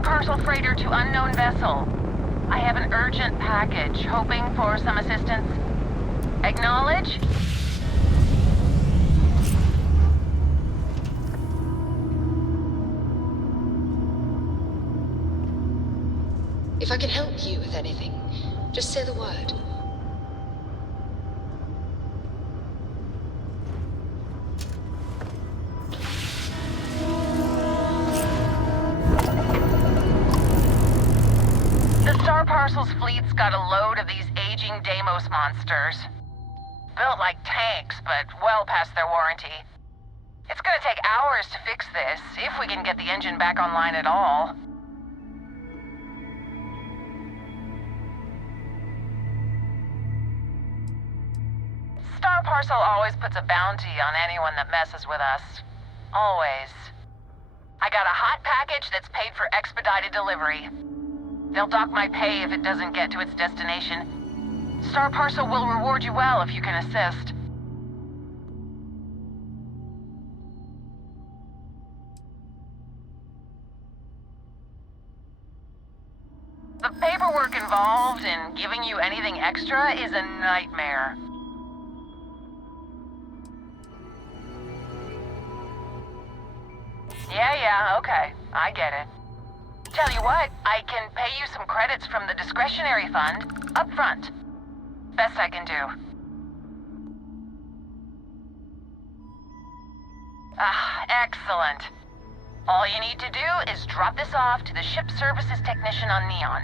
Star parcel freighter to unknown vessel. I have an urgent package, hoping for some assistance. Acknowledge? If I can help you with anything, just say the word. The Star Parcel's fleet's got a load of these aging Deimos monsters. Built like tanks, but well past their warranty. It's gonna take hours to fix this, if we can get the engine back online at all. Star Parcel always puts a bounty on anyone that messes with us. Always. I got a hot package that's paid for expedited delivery. They'll dock my pay if it doesn't get to its destination. Star Parcel will reward you well if you can assist. The paperwork involved in giving you anything extra is a nightmare. Yeah, okay. I get it. Tell you what, I can pay you some credits from the discretionary fund up front. Best I can do. Ah, excellent. All you need to do is drop this off to the ship services technician on Neon.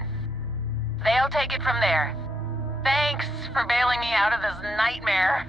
They'll take it from there. Thanks for bailing me out of this nightmare.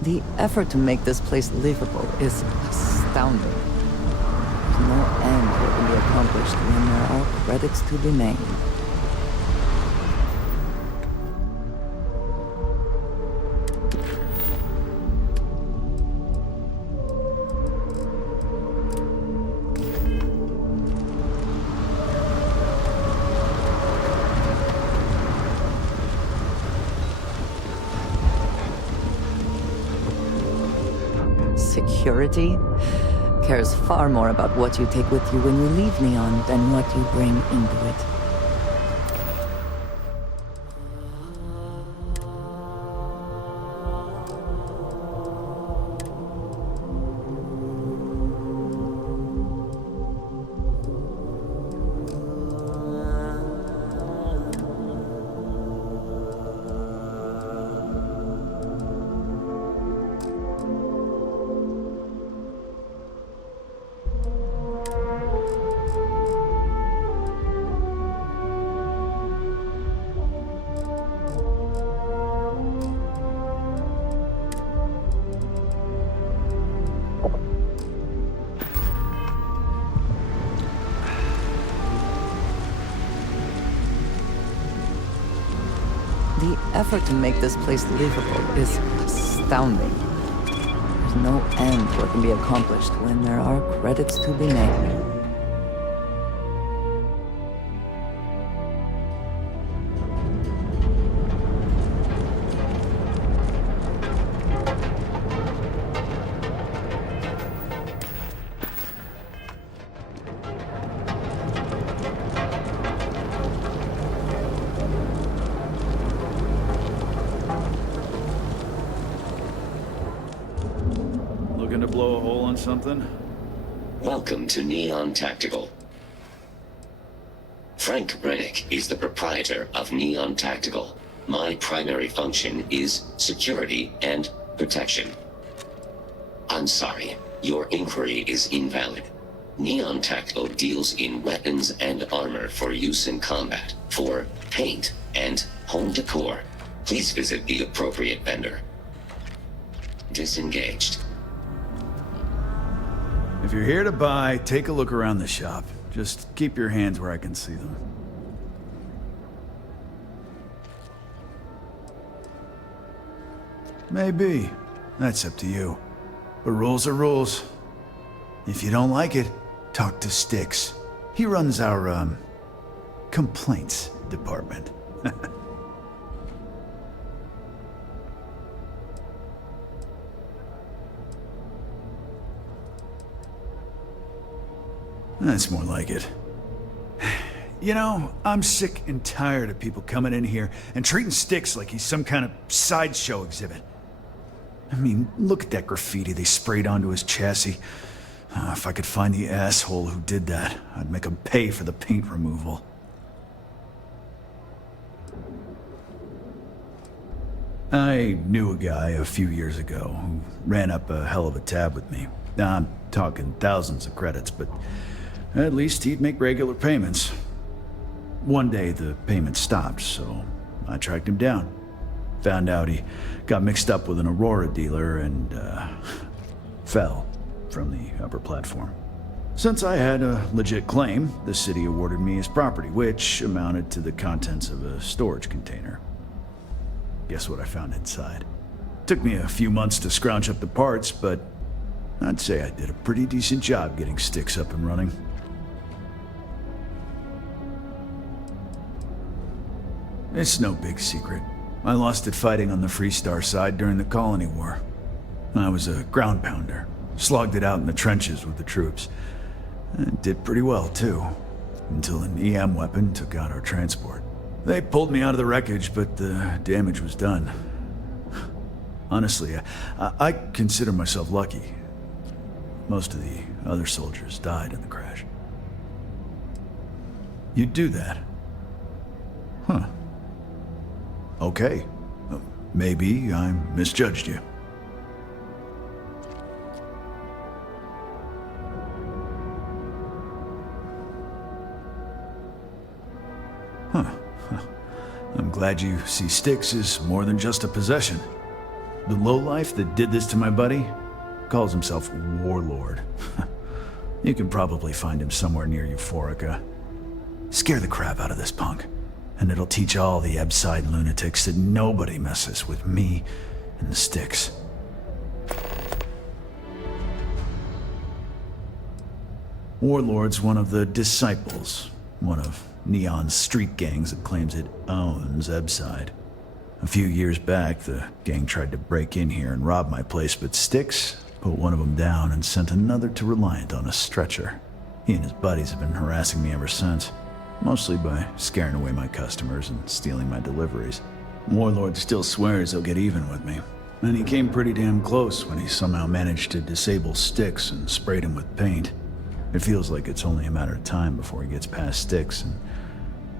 The effort to make this place livable is astounding. There's no end what can be accomplished when there are credits to be made. Security cares far more about what you take with you when you leave Neon than what you bring into it. The effort to make this place livable is astounding. There's no end to what can be accomplished when there are credits to be made. Looking to blow a hole in something? Welcome to Neon Tactical. Frank Rennick is the proprietor of Neon Tactical. My primary function is security and protection. I'm sorry, your inquiry is invalid. Neon Tactical deals in weapons and armor for use in combat, for paint and home decor. Please visit the appropriate vendor. Disengaged. If you're here to buy, take a look around the shop. Just keep your hands where I can see them. Maybe. That's up to you. But rules are rules. If you don't like it, talk to Styx. He runs our, complaints department. That's more like it. You know, I'm sick and tired of people coming in here and treating Styx like he's some kind of sideshow exhibit. I mean, look at that graffiti they sprayed onto his chassis. If I could find the asshole who did that, I'd make him pay for the paint removal. I knew a guy a few years ago who ran up a hell of a tab with me. I'm talking thousands of credits, but at least he'd make regular payments. One day the payments stopped, so I tracked him down. Found out he got mixed up with an Aurora dealer and fell from the upper platform. Since I had a legit claim, the city awarded me his property, which amounted to the contents of a storage container. Guess what I found inside? Took me a few months to scrounge up the parts, but I'd say I did a pretty decent job getting Styx up and running. It's no big secret. I lost it fighting on the Freestar side during the Colony War. I was a ground pounder, slogged it out in the trenches with the troops. And did pretty well, too, until an EM weapon took out our transport. They pulled me out of the wreckage, but the damage was done. Honestly, I consider myself lucky. Most of the other soldiers died in the crash. You'd do that? Huh. Okay. Maybe I misjudged you. Huh. I'm glad you see Styx as more than just a possession. The lowlife that did this to my buddy calls himself Warlord. You can probably find him somewhere near Euphorica. Scare the crap out of this punk, and it'll teach all the Ebside lunatics that nobody messes with me and the Styx. Warlord's one of the disciples, one of Neon's street gangs that claims it owns Ebside. A few years back, the gang tried to break in here and rob my place, but Styx put one of them down and sent another to Reliant on a stretcher. He and his buddies have been harassing me ever since, mostly by scaring away my customers and stealing my deliveries. Warlord still swears he'll get even with me, and he came pretty damn close when he somehow managed to disable Styx and sprayed him with paint. It feels like it's only a matter of time before he gets past Styx, and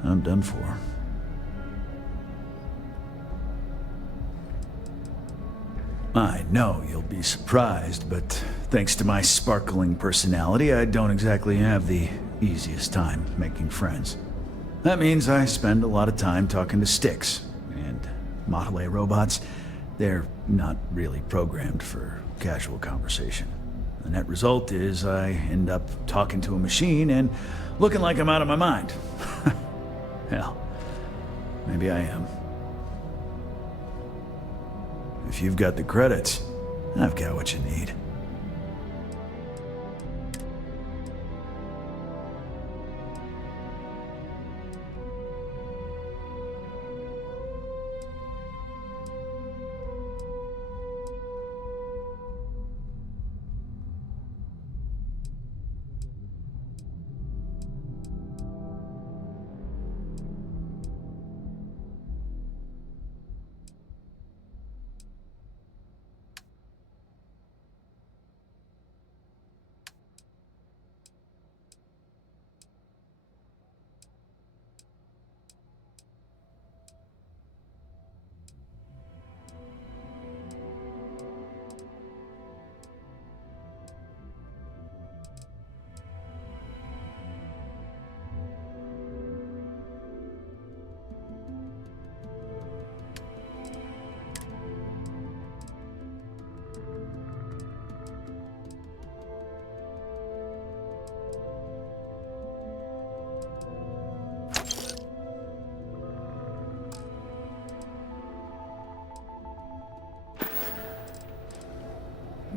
I'm done for. I know you'll be surprised, but thanks to my sparkling personality, I don't exactly have the easiest time making friends. That means I spend a lot of time talking to Styx, and Model A robots, they're not really programmed for casual conversation. The net result is I end up talking to a machine and looking like I'm out of my mind. Hell, maybe I am. If you've got the credits, I've got what you need.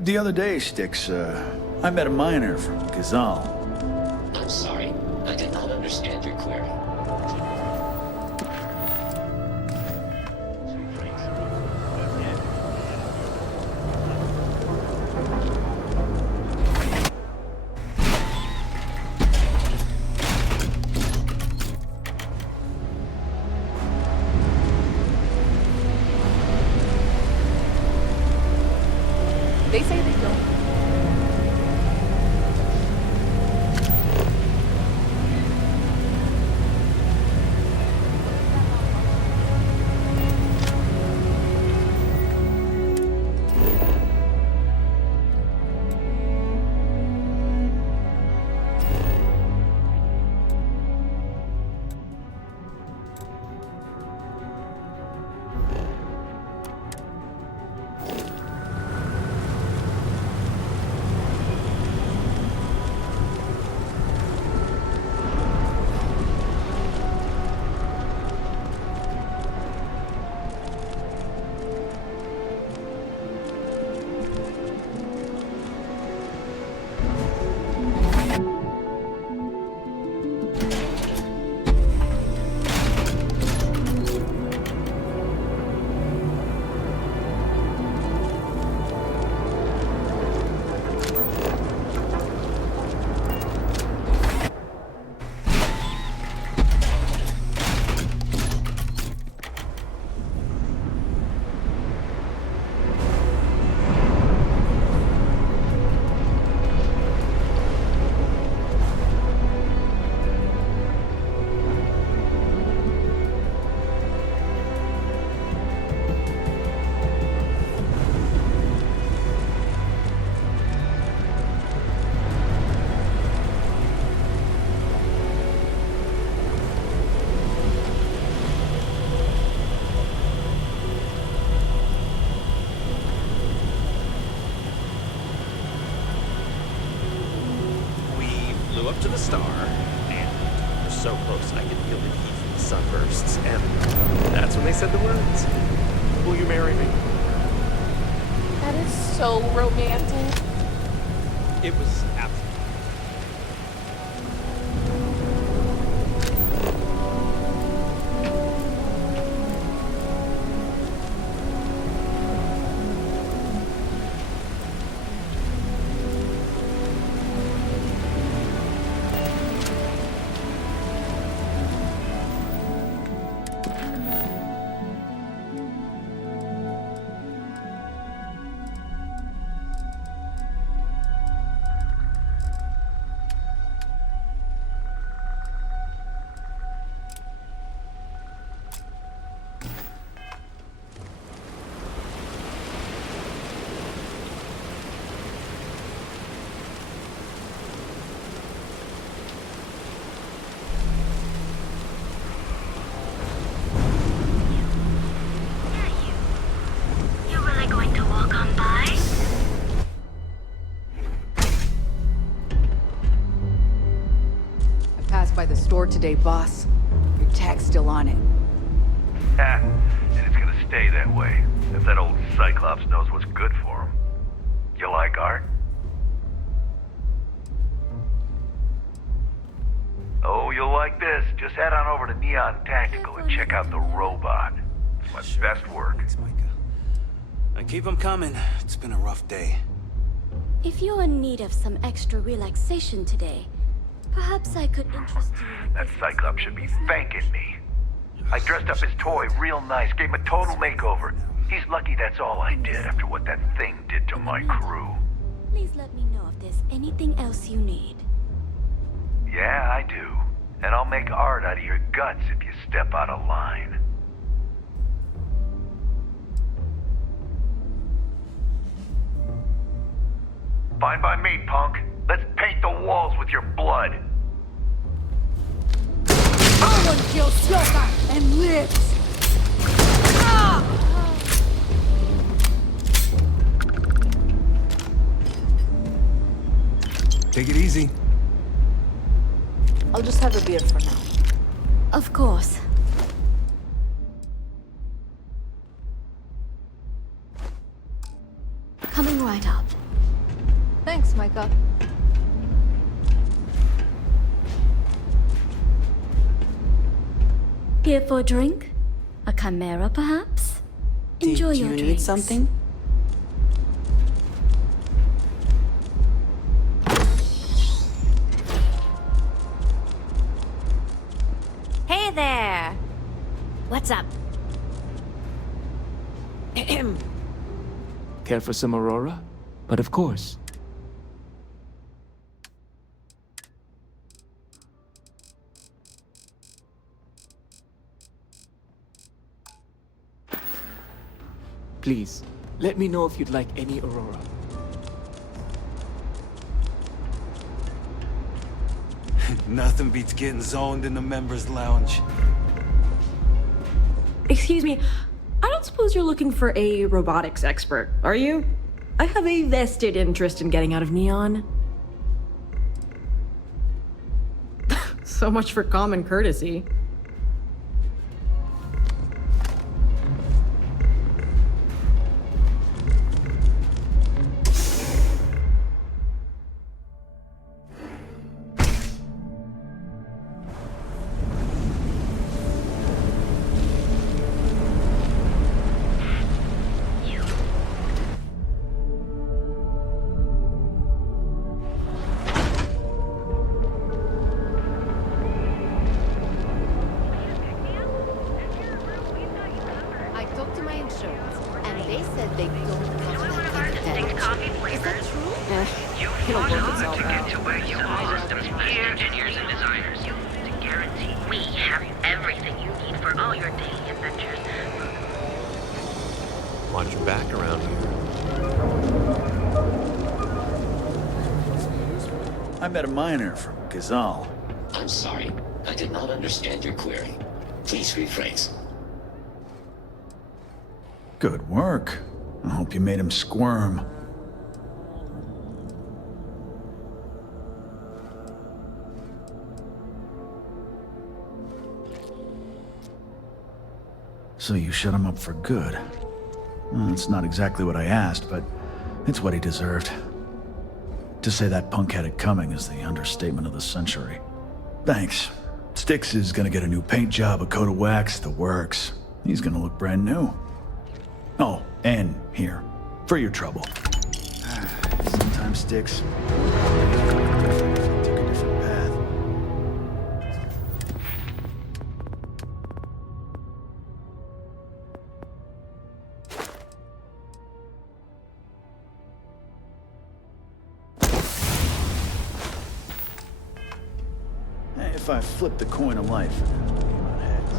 The other day, Styx, I met a miner from Gazal. I'm sorry, I did not understand your query. They say they don't. Up to the star, and we're so close I can feel the heat from the sunbursts, and that's when they said the words, "Will you marry me?" That is so romantic. It was absolutely... By the store today, boss. Your tag's still on it. Yeah, and it's gonna stay that way, if that old Cyclops knows what's good for him. You like art? Oh, you'll like this. Just head on over to Neon Tactical and check out the robot. It's my best work. Thanks, Micah. And keep them coming. It's been a rough day. If you're in need of some extra relaxation today, perhaps I could interest you in... That Cyclops should be thanking me. I dressed up his toy real nice, gave him a total makeover. He's lucky that's all I did after what that thing did to my crew. Please let me know if there's anything else you need. Yeah, I do. And I'll make art out of your guts if you step out of line. Fine by me, punk. Let's paint the walls with your blood. No one kills Syoka and lives! Take it easy. I'll just have a beer for now. Of course. Coming right up. Thanks, Micah. Here for a drink? A chimera, perhaps? Enjoy your Do you need drinks. something? Hey there! What's up? Care for some Aurora? But of course. Please, let me know if you'd like any Aurora. Nothing beats getting zoned in the members' lounge. Excuse me, I don't suppose you're looking for a robotics expert, are you? I have a vested interest in getting out of Neon. So much for common courtesy. I talked to my insurance, and they said they don't cover that kind of damage. Is that true? It'll work itself out. To where you are, systems for engineers and designers. To guarantee we have everything you need for all your daily adventures. Watch your back around here. I met a miner from Gazal. I'm sorry. I did not understand your query. Please rephrase. Good work. I hope you made him squirm. So you shut him up for good. Well, it's not exactly what I asked, but it's what he deserved. To say that punk had it coming is the understatement of the century. Thanks. Styx is gonna get a new paint job, a coat of wax, the works. He's gonna look brand new. Oh, and here, for your trouble. Sometimes Styx took a different path. Hey, if I flip the coin of life, it'll be about heads.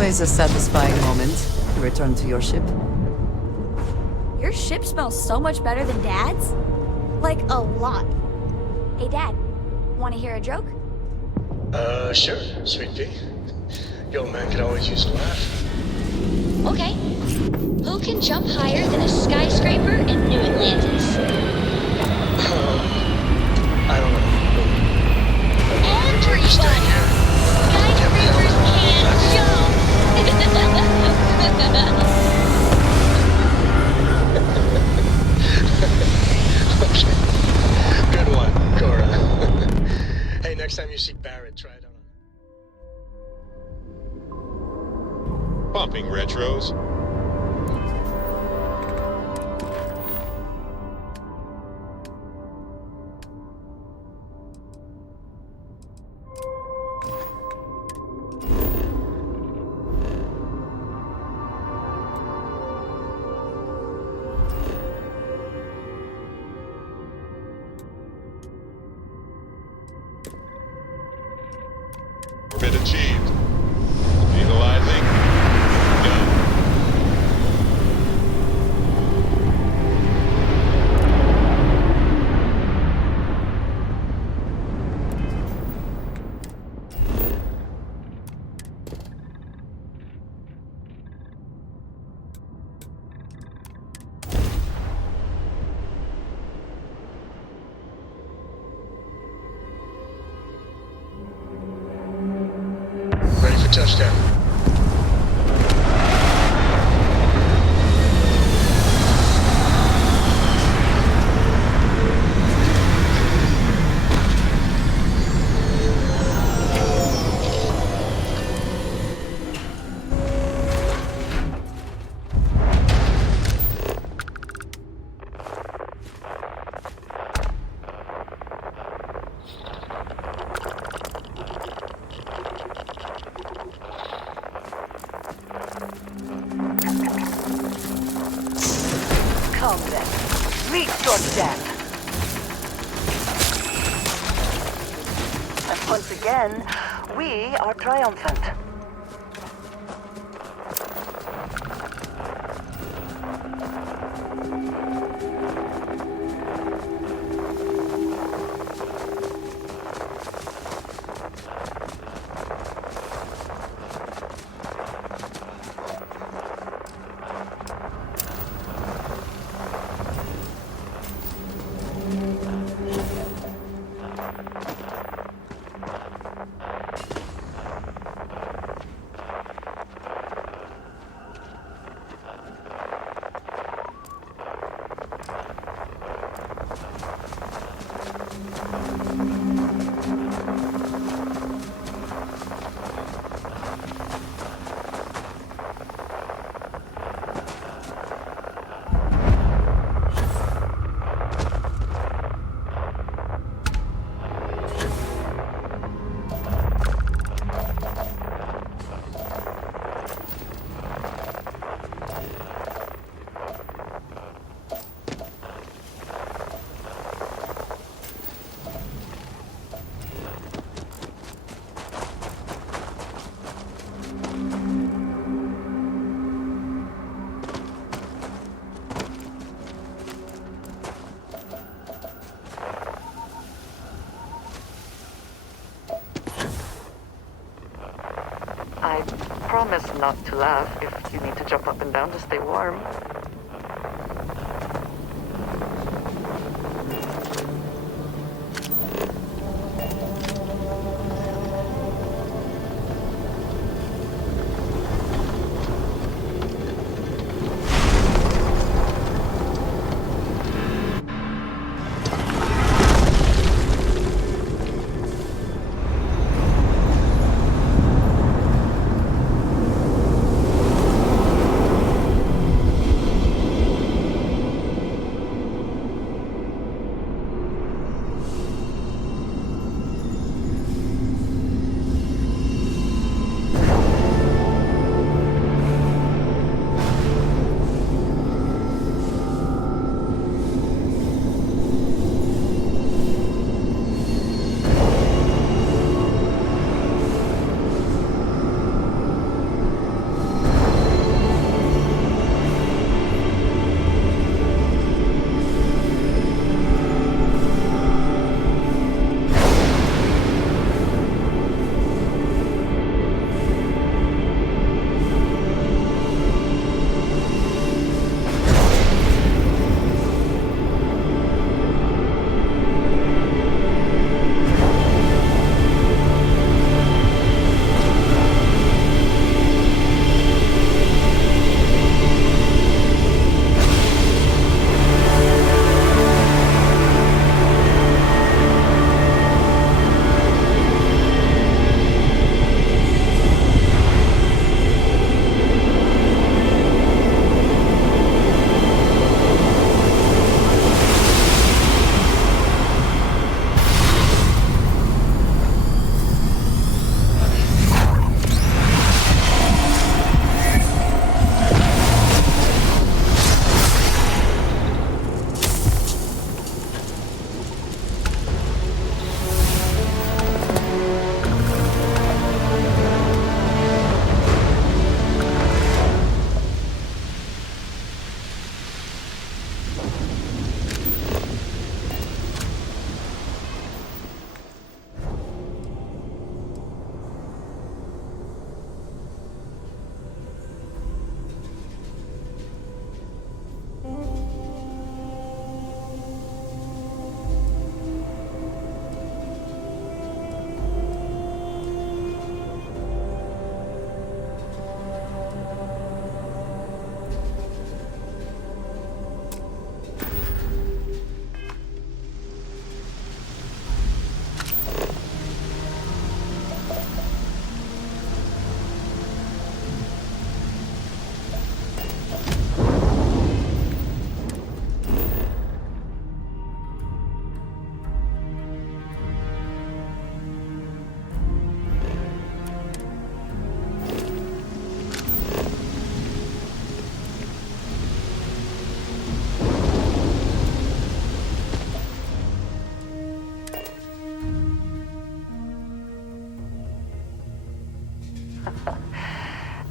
always a satisfying moment to return to your ship. Your ship smells so much better than Dad's? Like, a lot. Hey, Dad, want to hear a joke? Sure, Sweet Pea. Your old man could always use a laugh. Okay. Who can jump higher than a skyscraper in New Atlantis? I don't know. Everybody! Skyscrapers can't jump! Okay. Good one, Cora. Hey, next time you see Barrett, try it on. Bumping retros. Orbit achieved. Equalizing. Go. Ready for touchdown. Come then, meet your death. And once again, we are triumphant. I promise not to laugh if you need to jump up and down to stay warm.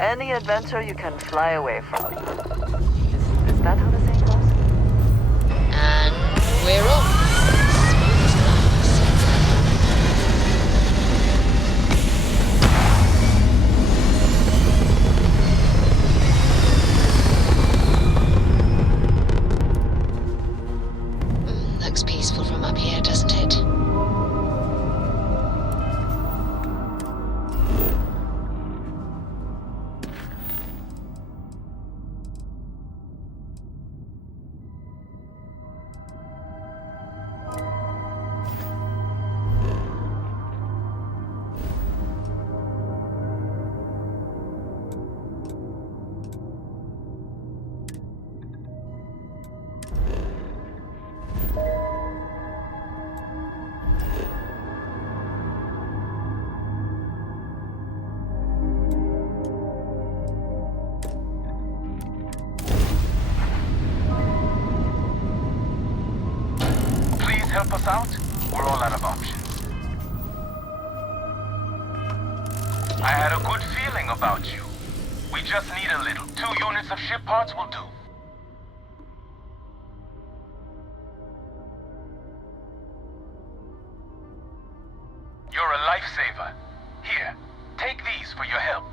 any adventure you can fly away from. Is that how the saying goes? And we're off. Smooth as glass. Looks peaceful from up here, doesn't it? Help us out? We're all out of options. I had a good feeling about you. We just need a little. 2 units of ship parts will do. You're a lifesaver. Here, take these for your help.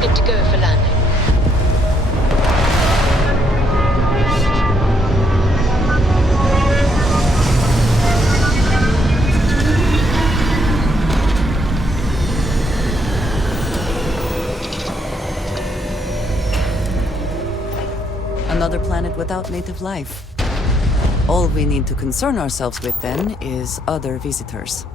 Good to go for landing. Another planet without native life. All we need to concern ourselves with then is other visitors.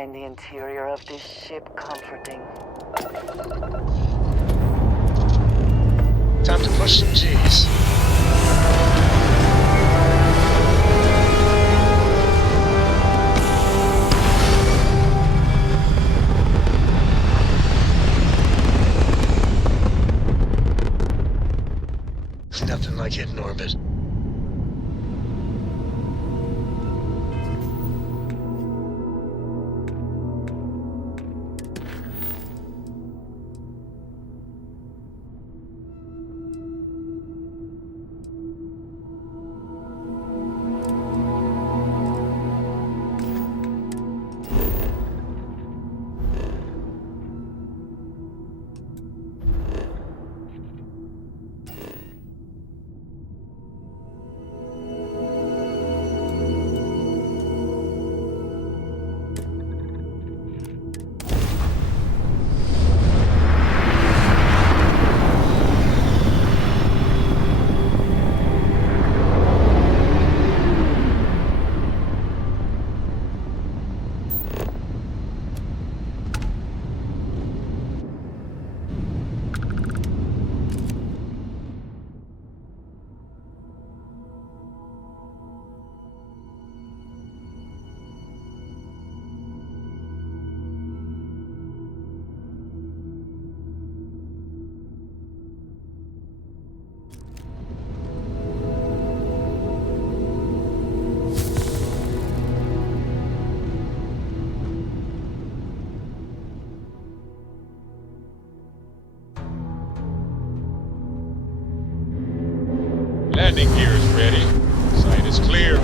find the interior of this ship comforting. Time to push some G's. Nothing like hitting orbit. Landing gear is ready. Site is clear.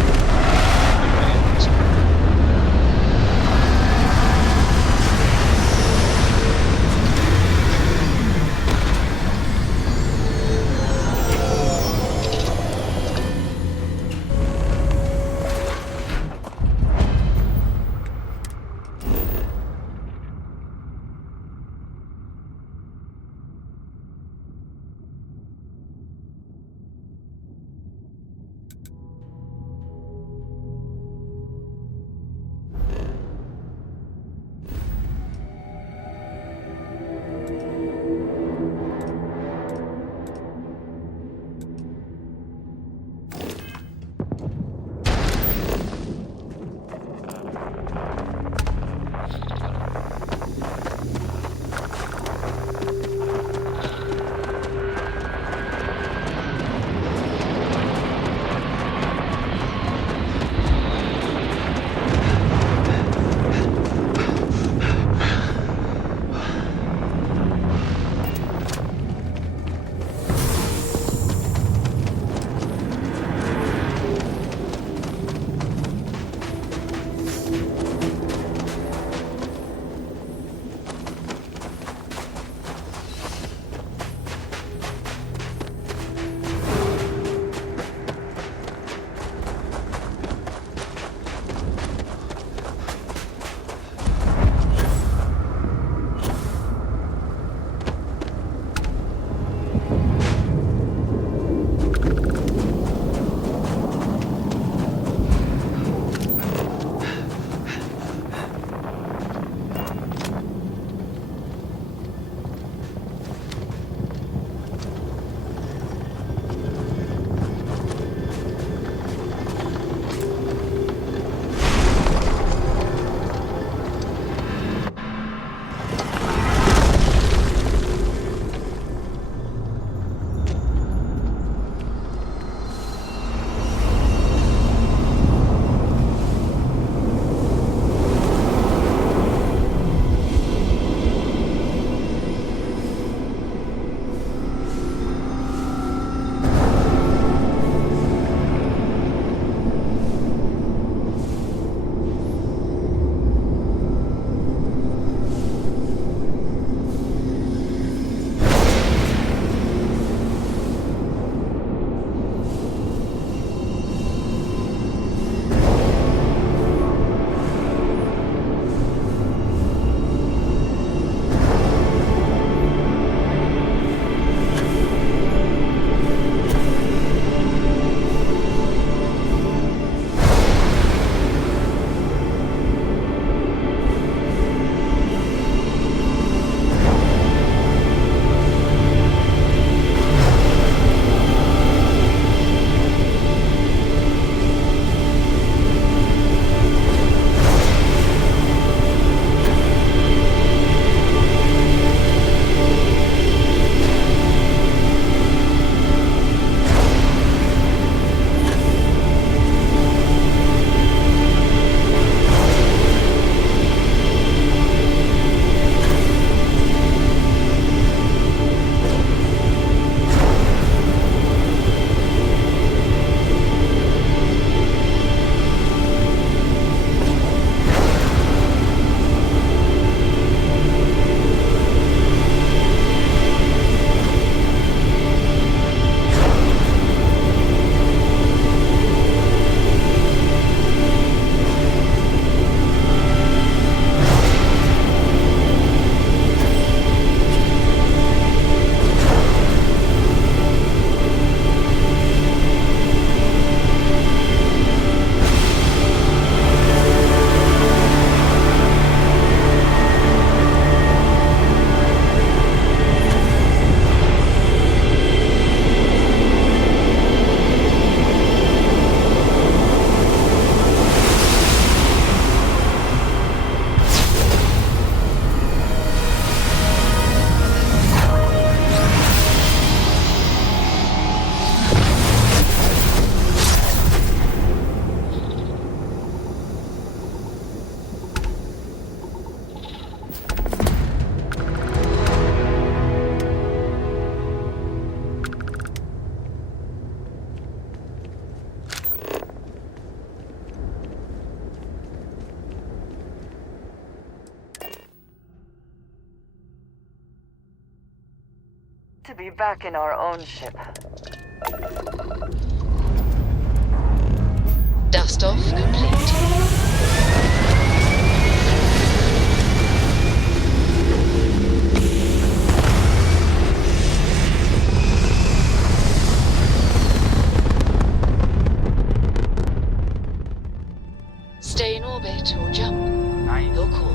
be back in our own ship. Dust off complete. Stay in orbit or jump. Your call.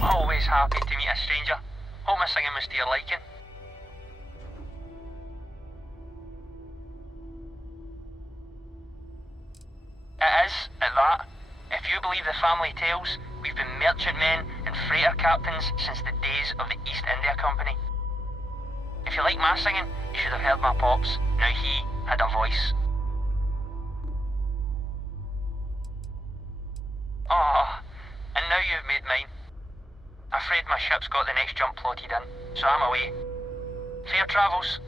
Always happy to meet a stranger. Hope my singing was to your liking. It is, at that. If you believe the family tales, we've been merchantmen and freighter captains since the days of the East India Company. If you like my singing, you should have heard my pops. Now he had a voice. Oh, and now you've made mine. Afraid my ship's got the next jump plotted in, so I'm away. Fair travels.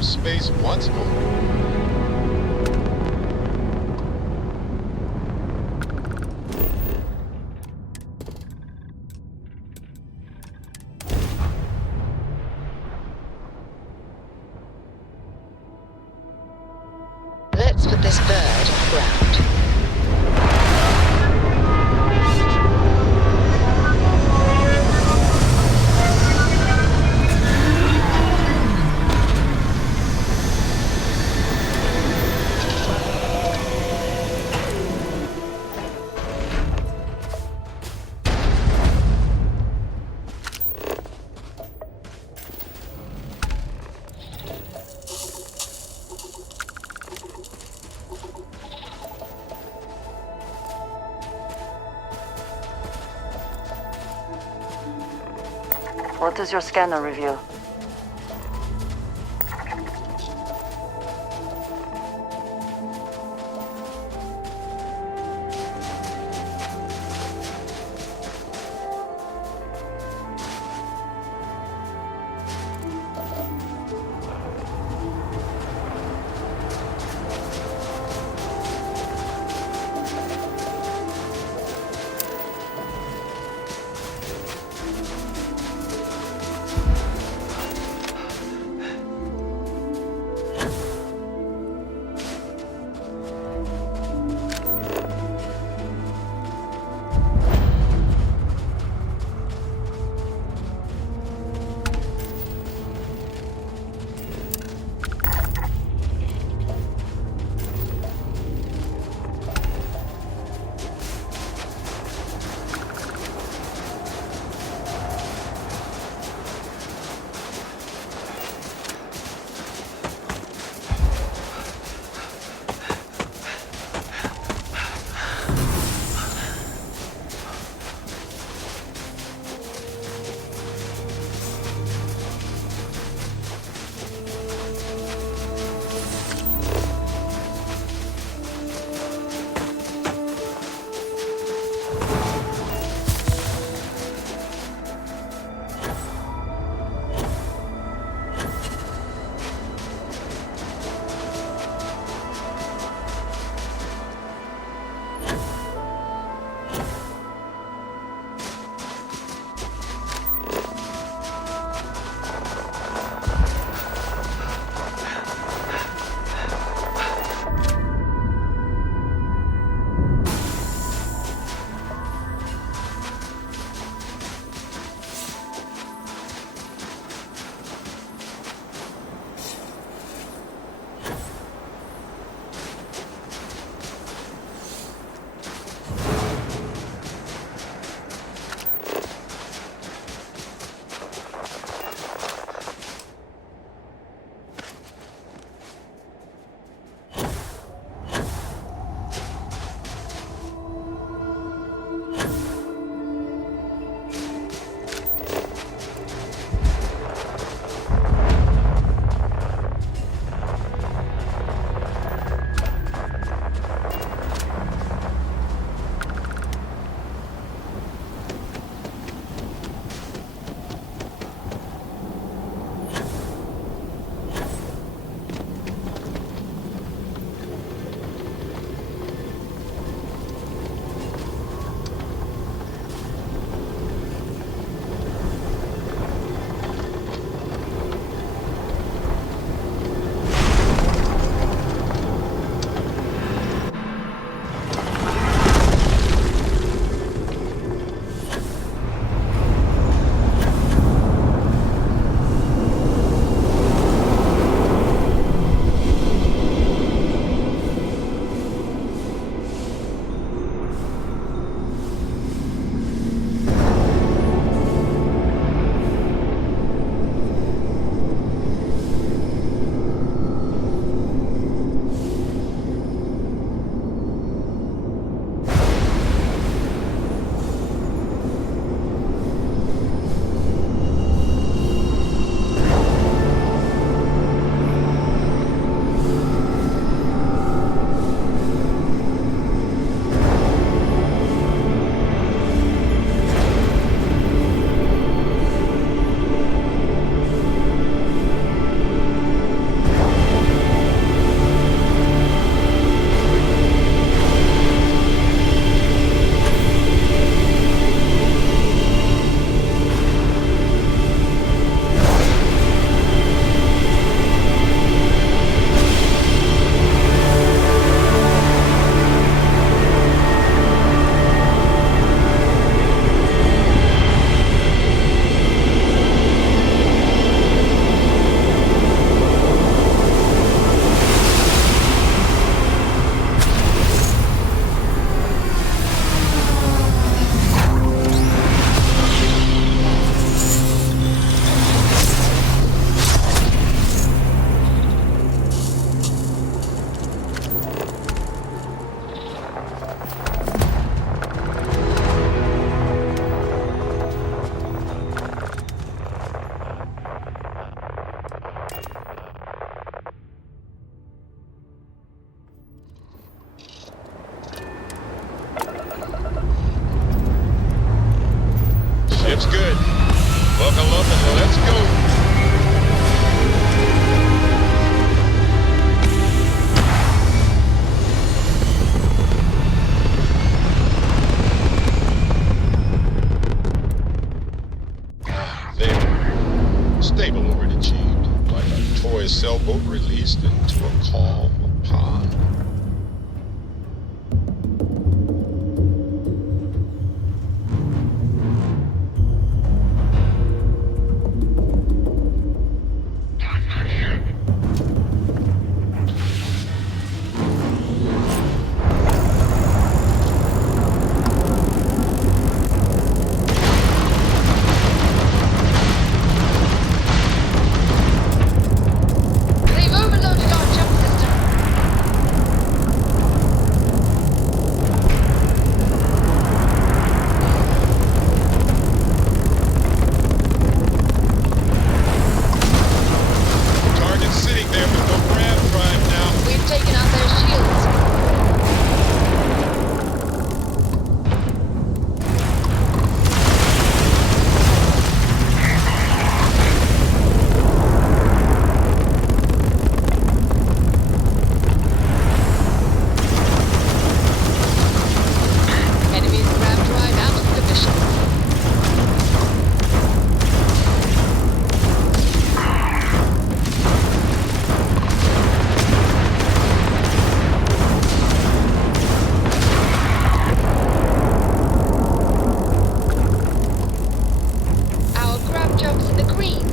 Space once more. Let's put this bird on the ground. What does your scanner reveal? toy sailboat released into a calm pond. They've overloaded our jump system. Target's sitting there with no ram drive now. We've taken out their shields. Enemy's ram drive out of commission. Our grab job's in the green.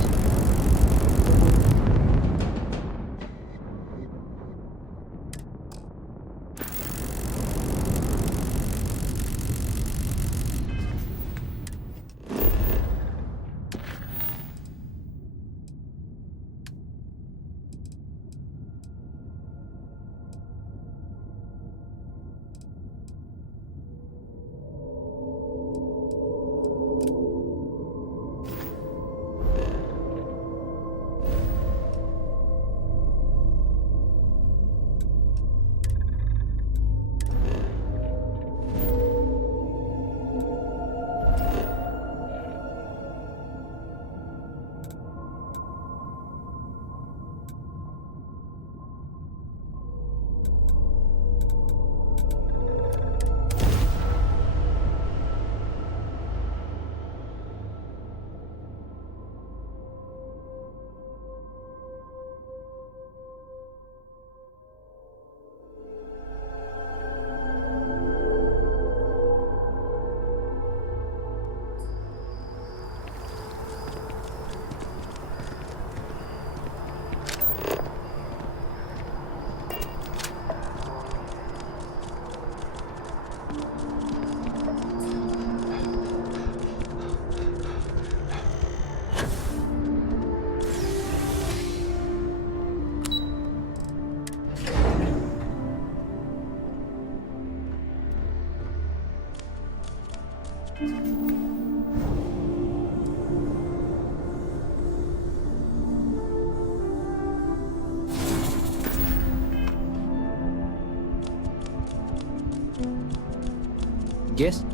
Yes?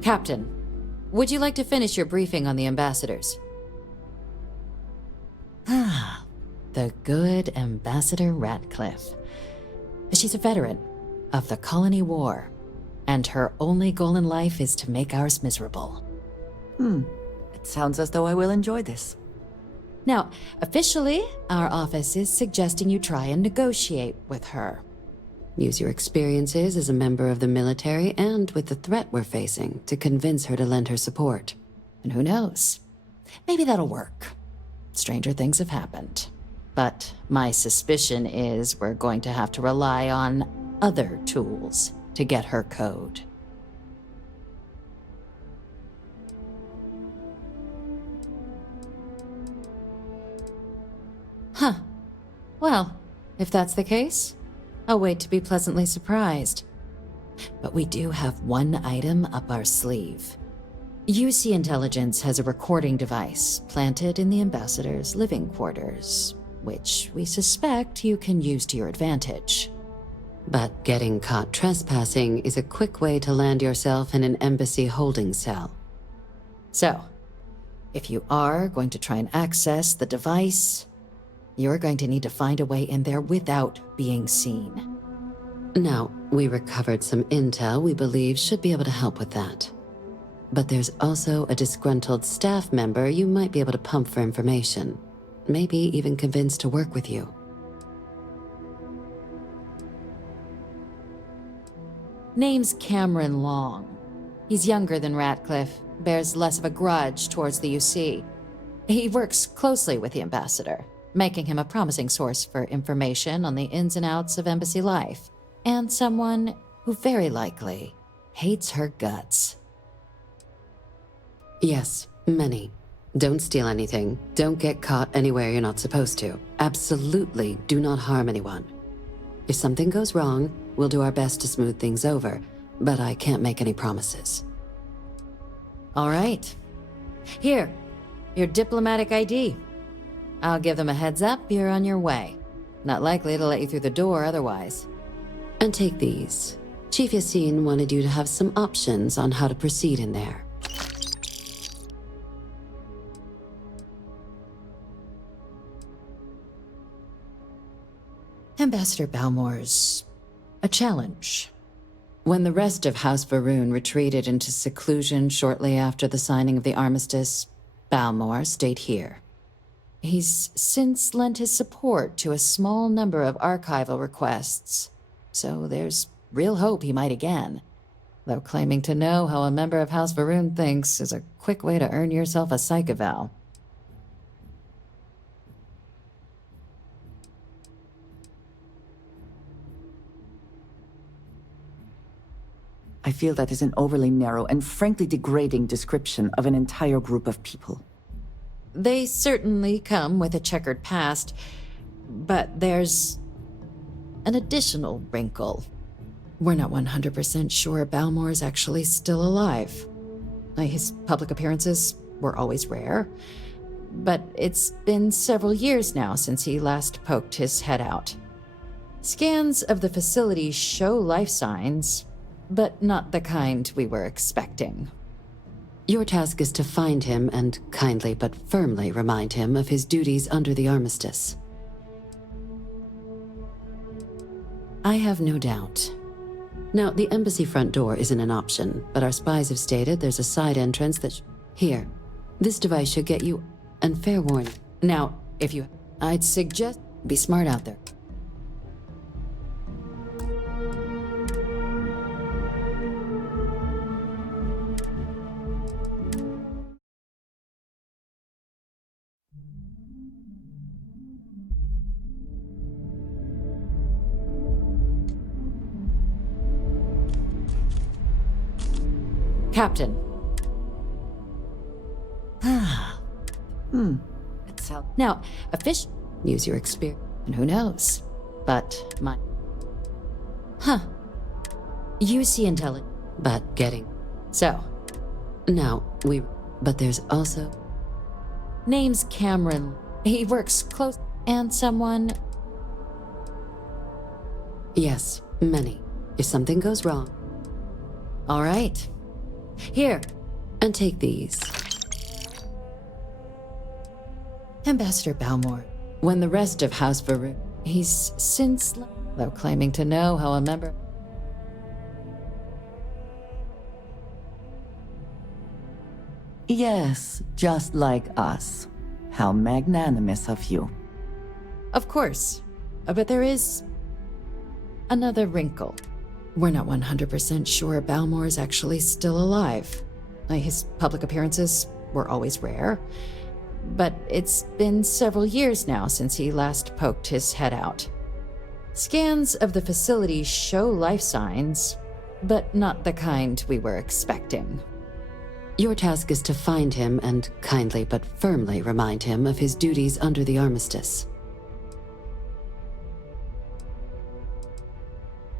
Captain, would you like to finish your briefing on the ambassadors? Ah, the good Ambassador Ratcliffe. She's a veteran of the Colony War, and her only goal in life is to make ours miserable. It sounds as though I will enjoy this. Now, officially, our office is suggesting you try and negotiate with her. Use your experiences as a member of the military and with the threat we're facing to convince her to lend her support. And who knows? Maybe that'll work. Stranger things have happened. But my suspicion is we're going to have to rely on other tools to get her code. Huh. Well, if that's the case, I'll wait to be pleasantly surprised. But we do have one item up our sleeve. UC Intelligence has a recording device planted in the ambassador's living quarters, which we suspect you can use to your advantage. But getting caught trespassing is a quick way to land yourself in an embassy holding cell. So, if you are going to try and access the device, you're going to need to find a way in there without being seen. Now, we recovered some intel we believe should be able to help with that. But there's also a disgruntled staff member you might be able to pump for information. Maybe even convince to work with you. Name's Cameron Long. He's younger than Ratcliffe, bears less of a grudge towards the UC. He works closely with the ambassador, making him a promising source for information on the ins and outs of embassy life, and someone who very likely hates her guts. Yes, many. Don't steal anything. Don't get caught anywhere you're not supposed to. Absolutely do not harm anyone. If something goes wrong, we'll do our best to smooth things over, but I can't make any promises. All right. Here, your diplomatic ID. I'll give them a heads up you're on your way. Not likely to let you through the door otherwise. And take these. Chief Yassine wanted you to have some options on how to proceed in there. Ambassador Balmore's a challenge. When the rest of House Varun retreated into seclusion shortly after the signing of the armistice, Balmore stayed here. He's since lent his support to a small number of archival requests, so there's real hope he might again, though claiming to know how a member of House Varun thinks is a quick way to earn yourself a psych eval. I feel that is an overly narrow and frankly degrading description of an entire group of people. They certainly come with a checkered past, but there's an additional wrinkle. We're not 100% sure Balmore's actually still alive. His public appearances were always rare, but it's been several years now since he last poked his head out. Scans of the facility show life signs, but not the kind we were expecting. Your task is to find him and kindly but firmly remind him of his duties under the armistice. I have no doubt. Now, the embassy front door isn't an option, but our spies have stated there's a side entrance that Here, this device should get you, and fair warning. Now, I'd suggest be smart out there. Captain. It's how. Now, a fish. Use your experience, and who knows? But my. You see intelligence, but getting. So. Now, But there's also. Name's Cameron. He works close. And someone. Yes, many. If something goes wrong. All right. Here, and take these. Ambassador Balmore. When the rest of House Varun, he's since, though claiming to know how a member. Yes, just like us. How magnanimous of you. Of course, but there is another wrinkle. We're not 100% sure Balmore's actually still alive. His public appearances were always rare, but it's been several years now since he last poked his head out. Scans of the facility show life signs, but not the kind we were expecting. Your task is to find him and kindly but firmly remind him of his duties under the armistice.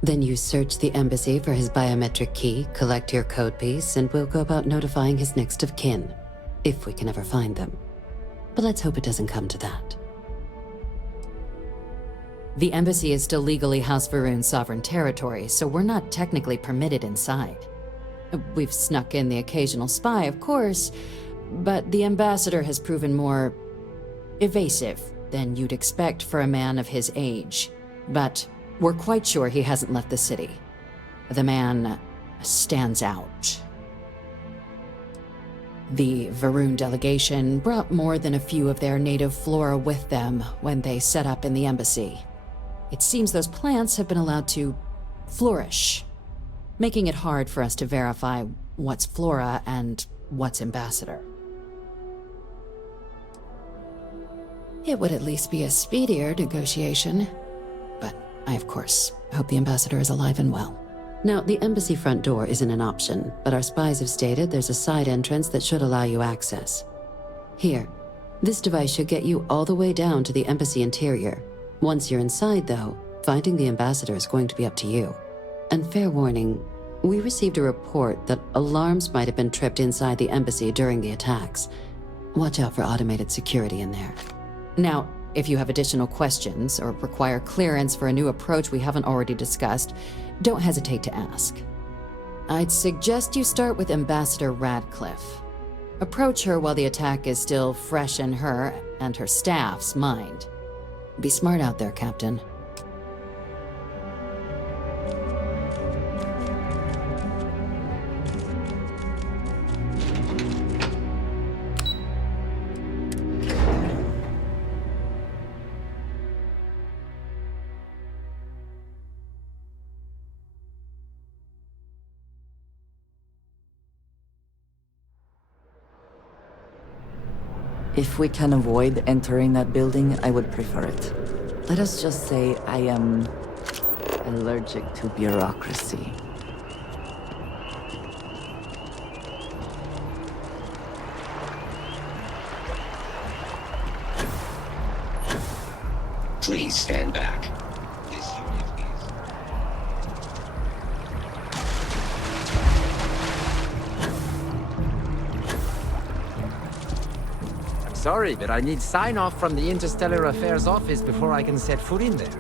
Then you search the embassy for his biometric key, collect your code piece, and we'll go about notifying his next of kin, if we can ever find them. But let's hope it doesn't come to that. The embassy is still legally House Varun's sovereign territory, so we're not technically permitted inside. We've snuck in the occasional spy, of course, but the ambassador has proven more evasive than you'd expect for a man of his age. But we're quite sure he hasn't left the city. The man stands out. The Varun delegation brought more than a few of their native flora with them when they set up in the embassy. It seems those plants have been allowed to flourish, making it hard for us to verify what's flora and what's ambassador. It would at least be a speedier negotiation, but I, of course, hope the ambassador is alive and well. Now, the embassy front door isn't an option, but our spies have stated there's a side entrance that should allow you access. Here, this device should get you all the way down to the embassy interior. Once you're inside, though, finding the ambassador is going to be up to you. And fair warning, we received a report that alarms might have been tripped inside the embassy during the attacks. Watch out for automated security in there. Now, if you have additional questions or require clearance for a new approach we haven't already discussed, don't hesitate to ask. I'd suggest you start with Ambassador Radcliffe. Approach her while the attack is still fresh in her and her staff's mind. Be smart out there, Captain. If we can avoid entering that building, I would prefer it. Let us just say I am allergic to bureaucracy. Please stand back. Sorry, but I need sign-off from the Interstellar Affairs office before I can set foot in there.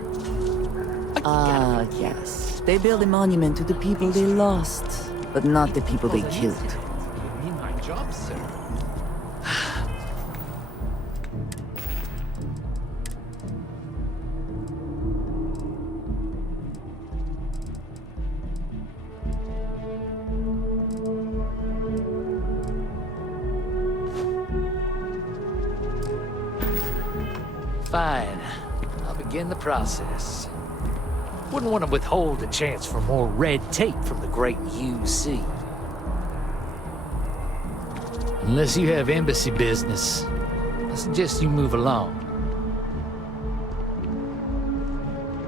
Ah, yes. They build a monument to the people they lost, but not the people they killed. You mean my job, sir? Fine. I'll begin the process. Wouldn't want to withhold a chance for more red tape from the great UC. Unless you have embassy business, I suggest you move along.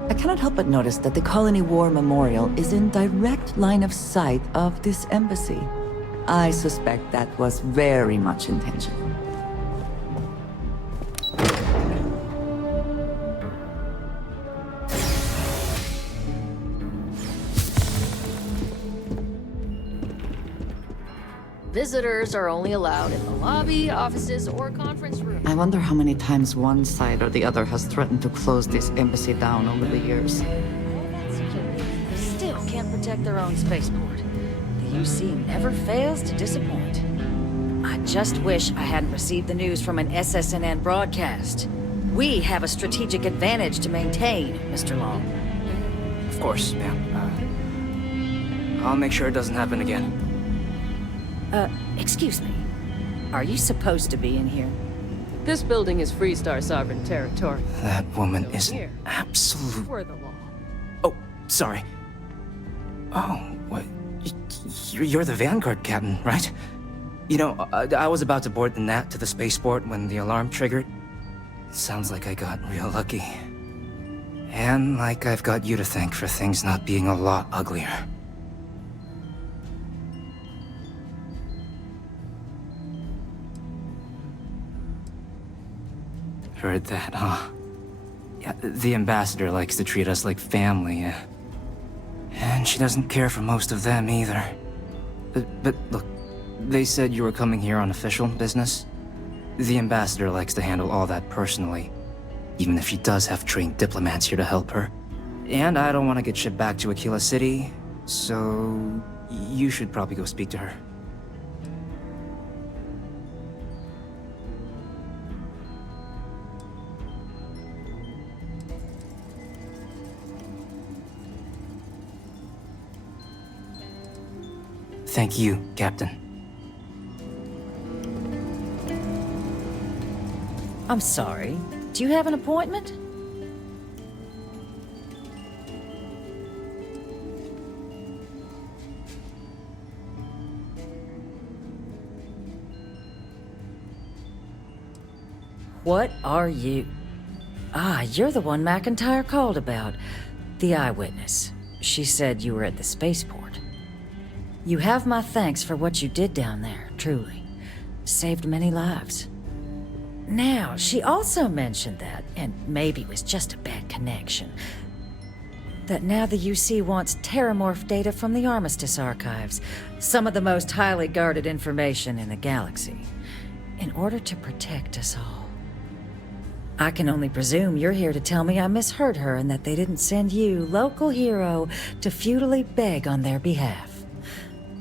I cannot help but notice that the Colony War Memorial is in direct line of sight of this embassy. I suspect that was very much intentional. Visitors are only allowed in the lobby, offices, or conference rooms. I wonder how many times one side or the other has threatened to close this embassy down over the years. They still can't protect their own spaceport. The UC never fails to disappoint. I just wish I hadn't received the news from an SSNN broadcast. We have a strategic advantage to maintain, Mr. Long. Of course, ma'am. I'll make sure it doesn't happen again. Excuse me. Are you supposed to be in here? This building is Freestar sovereign territory. That woman is an Here. absolute... For the law. Oh, sorry. Oh, what? You're the Vanguard captain, right? You know, I was about to board the Nat to the spaceport when the alarm triggered. Sounds like I got real lucky. And like I've got you to thank for things not being a lot uglier. Heard that, huh? Yeah, the ambassador likes to treat us like family, and she doesn't care for most of them either. But look, they said you were coming here on official business. The ambassador likes to handle all that personally, even if she does have trained diplomats here to help her. And I don't want to get shipped back to Aquila City, so you should probably go speak to her. Thank you, Captain. I'm sorry. Do you have an appointment? What are you? Ah, you're the one McIntyre called about. The eyewitness. She said you were at the spaceport. You have my thanks for what you did down there, truly. Saved many lives. Now, she also mentioned that, and maybe it was just a bad connection, that now the UC wants terramorph data from the Armistice archives, some of the most highly guarded information in the galaxy, in order to protect us all. I can only presume you're here to tell me I misheard her and that they didn't send you, local hero, to futilely beg on their behalf.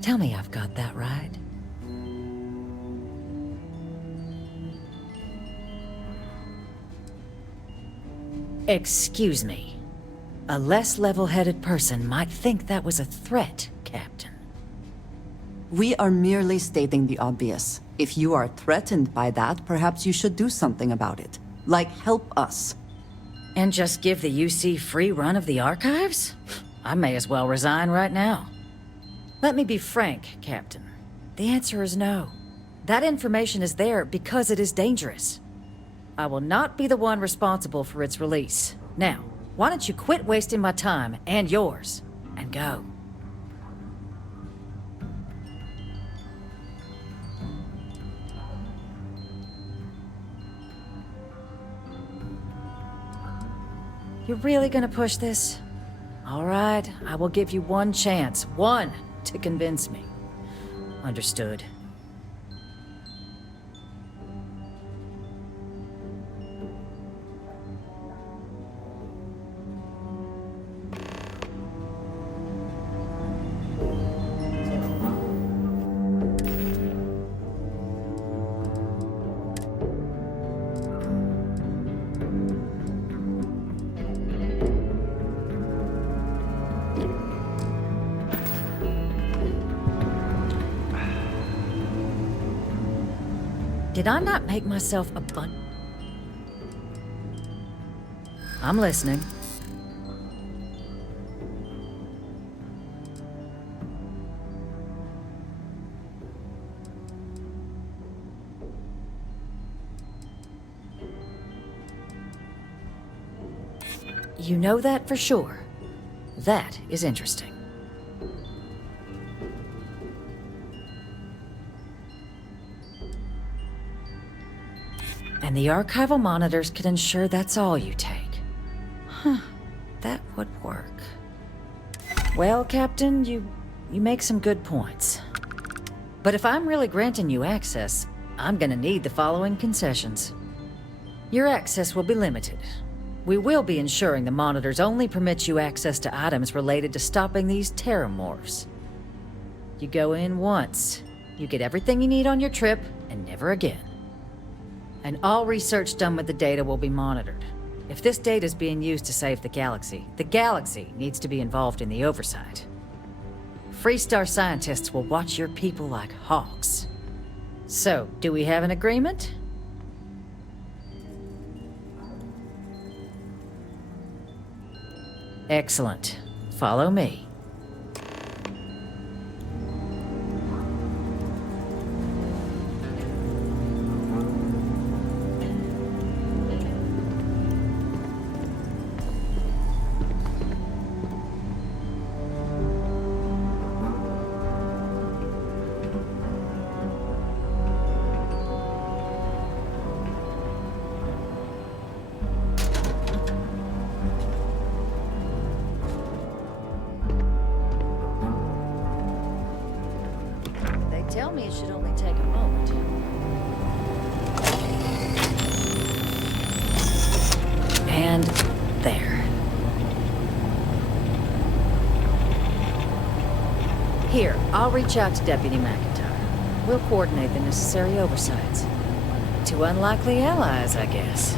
Tell me I've got that right. Excuse me. A less level-headed person might think that was a threat, Captain. We are merely stating the obvious. If you are threatened by that, perhaps you should do something about it. Like, help us. And just give the UC free run of the archives? I may as well resign right now. Let me be frank, Captain. The answer is no. That information is there because it is dangerous. I will not be the one responsible for its release. Now, why don't you quit wasting my time and yours, and go? You're really gonna push this? All right, I will give you one chance. One, to convince me. Understood. Did I not make myself I'm listening. You know that for sure. That is interesting. And the archival monitors could ensure that's all you take. Huh. That would work. Well, Captain, you make some good points. But if I'm really granting you access, I'm gonna need the following concessions. Your access will be limited. We will be ensuring the monitors only permit you access to items related to stopping these terramorphs. You go in once, you get everything you need on your trip, and never again. And all research done with the data will be monitored. If this data is being used to save the galaxy needs to be involved in the oversight. Freestar scientists will watch your people like hawks. So, do we have an agreement? Excellent. Follow me. Tell me it should only take a moment. And there. Here, I'll reach out to Deputy McIntyre. We'll coordinate the necessary oversights. Two unlikely allies, I guess.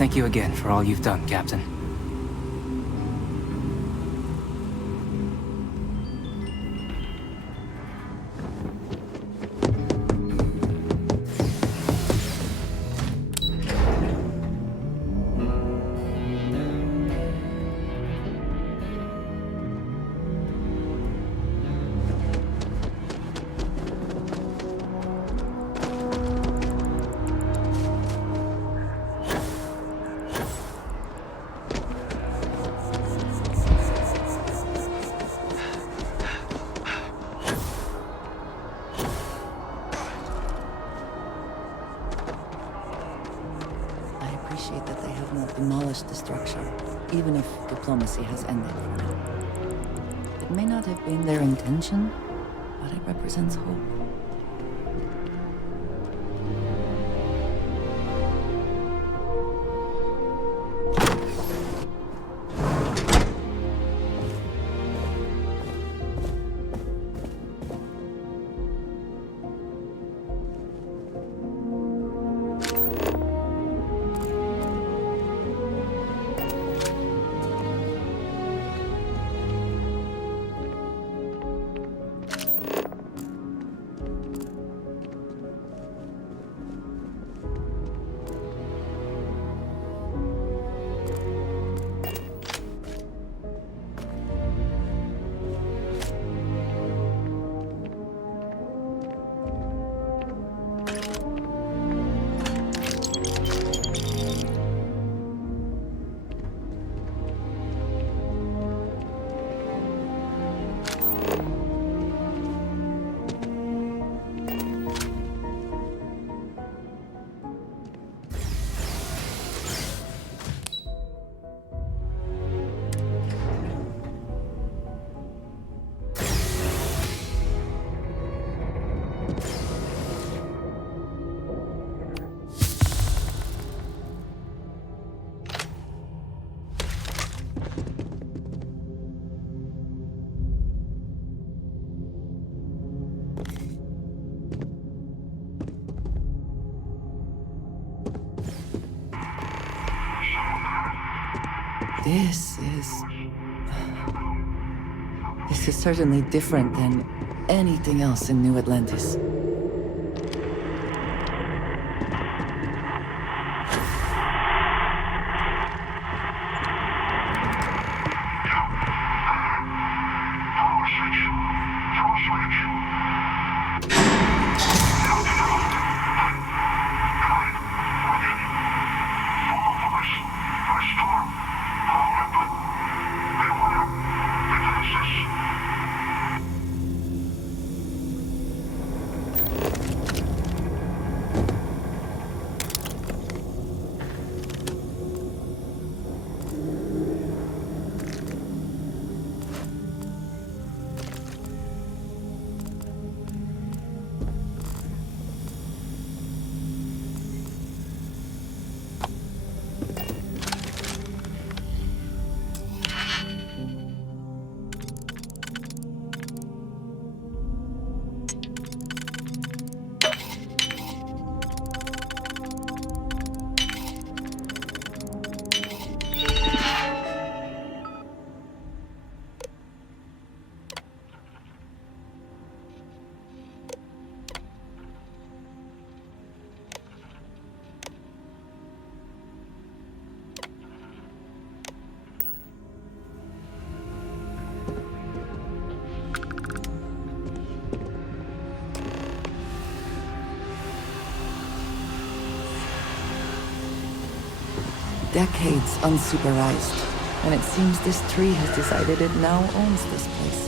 Thank you again for all you've done, Captain. appreciate that they have not demolished the structure, even if diplomacy has ended for now. It may not have been their intention, but it represents hope. This is certainly different than anything else in New Atlantis. Decades unsupervised, and it seems this tree has decided it now owns this place.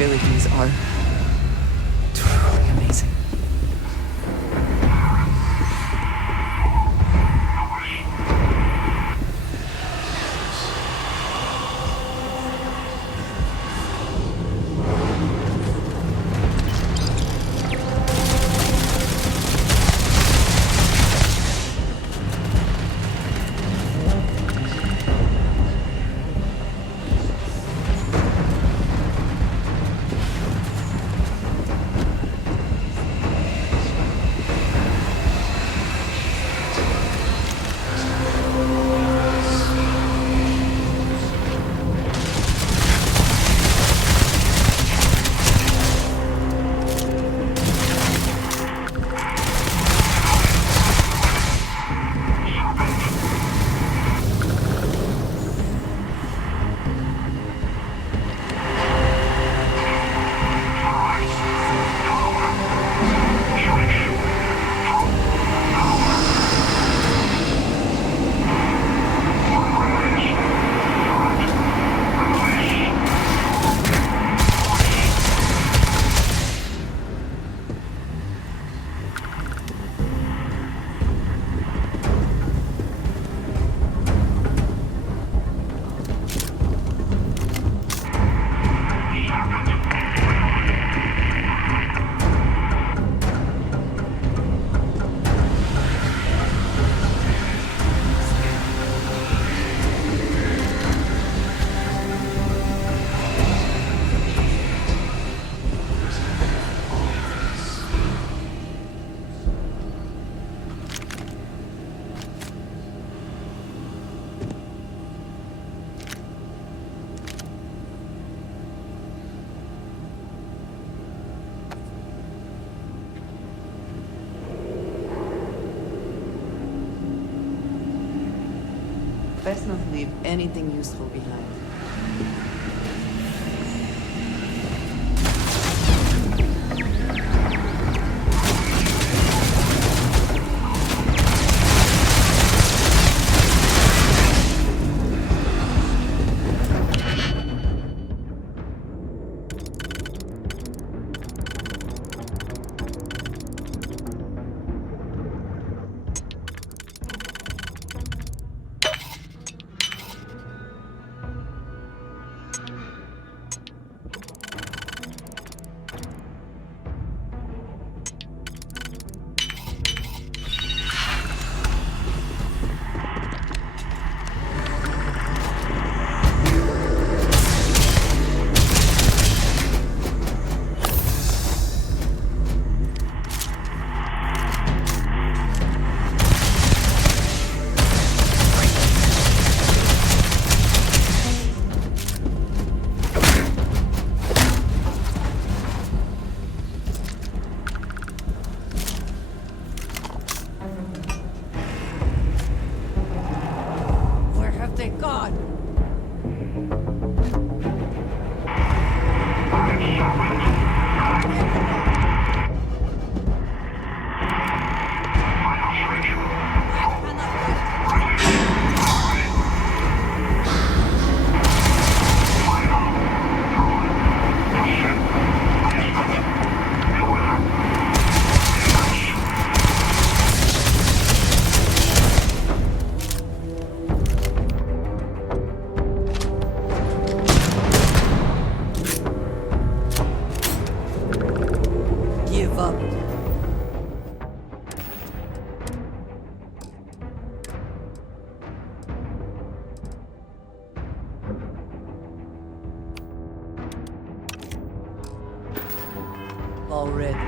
abilities are truly amazing. Best not leave anything useful behind. Already.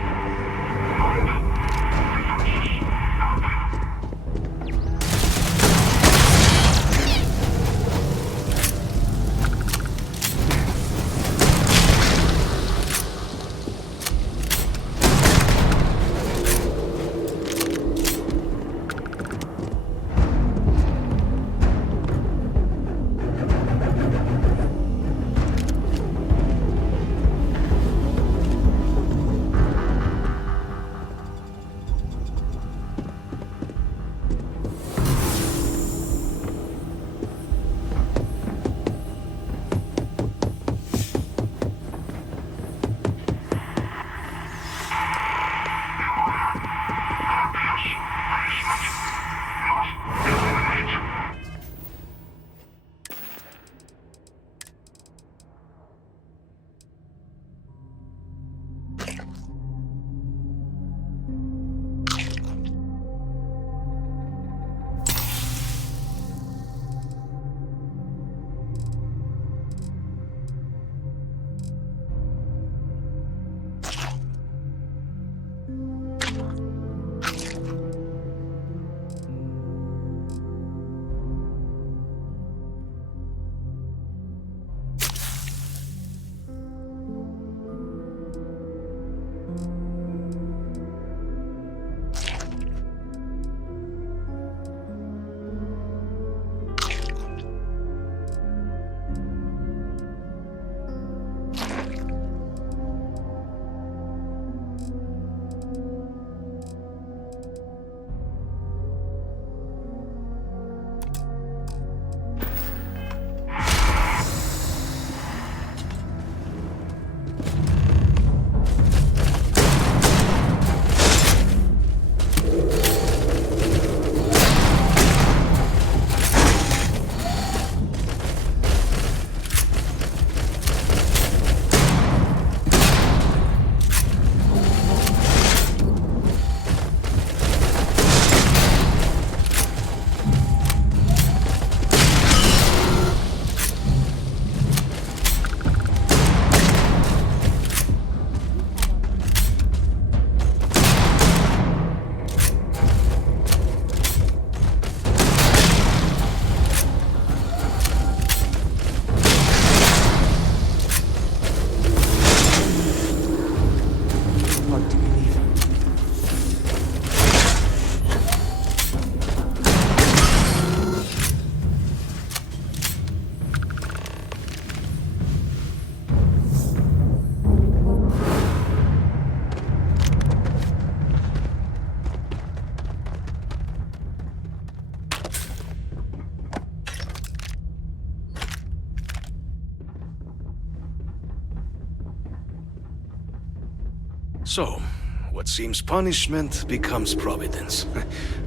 So, what seems punishment becomes providence.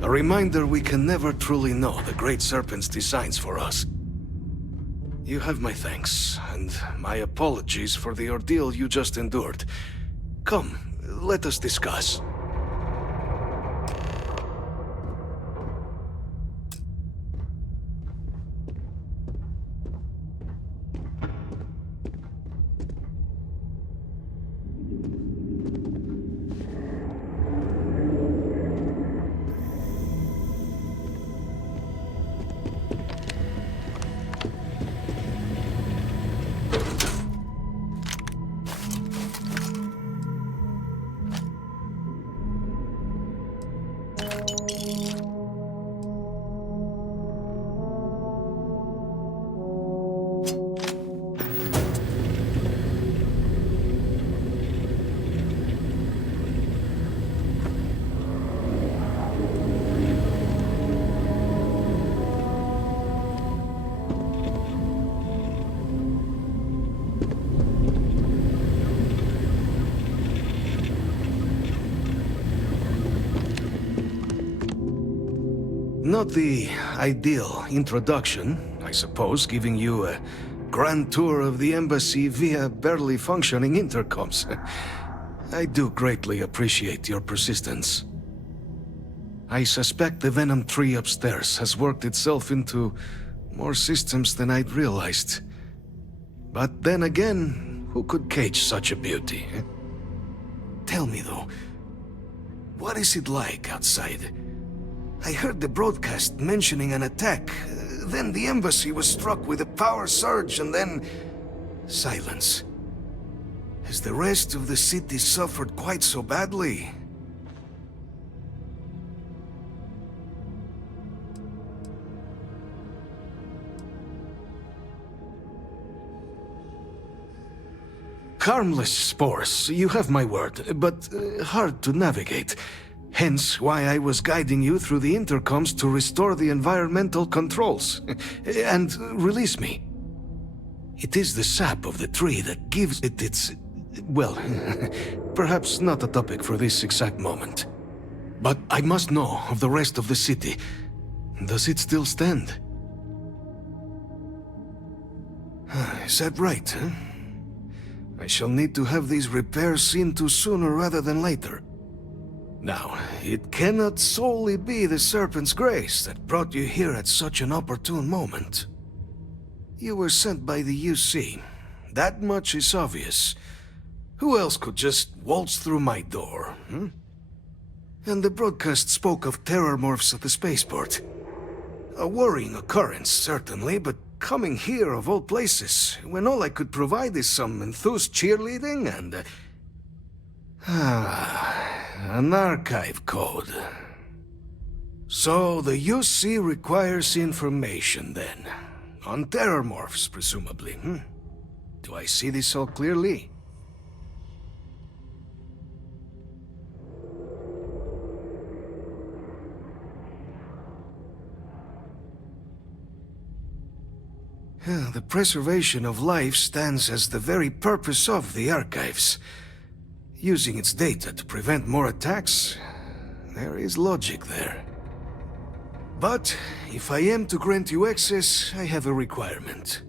A reminder we can never truly know the Great Serpent's designs for us. You have my thanks, and my apologies for the ordeal you just endured. Come, let us discuss. Not the ideal introduction, I suppose, giving you a grand tour of the embassy via barely functioning intercoms. I do greatly appreciate your persistence. I suspect the Venom tree upstairs has worked itself into more systems than I'd realized. But then again, who could cage such a beauty? Tell me though, what is it like outside? I heard the broadcast mentioning an attack. Then the embassy was struck with a power surge and then... silence. Has the rest of the city suffered quite so badly? Harmless spores, you have my word, but hard to navigate. Hence why I was guiding you through the intercoms to restore the environmental controls and release me. It is the sap of the tree that gives it its... well, perhaps not a topic for this exact moment. But I must know of the rest of the city. Does it still stand? Is that right, huh? I shall need to have these repairs seen to sooner rather than later. Now, it cannot solely be the Serpent's grace that brought you here at such an opportune moment. You were sent by the UC. That much is obvious. Who else could just waltz through my door, hmm? And the broadcast spoke of terror morphs at the spaceport. A worrying occurrence, certainly, but coming here of all places, when all I could provide is some enthused cheerleading and... an archive code. So the UC requires information then. On terror morphs, presumably, hmm? Do I see this all clearly? The preservation of life stands as the very purpose of the archives. Using its data to prevent more attacks, there is logic there. But if I am to grant you access, I have a requirement.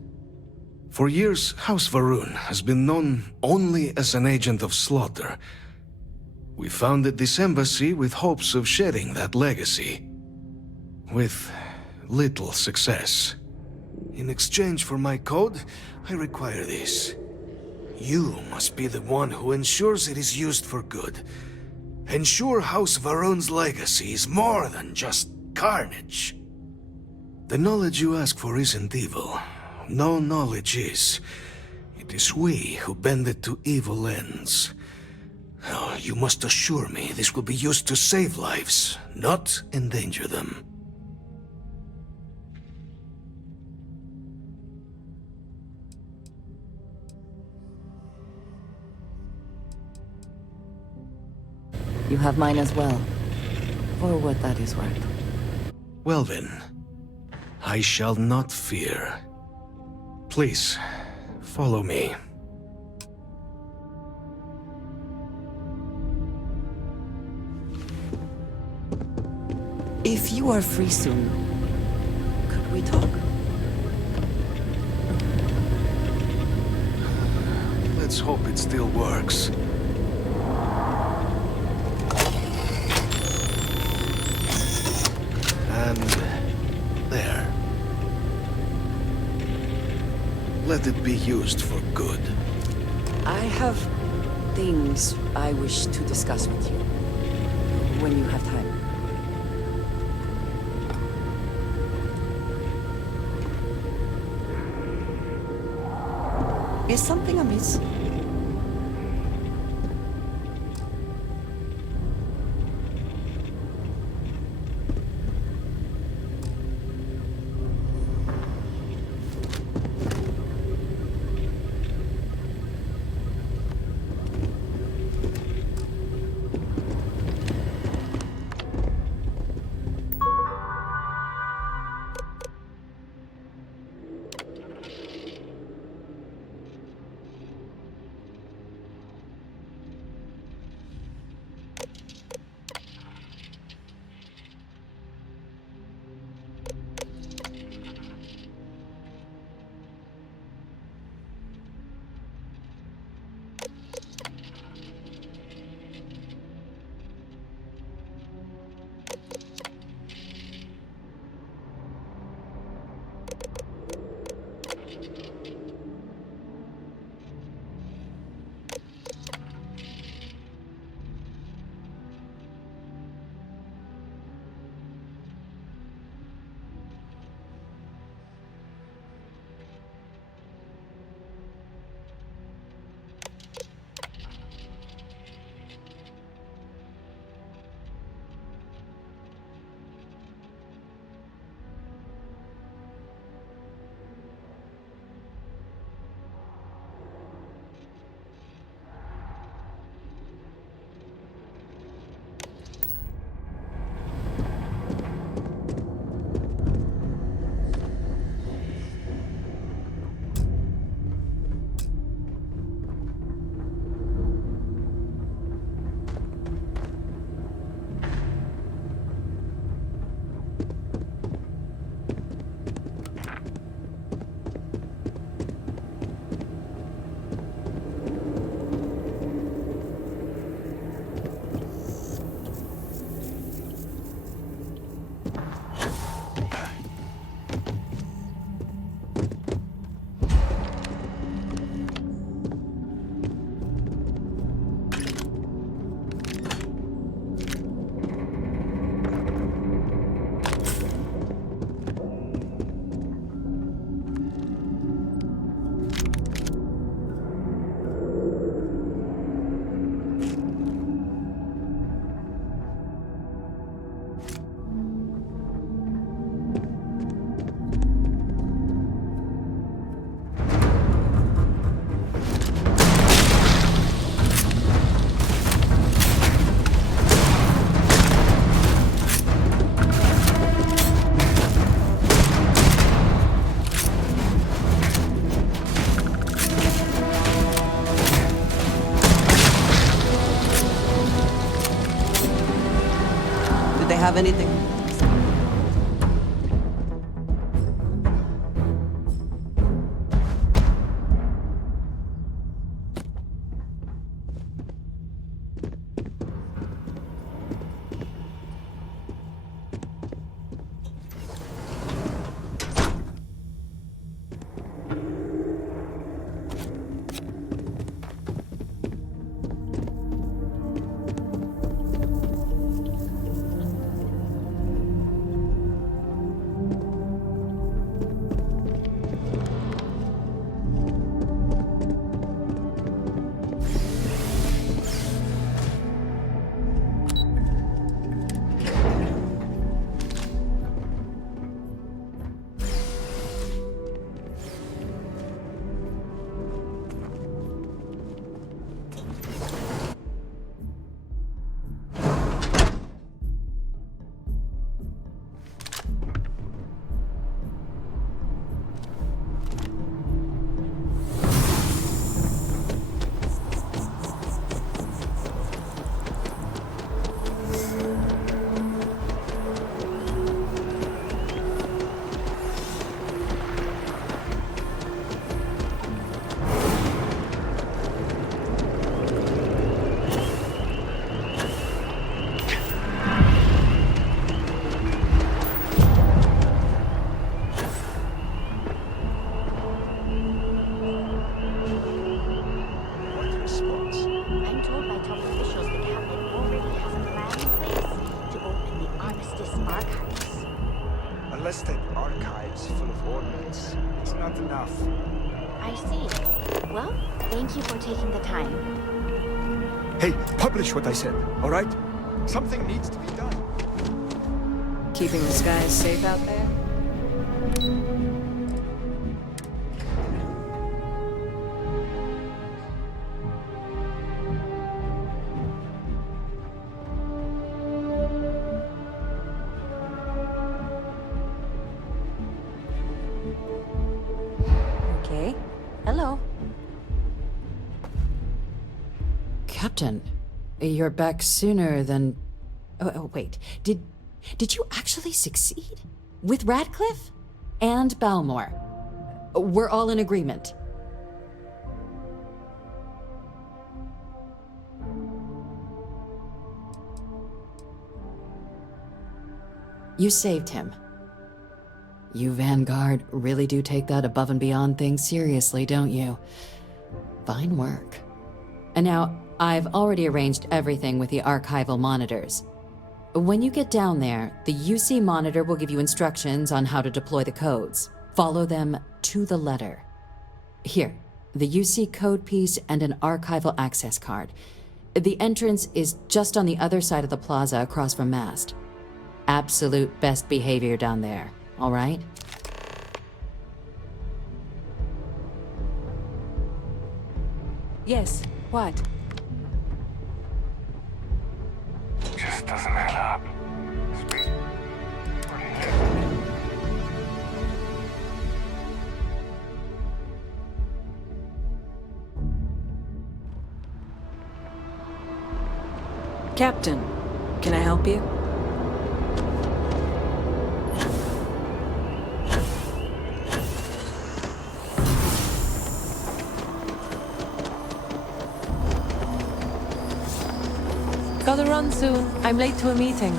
For years, House Varun has been known only as an agent of slaughter. We founded this embassy with hopes of shedding that legacy. With little success. In exchange for my code, I require this. You must be the one who ensures it is used for good. Ensure House Varun's legacy is more than just carnage. The knowledge you ask for isn't evil. No knowledge is. It is we who bend it to evil ends. Oh, you must assure me this will be used to save lives, not endanger them. You have mine as well, for what that is worth. Well then, I shall not fear. Please, follow me. If you are free soon, could we talk? Let's hope it still works. And there. Let it be used for good. I have things I wish to discuss with you. When you have time. Is something amiss? not enough. I see. Well, thank you for taking the time. Hey, publish what I said, all right? Something needs to be done. Keeping the skies safe out there? Okay. Hello. Captain, you're back sooner than... Oh, wait. Did you actually succeed? With Radcliffe? And Balmore? We're all in agreement. You saved him. You Vanguard really do take that above and beyond thing seriously, don't you? Fine work. And now, I've already arranged everything with the archival monitors. When you get down there, the UC monitor will give you instructions on how to deploy the codes. Follow them to the letter. Here, the UC code piece and an archival access card. The entrance is just on the other side of the plaza across from Mast. Absolute best behavior down there, all right? Yes, what? Just doesn't add up. Captain, can I help you? Gotta run soon. I'm late to a meeting.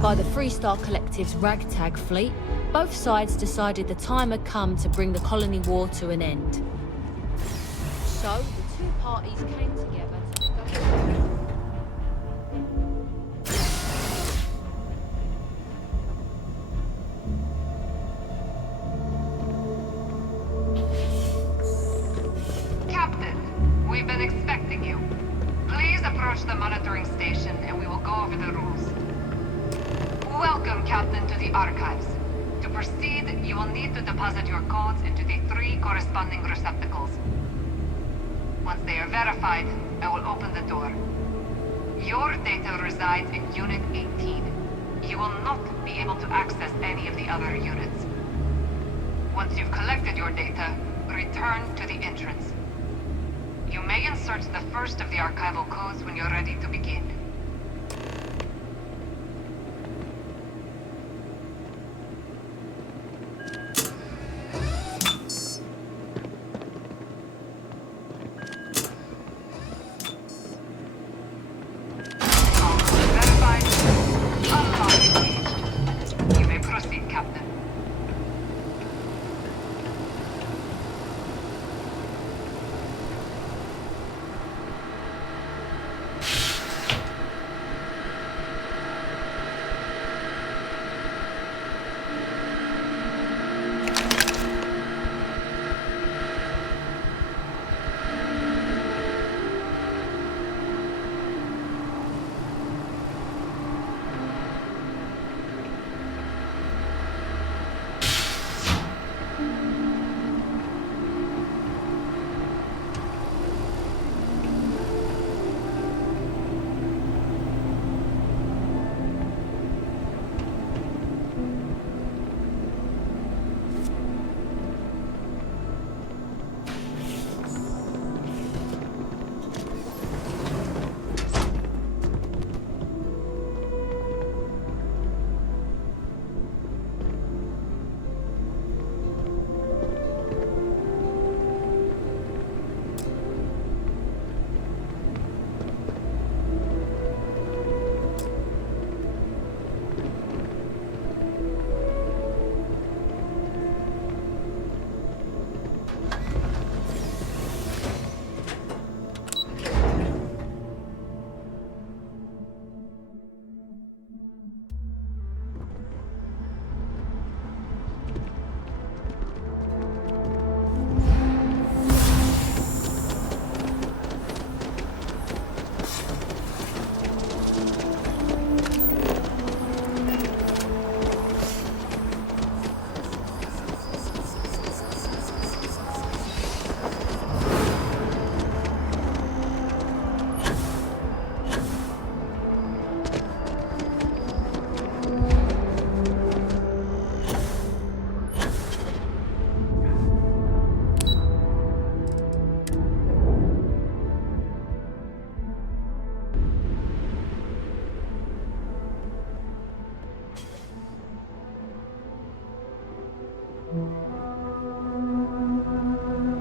By the Freestar Collective's ragtag fleet, both sides decided the time had come to bring the colony war to an end. So, the two parties came together to negotiate. Captain, we've been expecting you. Please approach the monitoring station and we will go over the rules. Welcome, Captain, to the Archives. To proceed, you will need to deposit your codes into the 3 corresponding receptacles. Once they are verified, I will open the door. Your data resides in Unit 18. You will not be able to access any of the other units. Once you've collected your data, return to the entrance. You may insert the first of the archival codes when you're ready to begin.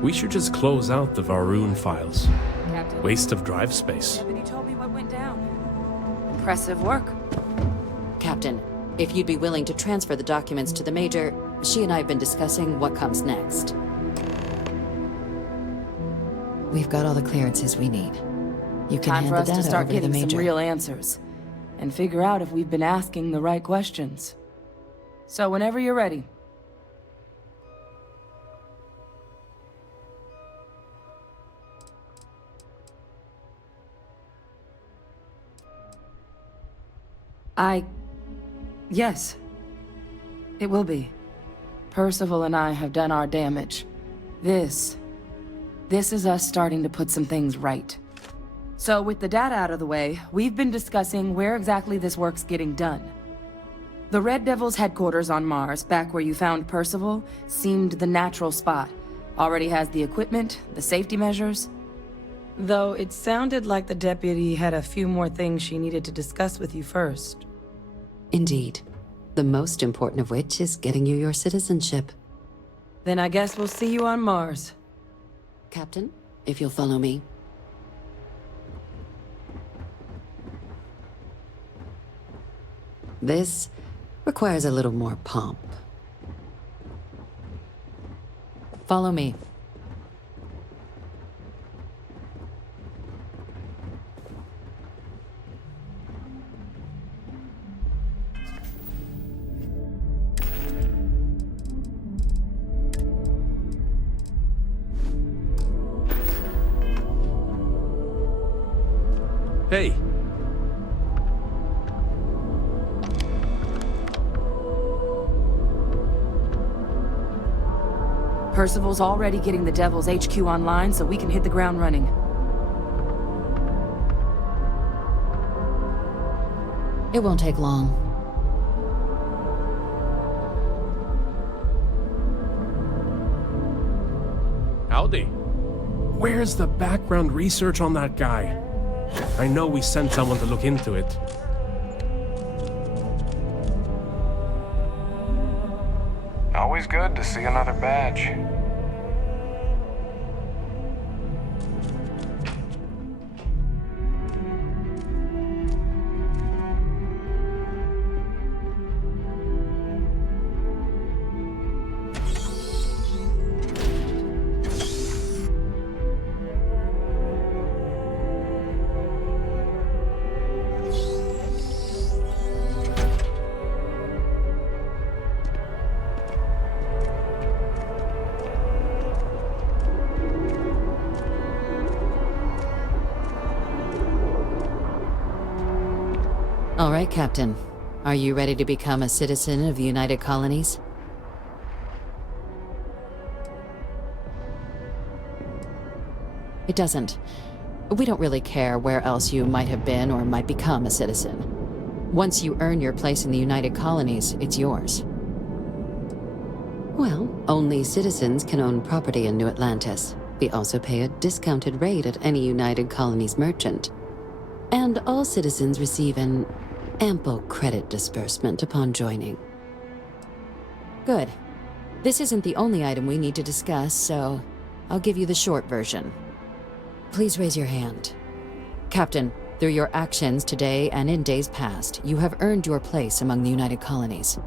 We should just close out the Varun files. Captain. Waste of drive space. Deputy told me what went down. Impressive work. Captain, if you'd be willing to transfer the documents to the Major, she and I have been discussing what comes next. We've got all the clearances we need. You can Time hand for the us to data start over to the getting some Major. real answers. And figure out if we've been asking the right questions. So whenever you're ready. Yes. It will be. Percival and I have done our damage. This is us starting to put some things right. So with the data out of the way, we've been discussing where exactly this work's getting done. The Red Devil's headquarters on Mars, back where you found Percival, seemed the natural spot. Already has the equipment, the safety measures. Though it sounded like the deputy had a few more things she needed to discuss with you first. Indeed. The most important of which is getting you your citizenship. Then I guess we'll see you on Mars. Captain, if you'll follow me. This requires a little more pomp. Follow me. Hey. Percival's already getting the Devil's HQ online, so we can hit the ground running. It won't take long. Howdy. Where's the background research on that guy? I know we sent someone to look into it. Always good to see another badge. All right, Captain. Are you ready to become a citizen of the United Colonies? It doesn't. We don't really care where else you might have been or might become a citizen. Once you earn your place in the United Colonies, it's yours. Well, only citizens can own property in New Atlantis. We also pay a discounted rate at any United Colonies merchant. And all citizens receive an ample credit disbursement upon joining. Good. This isn't the only item we need to discuss, so I'll give you the short version. Please raise your hand. Captain, through your actions today and in days past, you have earned your place among the United Colonies.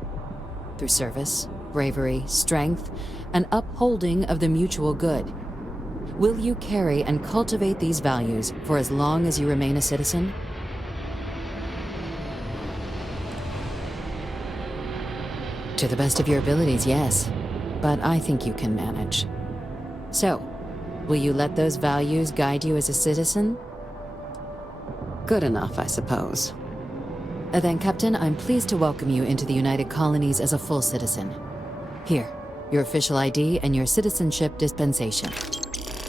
Through service, bravery, strength, and upholding of the mutual good. Will you carry and cultivate these values for as long as you remain a citizen? To the best of your abilities, yes. But I think you can manage. So, will you let those values guide you as a citizen? Good enough, I suppose. Then, Captain, I'm pleased to welcome you into the United Colonies as a full citizen. Here, your official ID and your citizenship dispensation.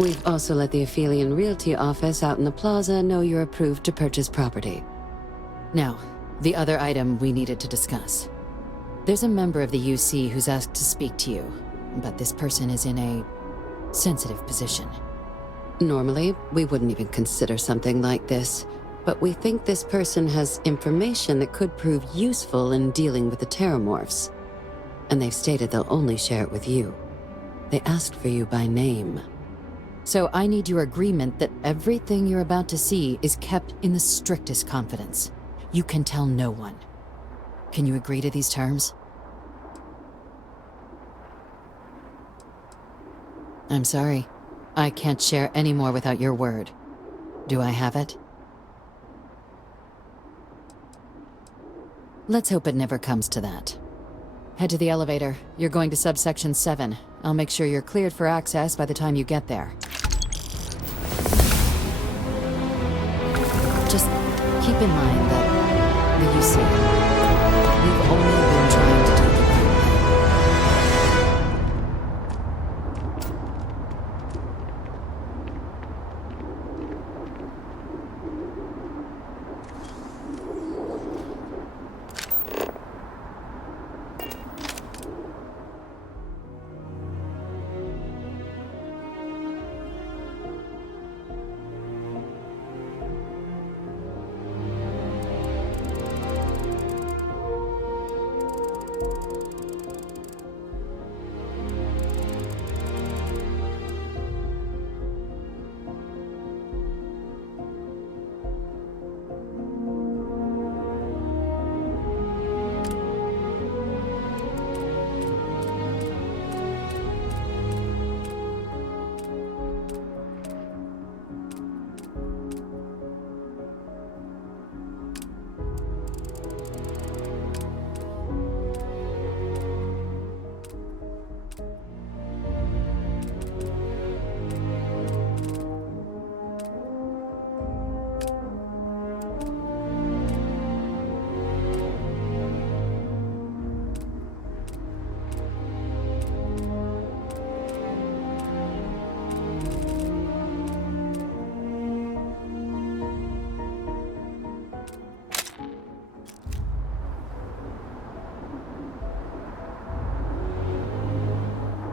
We've also let the Aphelion Realty office out in the plaza know you're approved to purchase property. Now, the other item we needed to discuss. There's a member of the UC who's asked to speak to you, but this person is in a sensitive position. Normally, we wouldn't even consider something like this, but we think this person has information that could prove useful in dealing with the Terramorphs. And they've stated they'll only share it with you. They asked for you by name. So I need your agreement that everything you're about to see is kept in the strictest confidence. You can tell no one. Can you agree to these terms? I'm sorry. I can't share any more without your word. Do I have it? Let's hope it never comes to that. Head to the elevator. You're going to subsection 7. I'll make sure you're cleared for access by the time you get there. Just keep in mind that the UC, we've only been trying to do the right thing.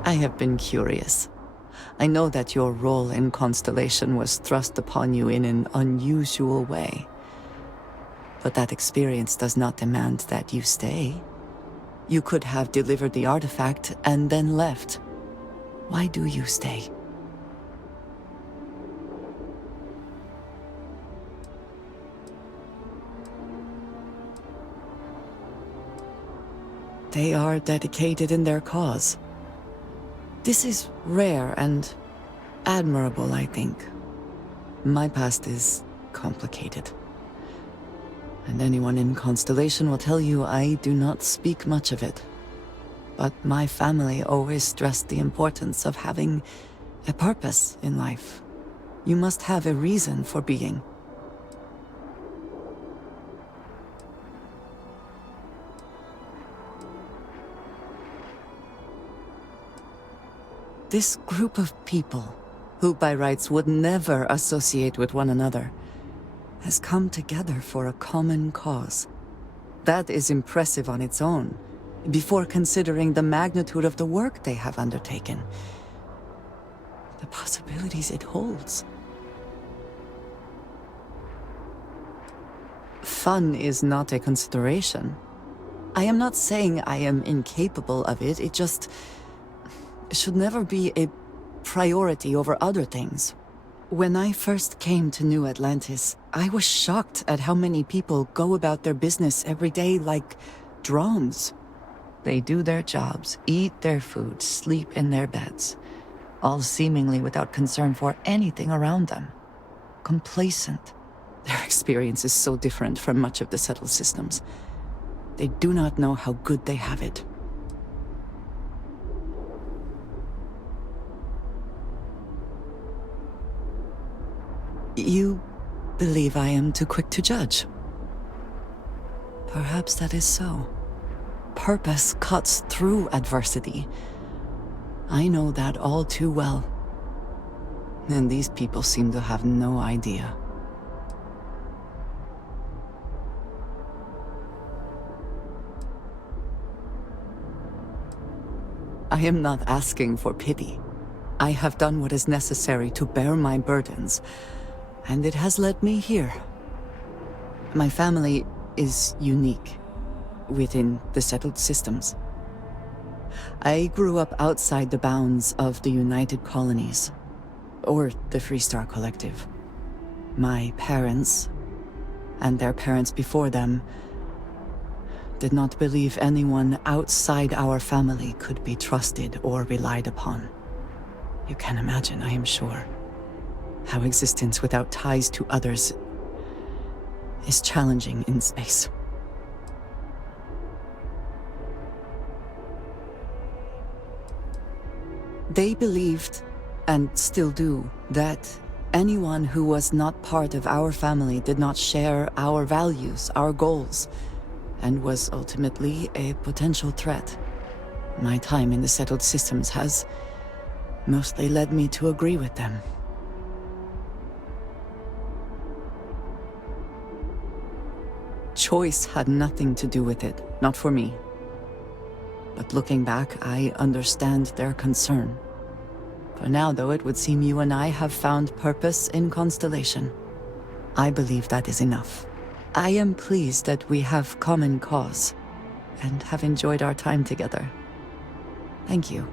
I have been curious. I know that your role in Constellation was thrust upon you in an unusual way. But that experience does not demand that you stay. You could have delivered the artifact and then left. Why do you stay? They are dedicated in their cause. This is rare and admirable, I think. My past is complicated. And anyone in Constellation will tell you I do not speak much of it. But my family always stressed the importance of having a purpose in life. You must have a reason for being. This group of people, who by rights would never associate with one another, has come together for a common cause. That is impressive on its own, before considering the magnitude of the work they have undertaken. The possibilities it holds. Fun is not a consideration. I am not saying I am incapable of it, it just should never be a priority over other things. When I first came to New Atlantis, I was shocked at how many people go about their business every day like drones. They do their jobs, eat their food, sleep in their beds, all seemingly without concern for anything around them. Complacent. Their experience is so different from much of the settled systems. They do not know how good they have it. You believe I am too quick to judge. Perhaps that is so. Purpose cuts through adversity. I know that all too well. And these people seem to have no idea. I am not asking for pity. I have done what is necessary to bear my burdens. And it has led me here. My family is unique within the settled systems. I grew up outside the bounds of the United Colonies, or the Freestar Collective. My parents, and their parents before them, did not believe anyone outside our family could be trusted or relied upon. You can imagine, I am sure, how existence without ties to others is challenging in space. They believed, and still do, that anyone who was not part of our family did not share our values, our goals, and was ultimately a potential threat. My time in the settled systems has mostly led me to agree with them. Choice had nothing to do with it, not for me. But looking back, I understand their concern. For now, though, it would seem you and I have found purpose in Constellation. I believe that is enough. I am pleased that we have common cause, and have enjoyed our time together. Thank you.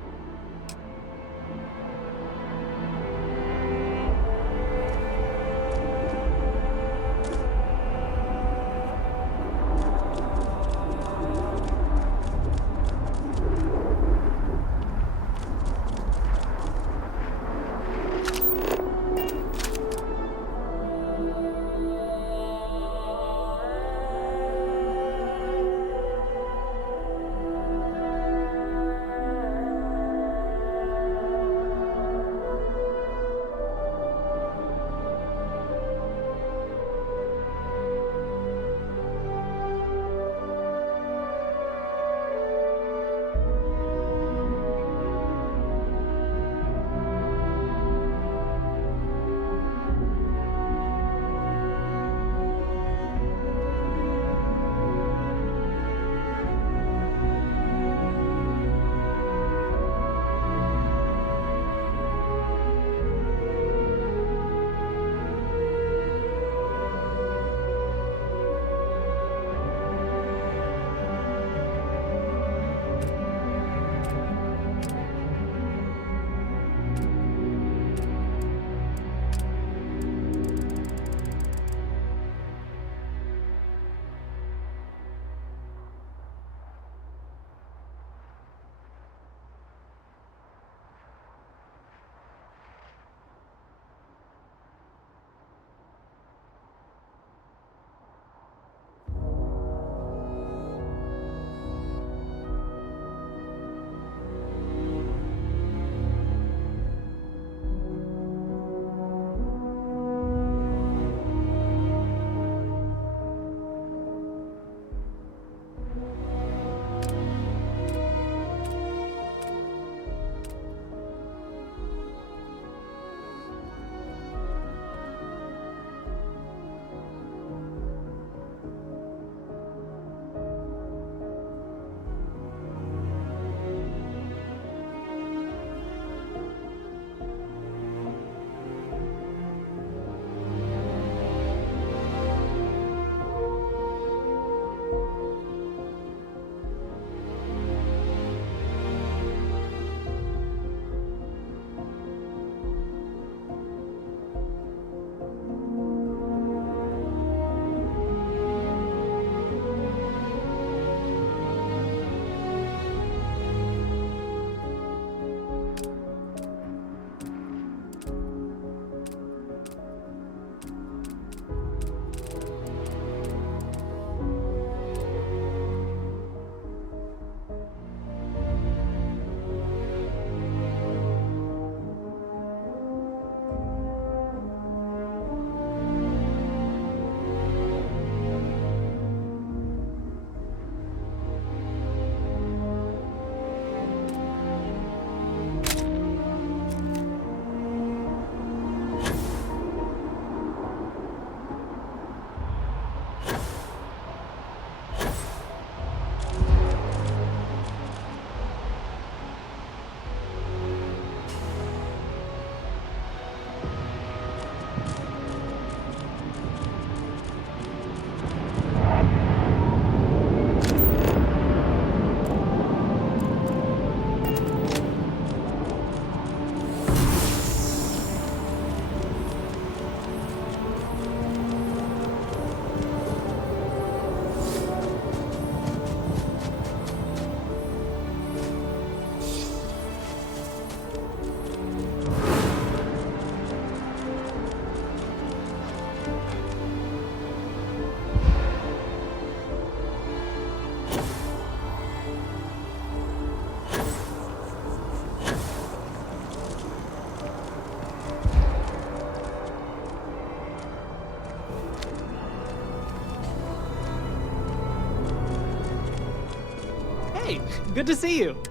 good to see you.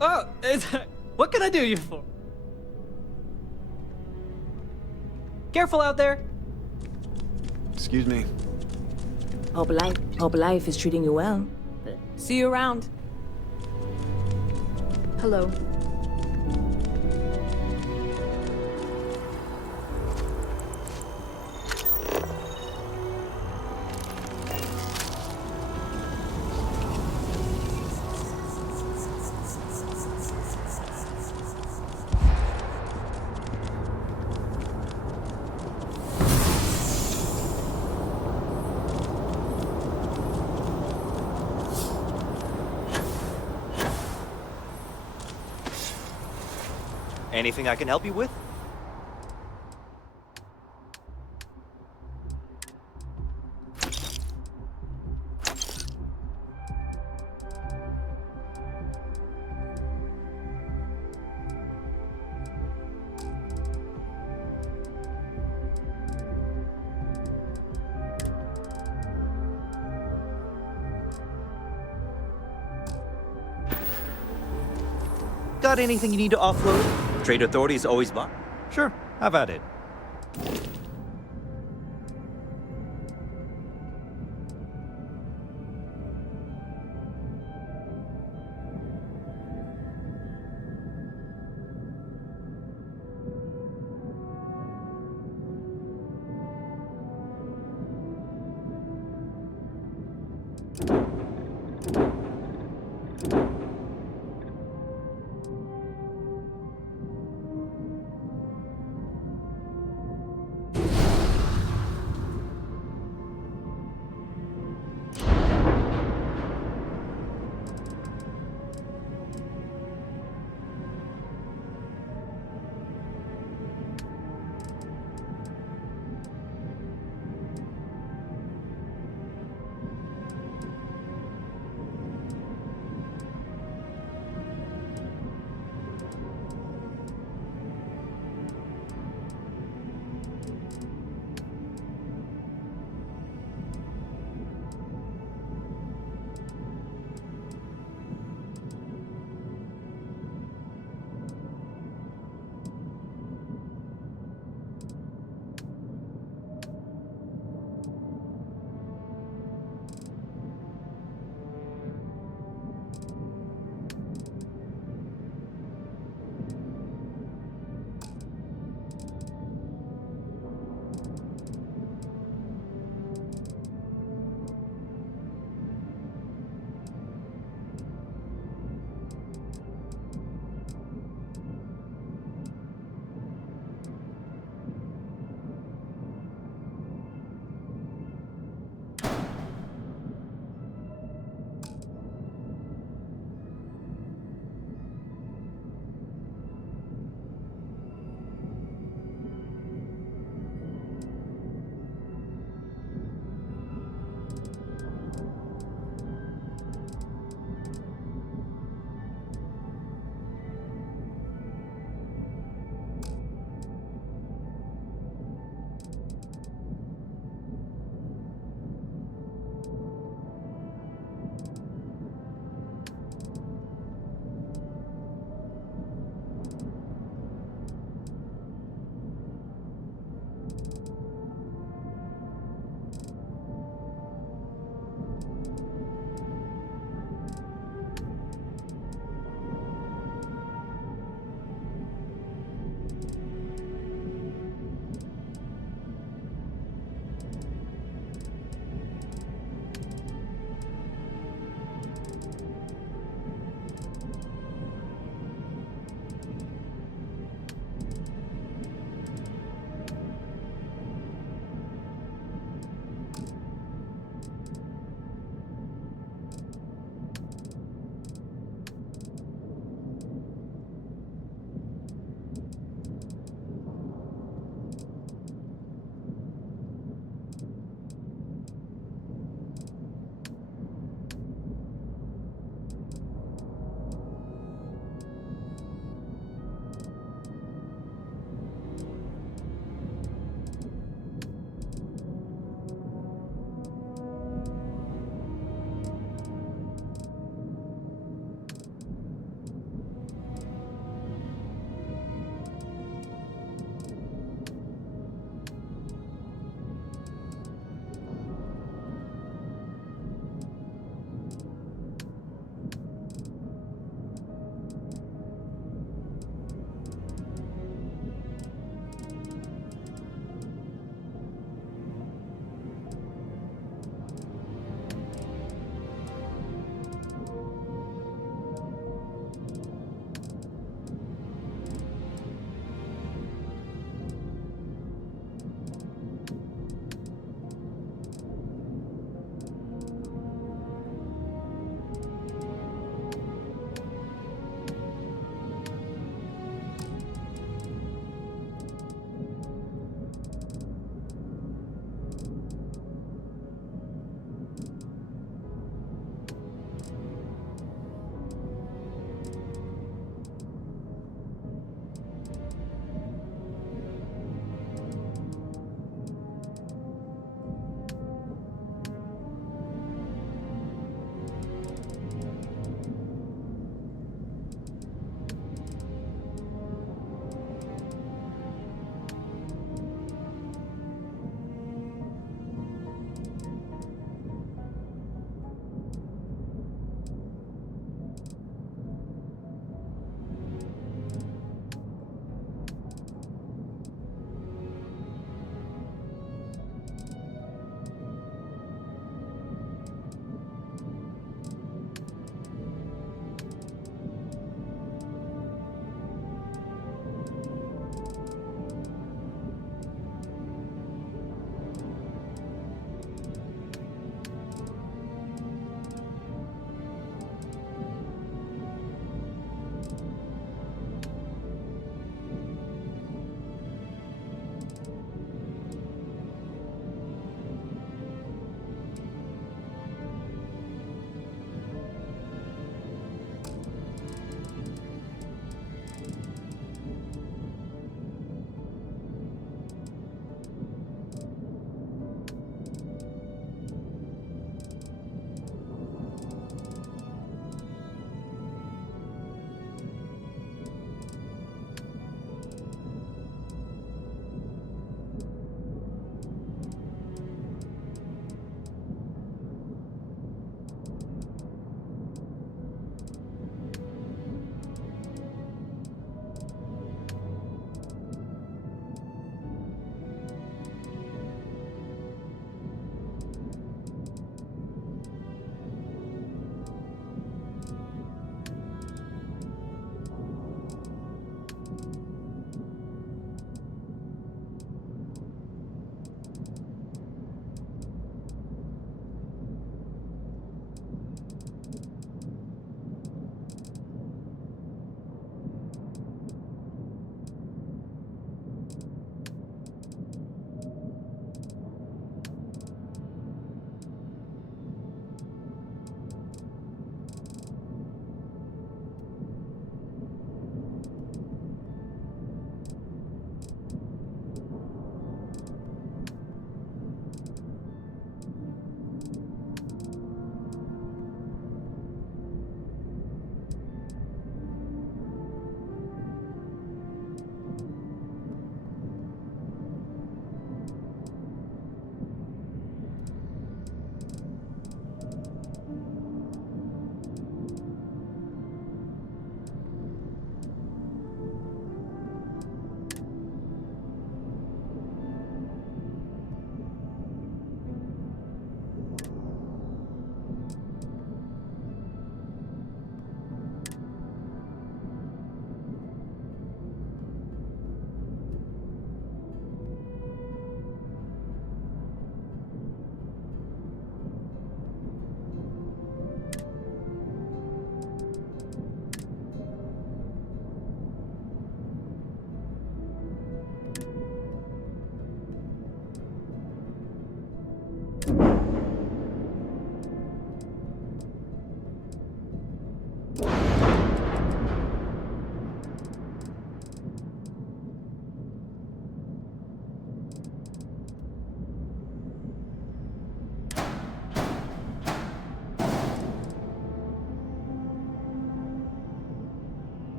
Oh, what can I do you for? Careful out there. Excuse me. Hope life is treating you well. See you around. Hello. Anything I can help you with? Got anything you need to offload? Trade Authority is always by. Sure, have at it.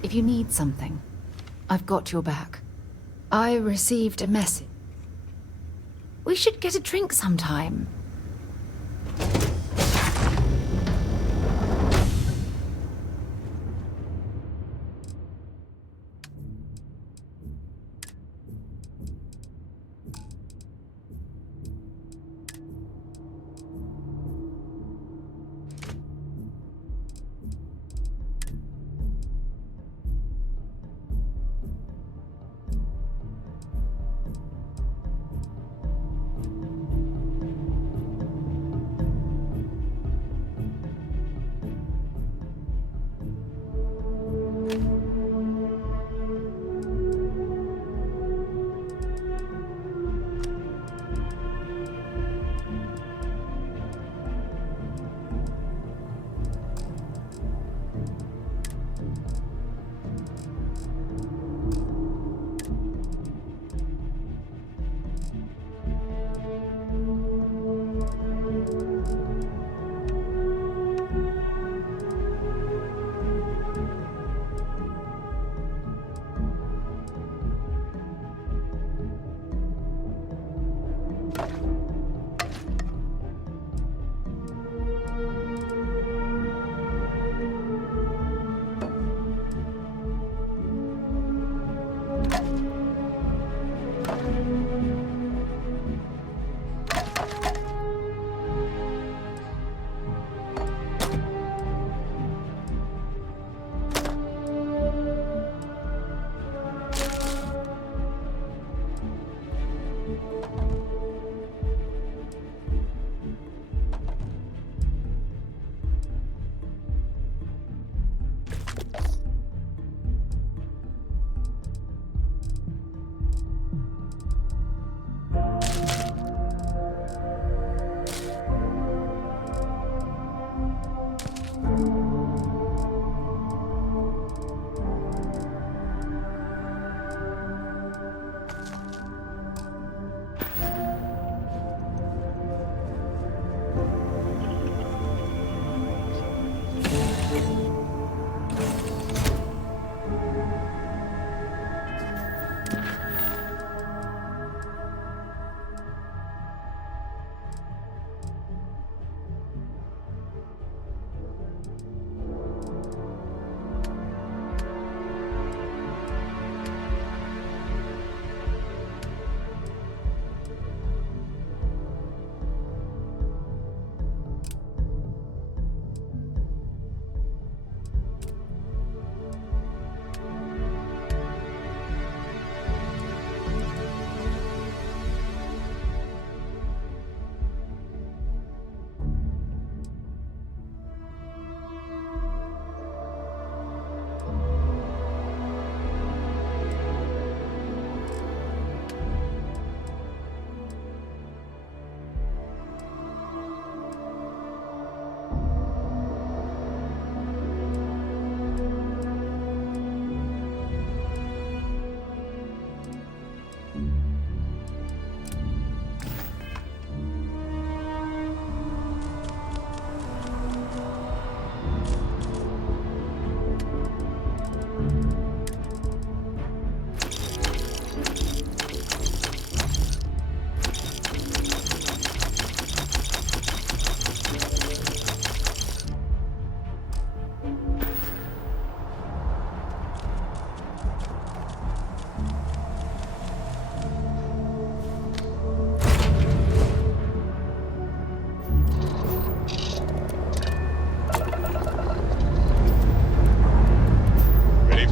If you need something, I've got your back. I received a message. We should get a drink sometime.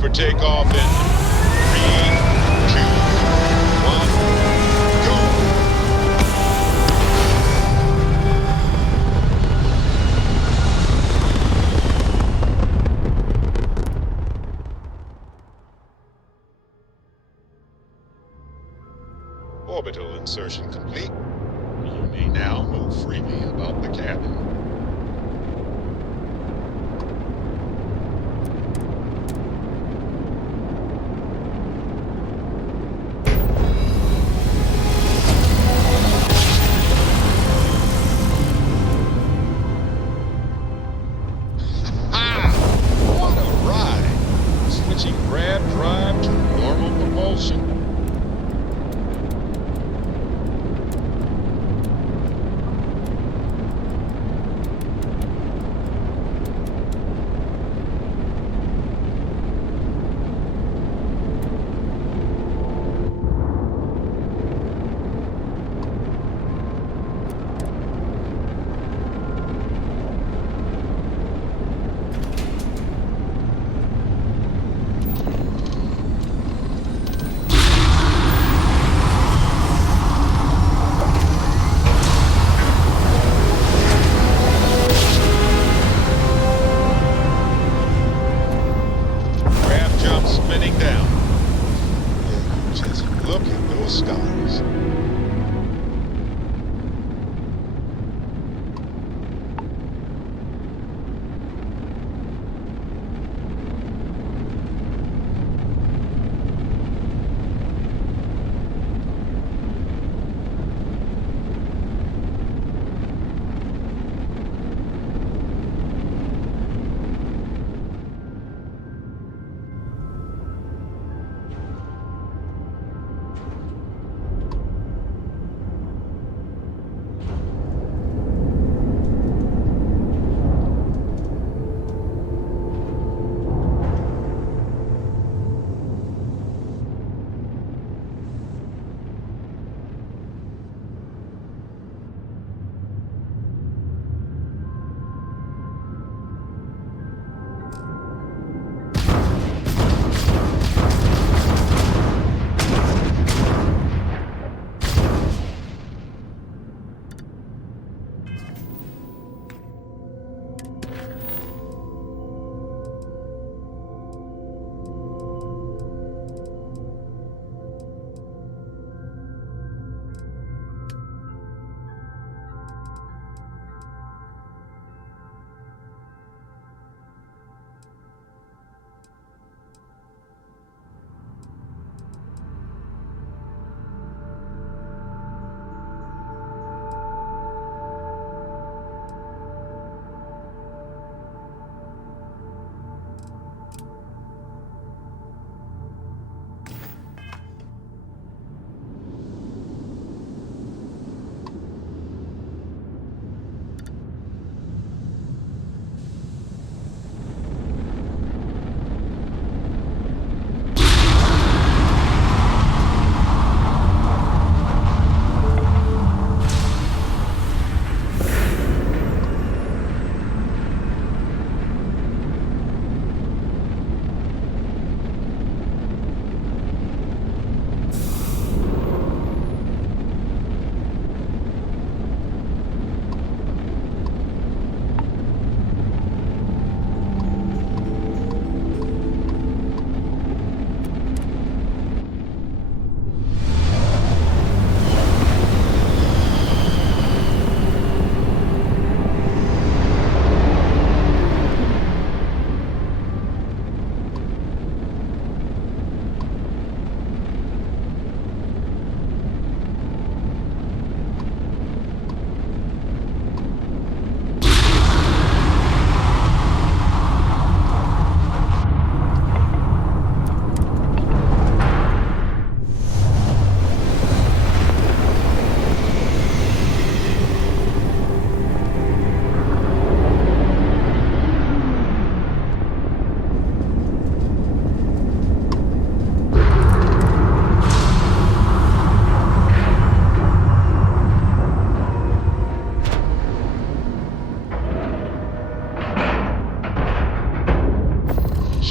for takeoff in 3, 2, 1, go! Orbital insertion complete. You may now move freely about the cabin. grab drive to normal propulsion. Spinning down. Yeah, just look at those skies.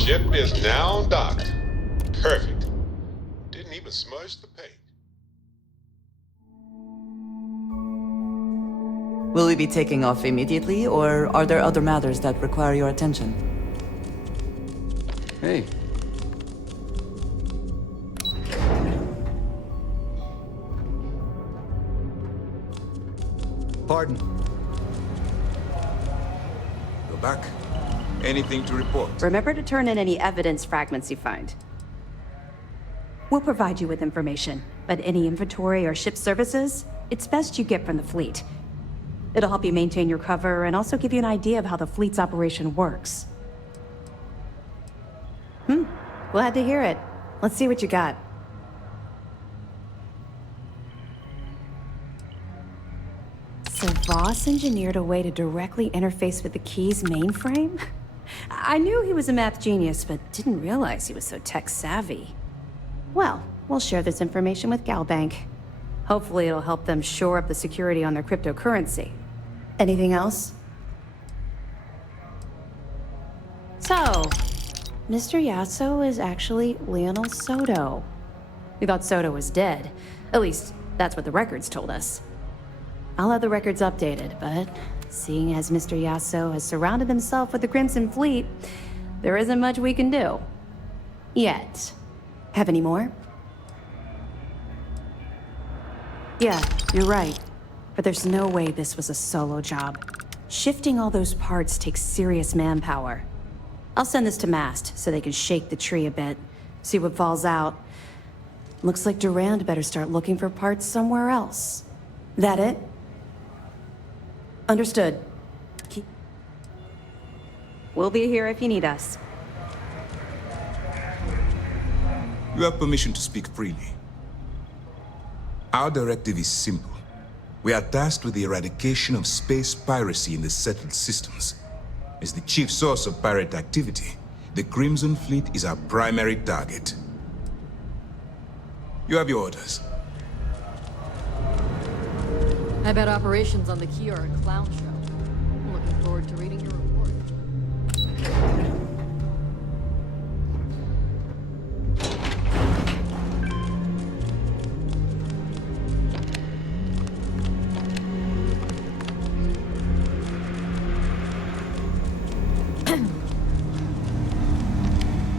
Ship is now docked. Perfect. Didn't even smudge the paint. Will we be taking off immediately, or are there other matters that require your attention? Hey. Pardon. Go back. Anything to report? Remember to turn in any evidence fragments you find. We'll provide you with information, but any inventory or ship services, it's best you get from the fleet. It'll help you maintain your cover and also give you an idea of how the fleet's operation works. Glad to hear it. Let's see what you got. So Voss engineered a way to directly interface with the key's mainframe? I knew he was a math genius, but didn't realize he was so tech-savvy. Well, we'll share this information with Galbank. Hopefully it'll help them shore up the security on their cryptocurrency. Anything else? So, Mr. Yasso is actually Lionel Soto. We thought Soto was dead. At least, that's what the records told us. I'll have the records updated, but seeing as Mr. Yasso has surrounded himself with the Crimson Fleet, there isn't much we can do. Yet. Have any more? Yeah, you're right. But there's no way this was a solo job. Shifting all those parts takes serious manpower. I'll send this to Mast so they can shake the tree a bit, see what falls out. Looks like Durand better start looking for parts somewhere else. That it? Understood. We'll be here if you need us. You have permission to speak freely. Our directive is simple. We are tasked with the eradication of space piracy in the settled systems. As the chief source of pirate activity, the Crimson Fleet is our primary target. You have your orders. I bet operations on the key are a clown show. I'm looking forward to reading your report.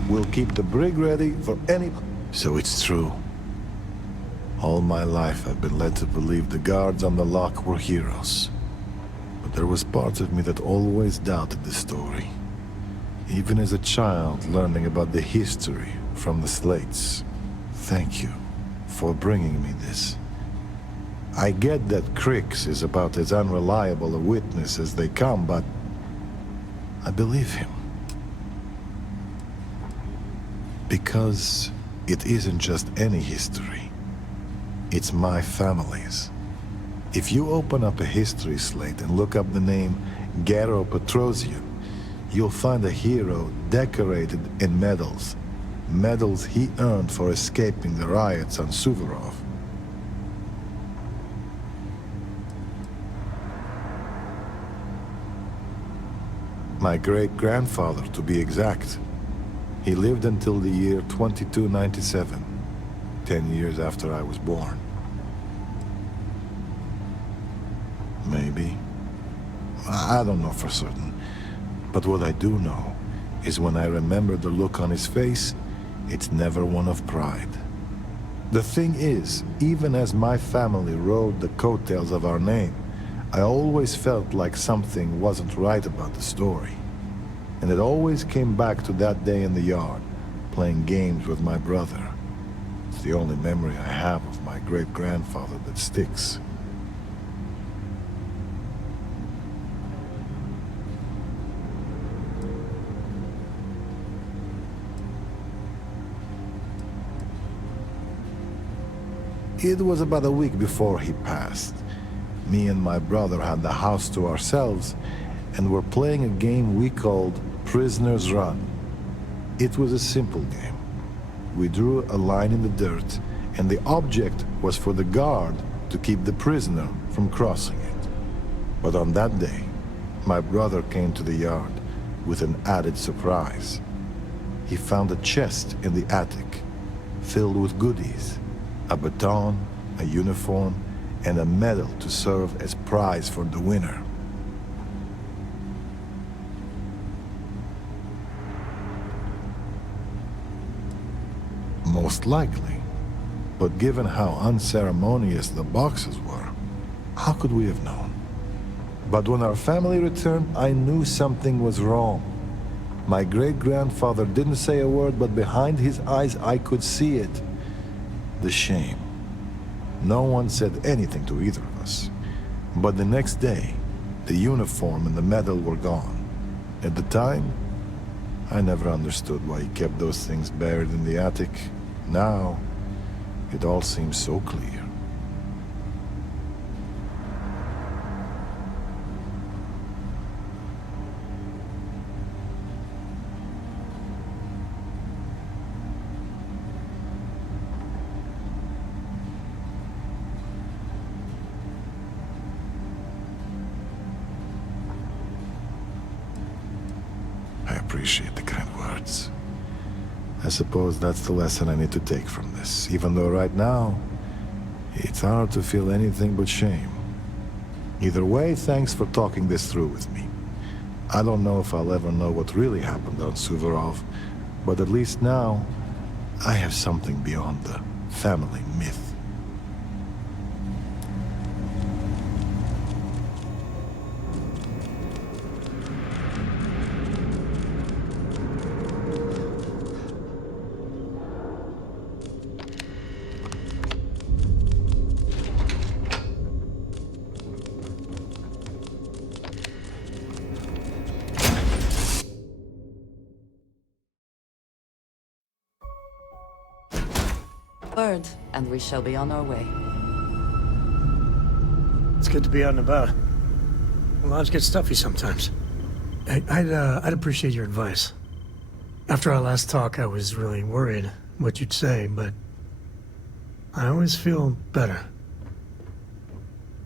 We'll keep the brig ready for any... So it's true. All my life I've been led to believe the guards on the lock were heroes. But there was part of me that always doubted the story. Even as a child learning about the history from the slates. Thank you for bringing me this. I get that Crix is about as unreliable a witness as they come, but I believe him. Because it isn't just any history. It's my family's. If you open up a history slate and look up the name Garo Petrosian, you'll find a hero decorated in medals. Medals he earned for escaping the riots on Suvorov. My great-grandfather, to be exact. He lived until the year 2297, 10 years after I was born. Maybe. I don't know for certain. But what I do know is when I remember the look on his face, it's never one of pride. The thing is, even as my family rode the coattails of our name, I always felt like something wasn't right about the story. And it always came back to that day in the yard, playing games with my brother. It's the only memory I have of my great-grandfather that sticks. It was about a week before he passed. Me and my brother had the house to ourselves and were playing a game we called Prisoner's Run. It was a simple game. We drew a line in the dirt, and the object was for the guard to keep the prisoner from crossing it. But on that day, my brother came to the yard with an added surprise. He found a chest in the attic, filled with goodies, a baton, a uniform, and a medal to serve as prize for the winner. Most likely. But given how unceremonious the boxes were, how could we have known? But when our family returned, I knew something was wrong. My great-grandfather didn't say a word, but behind his eyes I could see it. The shame. No one said anything to either of us. But the next day, the uniform and the medal were gone. At the time, I never understood why he kept those things buried in the attic. Now, it all seems so clear. I appreciate the kind words. I suppose that's the lesson I need to take from this, even though right now, it's hard to feel anything but shame. Either way, thanks for talking this through with me. I don't know if I'll ever know what really happened on Suvorov, but at least now, I have something beyond the family myth. Bird, and we shall be on our way. It's good to be out and about. Lives get stuffy sometimes. Hey, I'd appreciate your advice. After our last talk, I was really worried what you'd say, but I always feel better.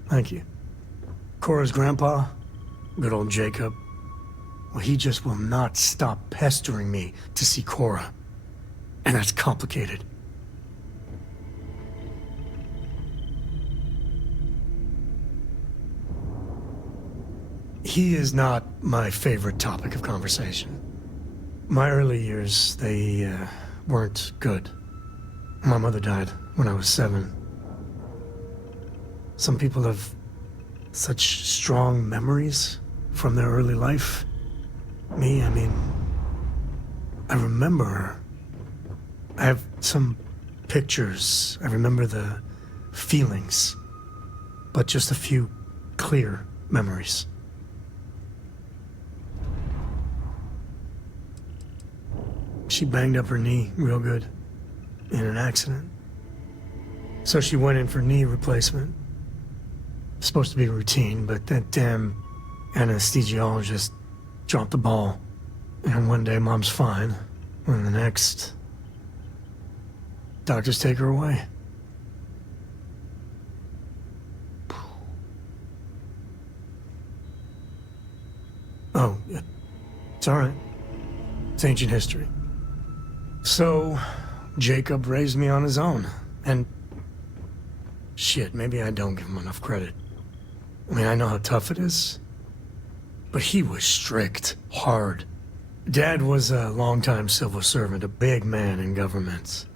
Thank you. Cora's grandpa, good old Jacob, well, he just will not stop pestering me to see Cora. And that's complicated. He is not my favorite topic of conversation. My early years, they weren't good. My mother died when I was 7. Some people have such strong memories from their early life. Me, I mean, I remember her. I have some pictures. I remember the feelings, but just a few clear memories. She banged up her knee real good in an accident. So she went in for knee replacement. Supposed to be routine, but that damn anesthesiologist dropped the ball. And one day Mom's fine, and the next, doctors take her away. Oh, yeah. It's all right. It's ancient history. So, Jacob raised me on his own, and shit, maybe I don't give him enough credit. I mean, I know how tough it is, but he was strict, hard. Dad was a longtime civil servant, a big man in government,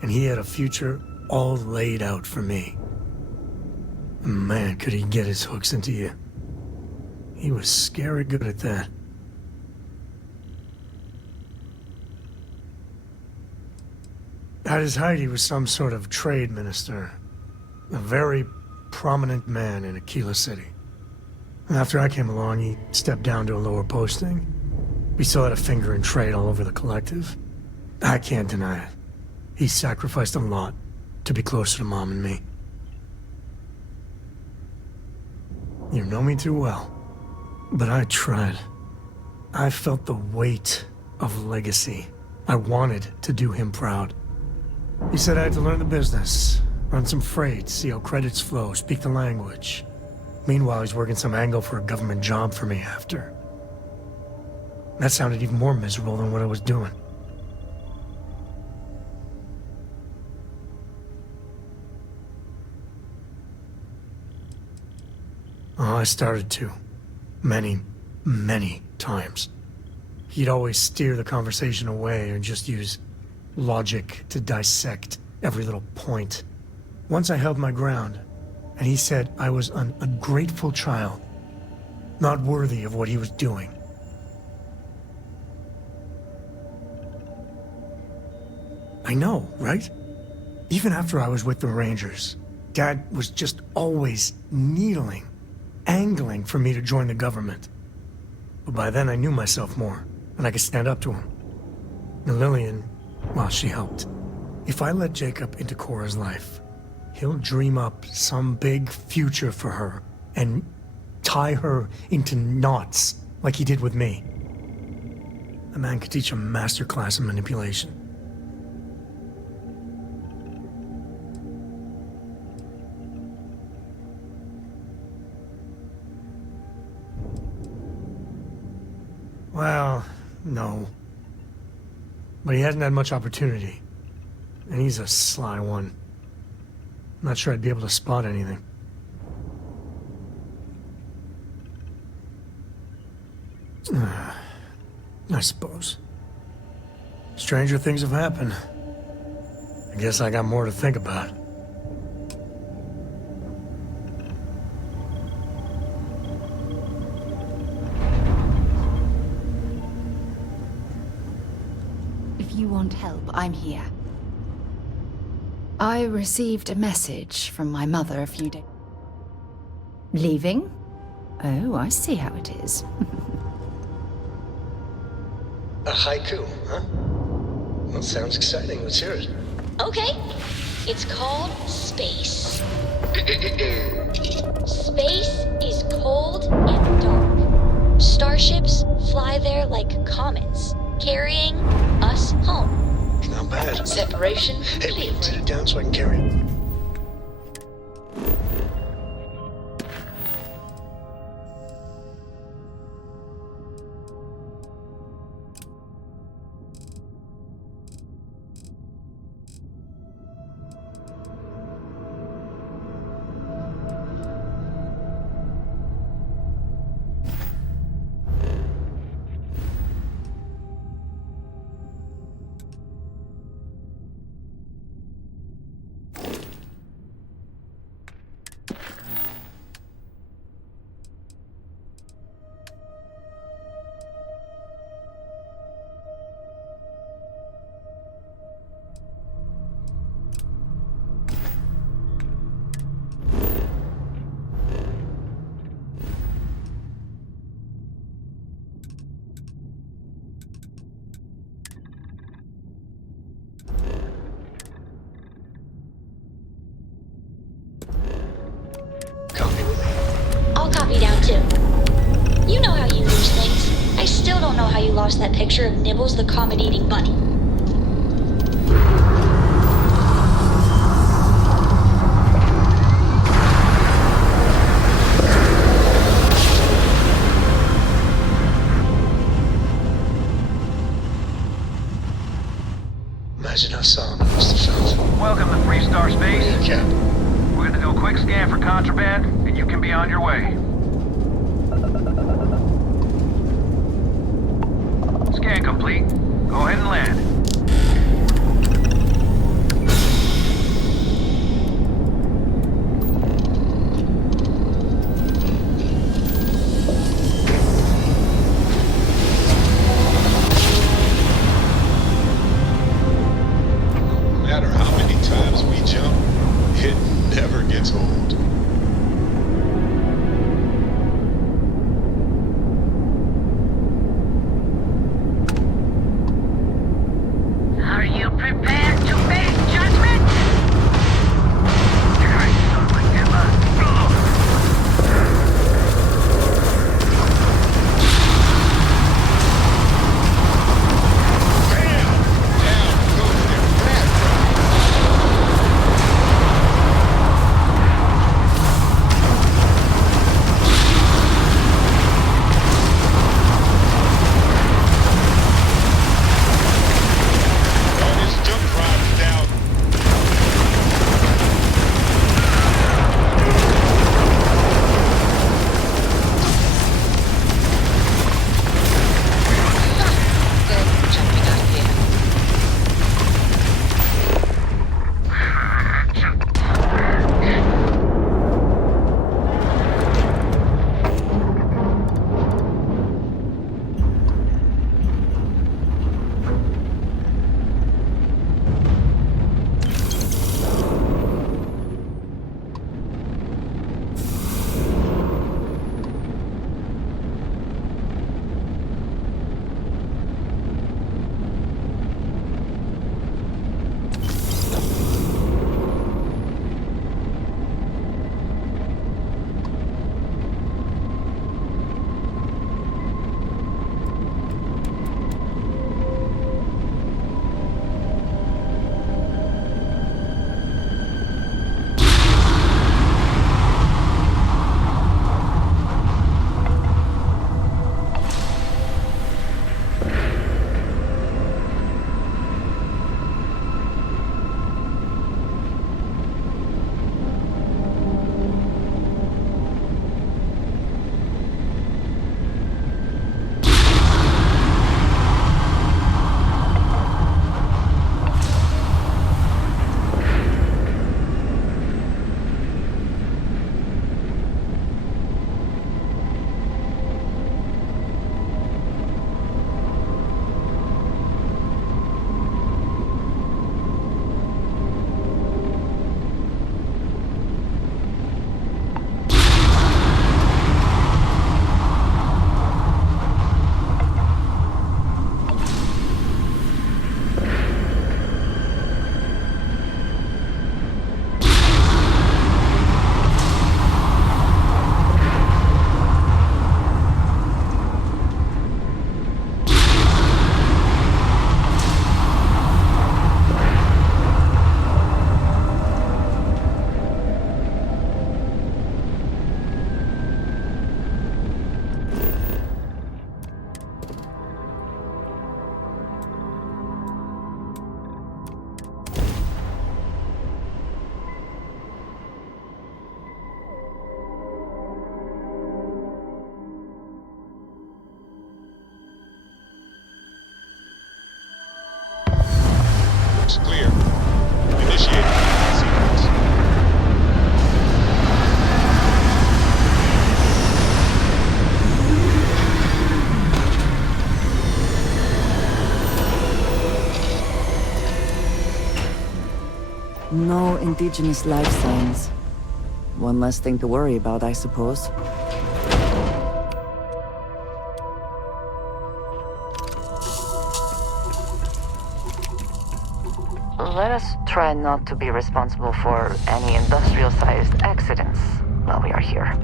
and he had a future all laid out for me. Man, could he get his hooks into you. He was scary good at that. At his height, he was some sort of trade minister. A very prominent man in Aquila City. After I came along, he stepped down to a lower posting. We still had a finger in trade all over the collective. I can't deny it. He sacrificed a lot to be closer to Mom and me. You know me too well, but I tried. I felt the weight of legacy. I wanted to do him proud. He said I had to learn the business, run some freight, see how credits flow, speak the language. Meanwhile, he's working some angle for a government job for me after. That sounded even more miserable than what I was doing. Oh, I started to. Many, many times. He'd always steer the conversation away or just use logic to dissect every little point. Once I held my ground, and he said I was an ungrateful child, not worthy of what he was doing. I know, right? Even after I was with the Rangers, Dad was just always needling, angling for me to join the government. But by then I knew myself more. and I could stand up to him. And Lillian, well, she helped. If I let Jacob into Cora's life, he'll dream up some big future for her and tie her into knots like he did with me. The man could teach a master class in manipulation. Well, no. But he hasn't had much opportunity. And he's a sly one. I'm not sure I'd be able to spot anything. I suppose. Stranger things have happened. I guess I got more to think about. If you want help, I'm here. I received a message from my mother a few days. Leaving? Oh, I see how it is. A haiku, huh? Well, sounds exciting. Let's hear it. Okay. It's called space. Space is cold and dark. Starships fly there like comets, carrying us home. Not bad. Separation Hey, will you complete. write it down so I can carry it? I'll copy down too. You know how you lose things. I still don't know how you lost that picture of Nibbles the comet-eating bunny. Imagine how solemn it must have felt. Welcome to Freestar Space. Yeah. We're gonna do a quick scan for contraband, and you can be on your way. Scan complete. Go ahead and land. No matter how many times we jump, it never gets old. Are you prepared to face judgment? No indigenous life signs. One less thing to worry about, I suppose. Let us try not to be responsible for any industrial-sized accidents while we are here.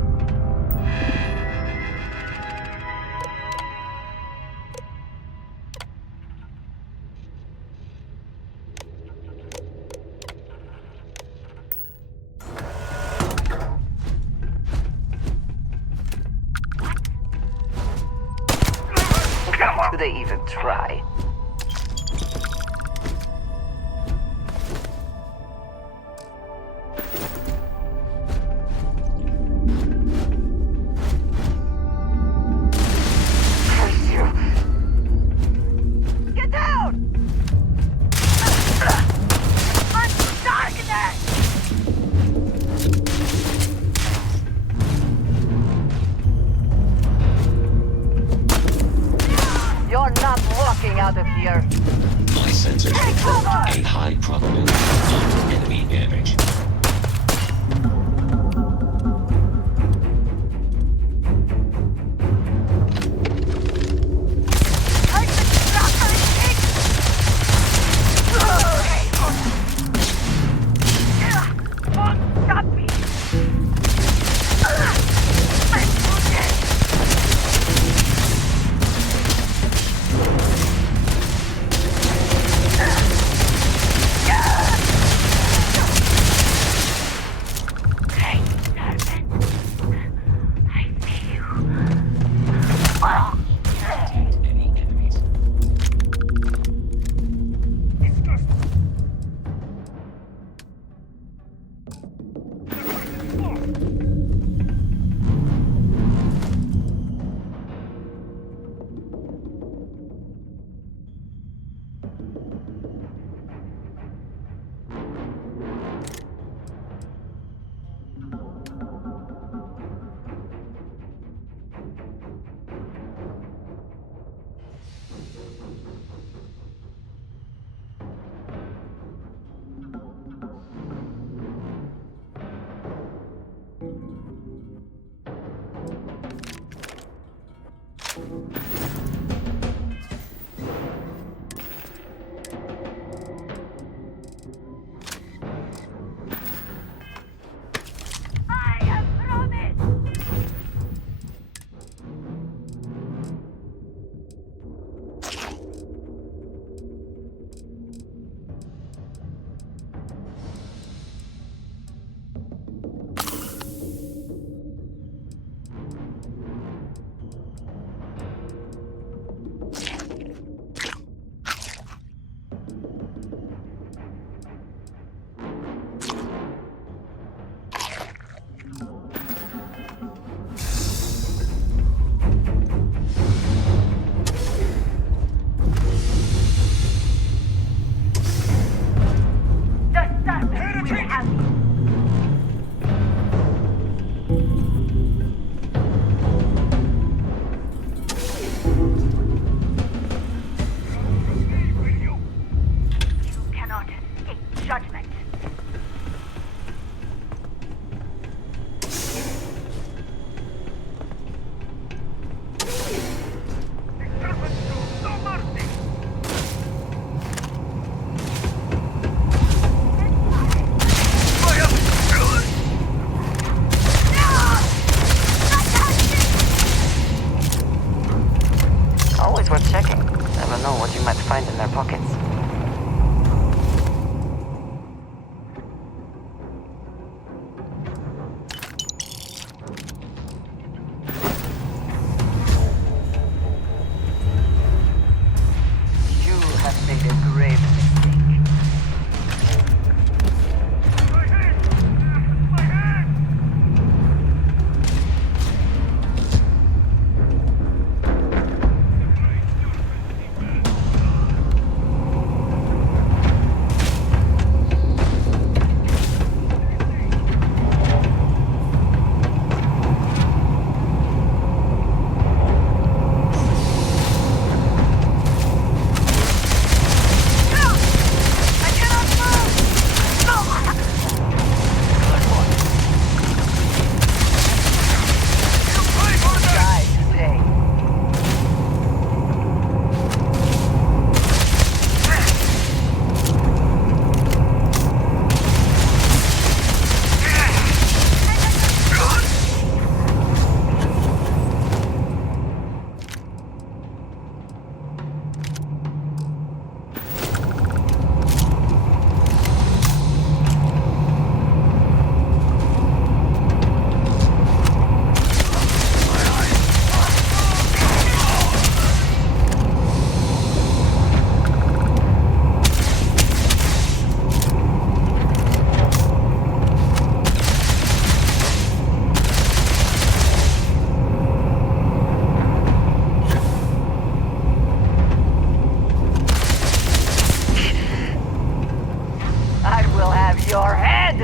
Do they even try? Curse you. Get down! Let's target that! You're not walking out your head!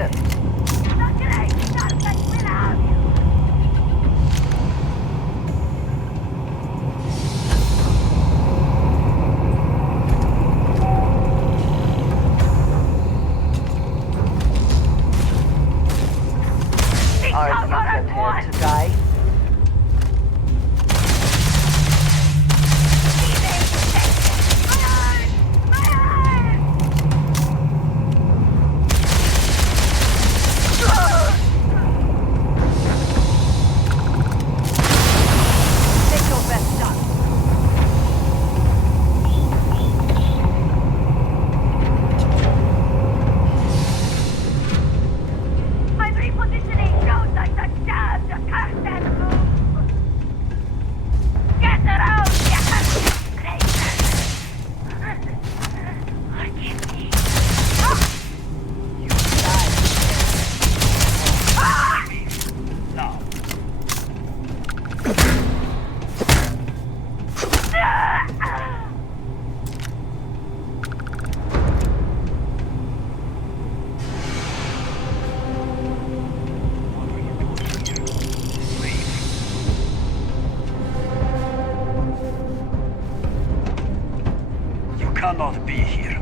Are you prepared to die? Cannot be here.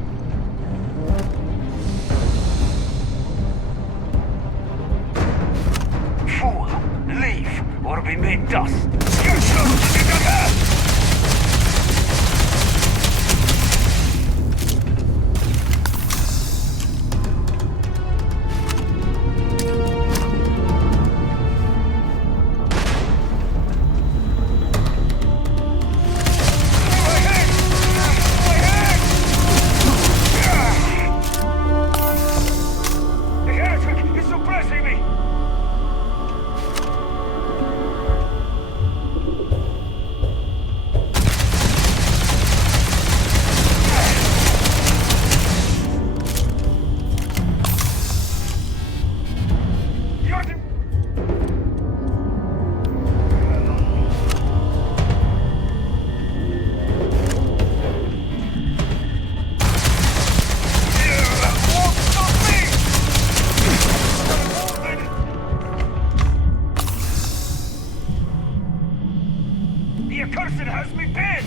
Fool, leave, or be made dust. The accursed has me pinned!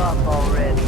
Up already.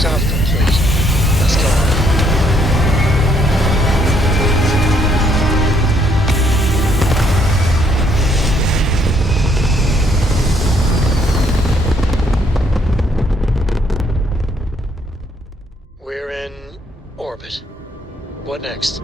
Liftoff complete. Let's go. We're in orbit. What next?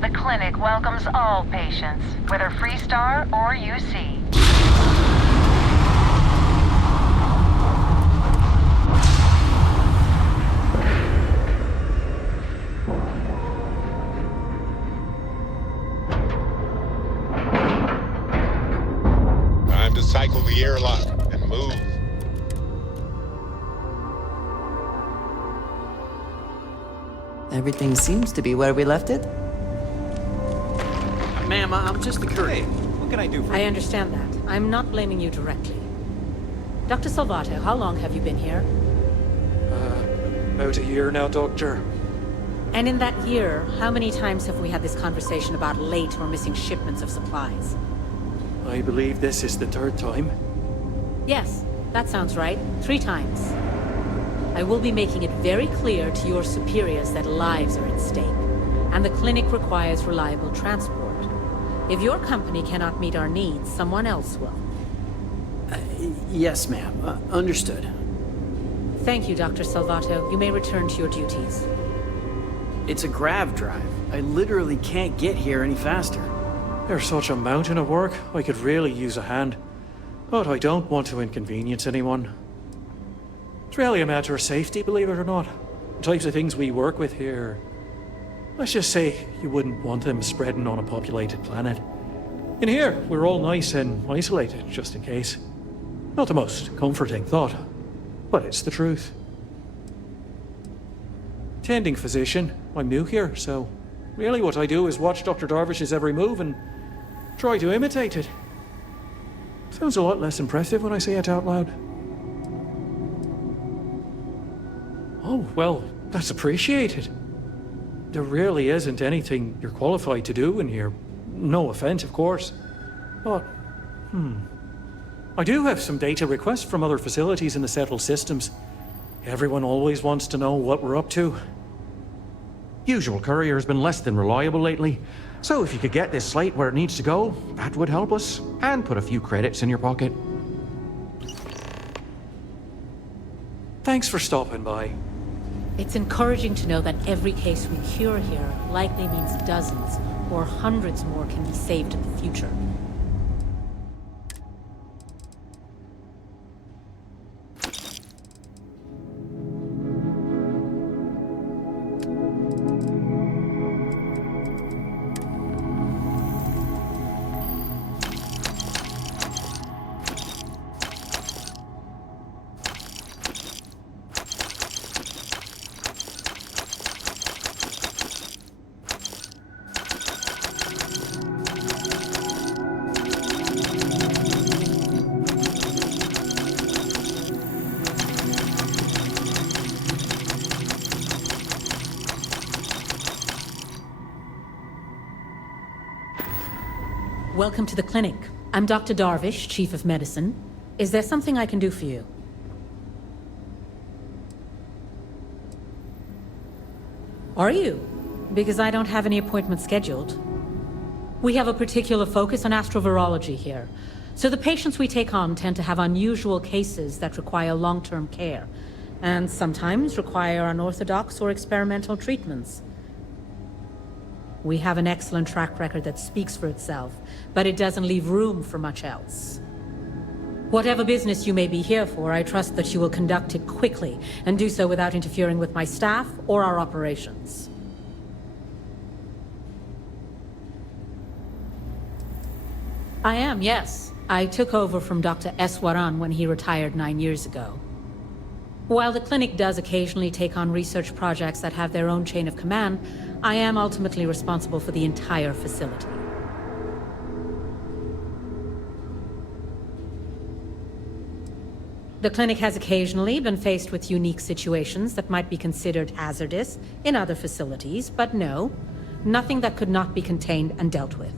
The clinic welcomes all patients, whether Freestar or UC. Time to cycle the airlock and move. Everything seems to be where we left it. Ma'am, I'm just the courier. What can I do for you? I understand that. I'm not blaming you directly. Dr. Salvato, how long have you been here? About a year now, Doctor. And in that year, how many times have we had this conversation about late or missing shipments of supplies? I believe this is the third time. Yes, that sounds right. 3 times. I will be making it very clear to your superiors that lives are at stake, and the clinic requires reliable transport. If your company cannot meet our needs, someone else will. Yes, ma'am. Understood. Thank you, Dr. Salvato. You may return to your duties. It's a grav drive. I literally can't get here any faster. There's such a mountain of work, I could really use a hand. But I don't want to inconvenience anyone. It's really a matter of safety, believe it or not. The types of things we work with here. Let's just say you wouldn't want them spreading on a populated planet. In here, we're all nice and isolated, just in case. Not the most comforting thought, but it's the truth. Tending physician, I'm new here, so really what I do is watch Dr. Darvish's every move and try to imitate it. Sounds a lot less impressive when I say it out loud. Oh, well, that's appreciated. There really isn't anything you're qualified to do in here. No offense, of course. But, I do have some data requests from other facilities in the settled systems. Everyone always wants to know what we're up to. Usual courier's been less than reliable lately, so if you could get this slate where it needs to go, that would help us, and put a few credits in your pocket. Thanks for stopping by. It's encouraging to know that every case we cure here likely means dozens or hundreds more can be saved in the future. Welcome to the clinic. I'm Dr. Darvish, Chief of Medicine. Is there something I can do for you? Are you? Because I don't have any appointments scheduled. We have a particular focus on astrovirology here, so the patients we take on tend to have unusual cases that require long-term care, and sometimes require unorthodox or experimental treatments. We have an excellent track record that speaks for itself, but it doesn't leave room for much else. Whatever business you may be here for, I trust that you will conduct it quickly, and do so without interfering with my staff or our operations. I am, yes. I took over from Dr. Eswaran when he retired 9 years ago. While the clinic does occasionally take on research projects that have their own chain of command, I am ultimately responsible for the entire facility. The clinic has occasionally been faced with unique situations that might be considered hazardous in other facilities, but no, nothing that could not be contained and dealt with.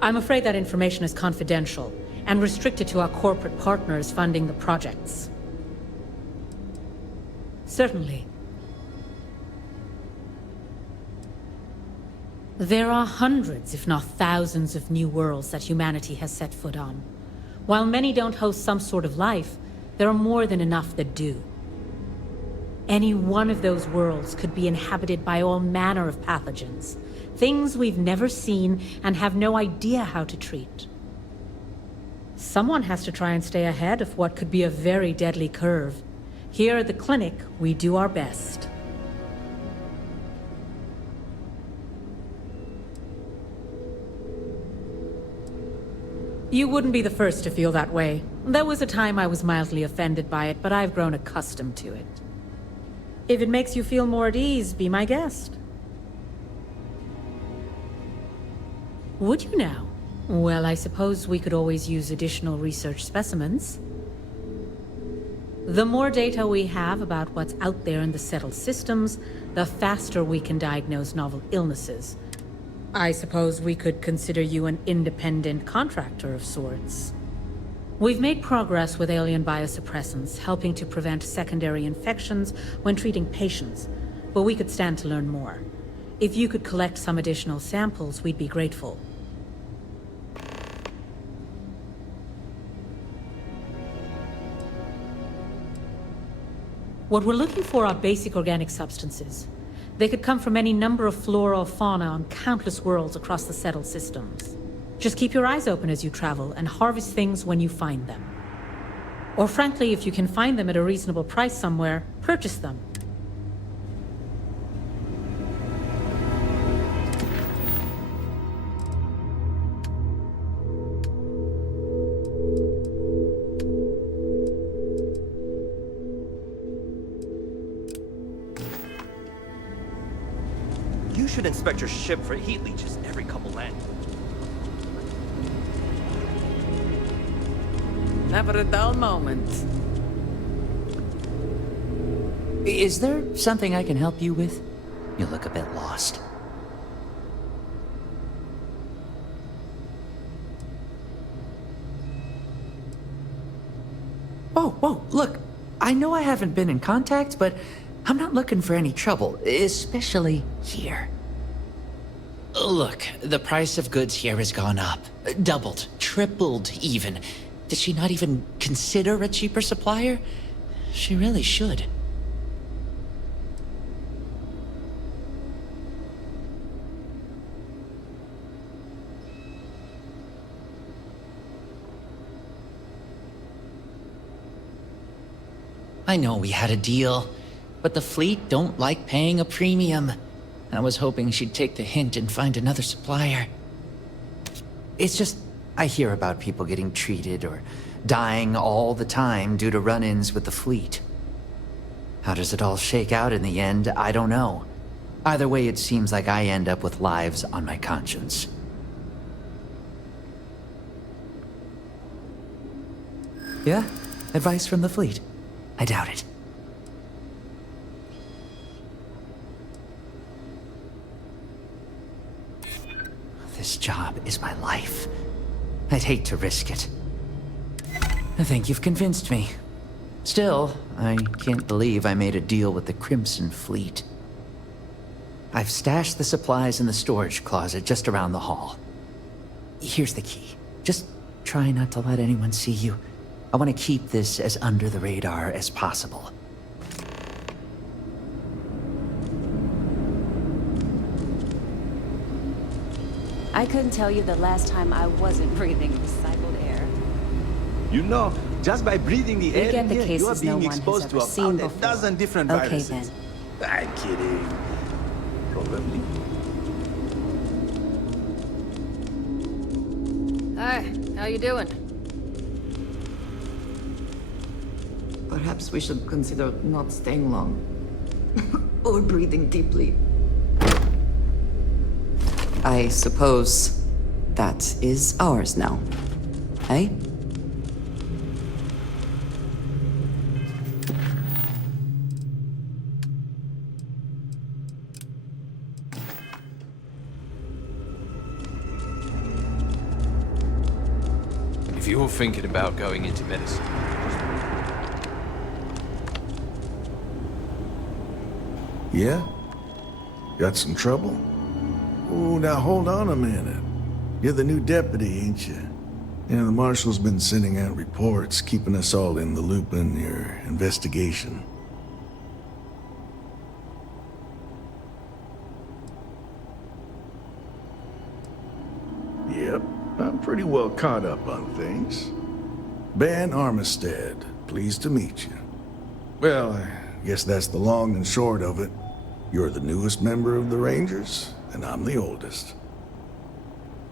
I'm afraid that information is confidential and restricted to our corporate partners funding the projects. Certainly. There are hundreds, if not thousands, of new worlds that humanity has set foot on. While many don't host some sort of life, there are more than enough that do. Any one of those worlds could be inhabited by all manner of pathogens, things we've never seen and have no idea how to treat. Someone has to try and stay ahead of what could be a very deadly curve. Here at the clinic, we do our best. You wouldn't be the first to feel that way. There was a time I was mildly offended by it, but I've grown accustomed to it. If it makes you feel more at ease, be my guest. Would you now? Well, I suppose we could always use additional research specimens. The more data we have about what's out there in the settled systems, the faster we can diagnose novel illnesses. I suppose we could consider you an independent contractor of sorts. We've made progress with alien biosuppressants, helping to prevent secondary infections when treating patients, but we could stand to learn more. If you could collect some additional samples, we'd be grateful. What we're looking for are basic organic substances. They could come from any number of flora or fauna on countless worlds across the settled systems. Just keep your eyes open as you travel and harvest things when you find them. Or frankly, if you can find them at a reasonable price somewhere, purchase them. You should inspect your ship for heat leeches every couple landings. Never a dull moment. Is there something I can help you with? You look a bit lost. Whoa, look. I know I haven't been in contact, but I'm not looking for any trouble, especially here. Look, the price of goods here has gone up. Doubled, tripled even. Did she not even consider a cheaper supplier? She really should. I know we had a deal, but the fleet don't like paying a premium. I was hoping she'd take the hint and find another supplier. It's just, I hear about people getting treated or dying all the time due to run-ins with the fleet. How does it all shake out in the end? I don't know. Either way, it seems like I end up with lives on my conscience. Yeah? Advice from the fleet? I doubt it. This job is my life. I'd hate to risk it. I think you've convinced me. Still, I can't believe I made a deal with the Crimson Fleet. I've stashed the supplies in the storage closet just around the hall. Here's the key. Just try not to let anyone see you. I want to keep this as under the radar as possible. I couldn't tell you the last time I wasn't breathing recycled air. You know, just by breathing the air get in the here, you are cases no being one has exposed to ever seen about a before. dozen different Okay, viruses. I'm kidding. Probably. Hi, how you doing? Perhaps we should consider not staying long. Or breathing deeply. I suppose that is ours now. Eh? If you're thinking about going into medicine, Yeah? Got some trouble? Oh, now hold on a minute. You're the new deputy, ain't you? Yeah, the marshal's been sending out reports, keeping us all in the loop in your investigation. Yep, I'm pretty well caught up on things. Ben Armistead, pleased to meet you. Well, I guess that's the long and short of it. You're the newest member of the Rangers, and I'm the oldest.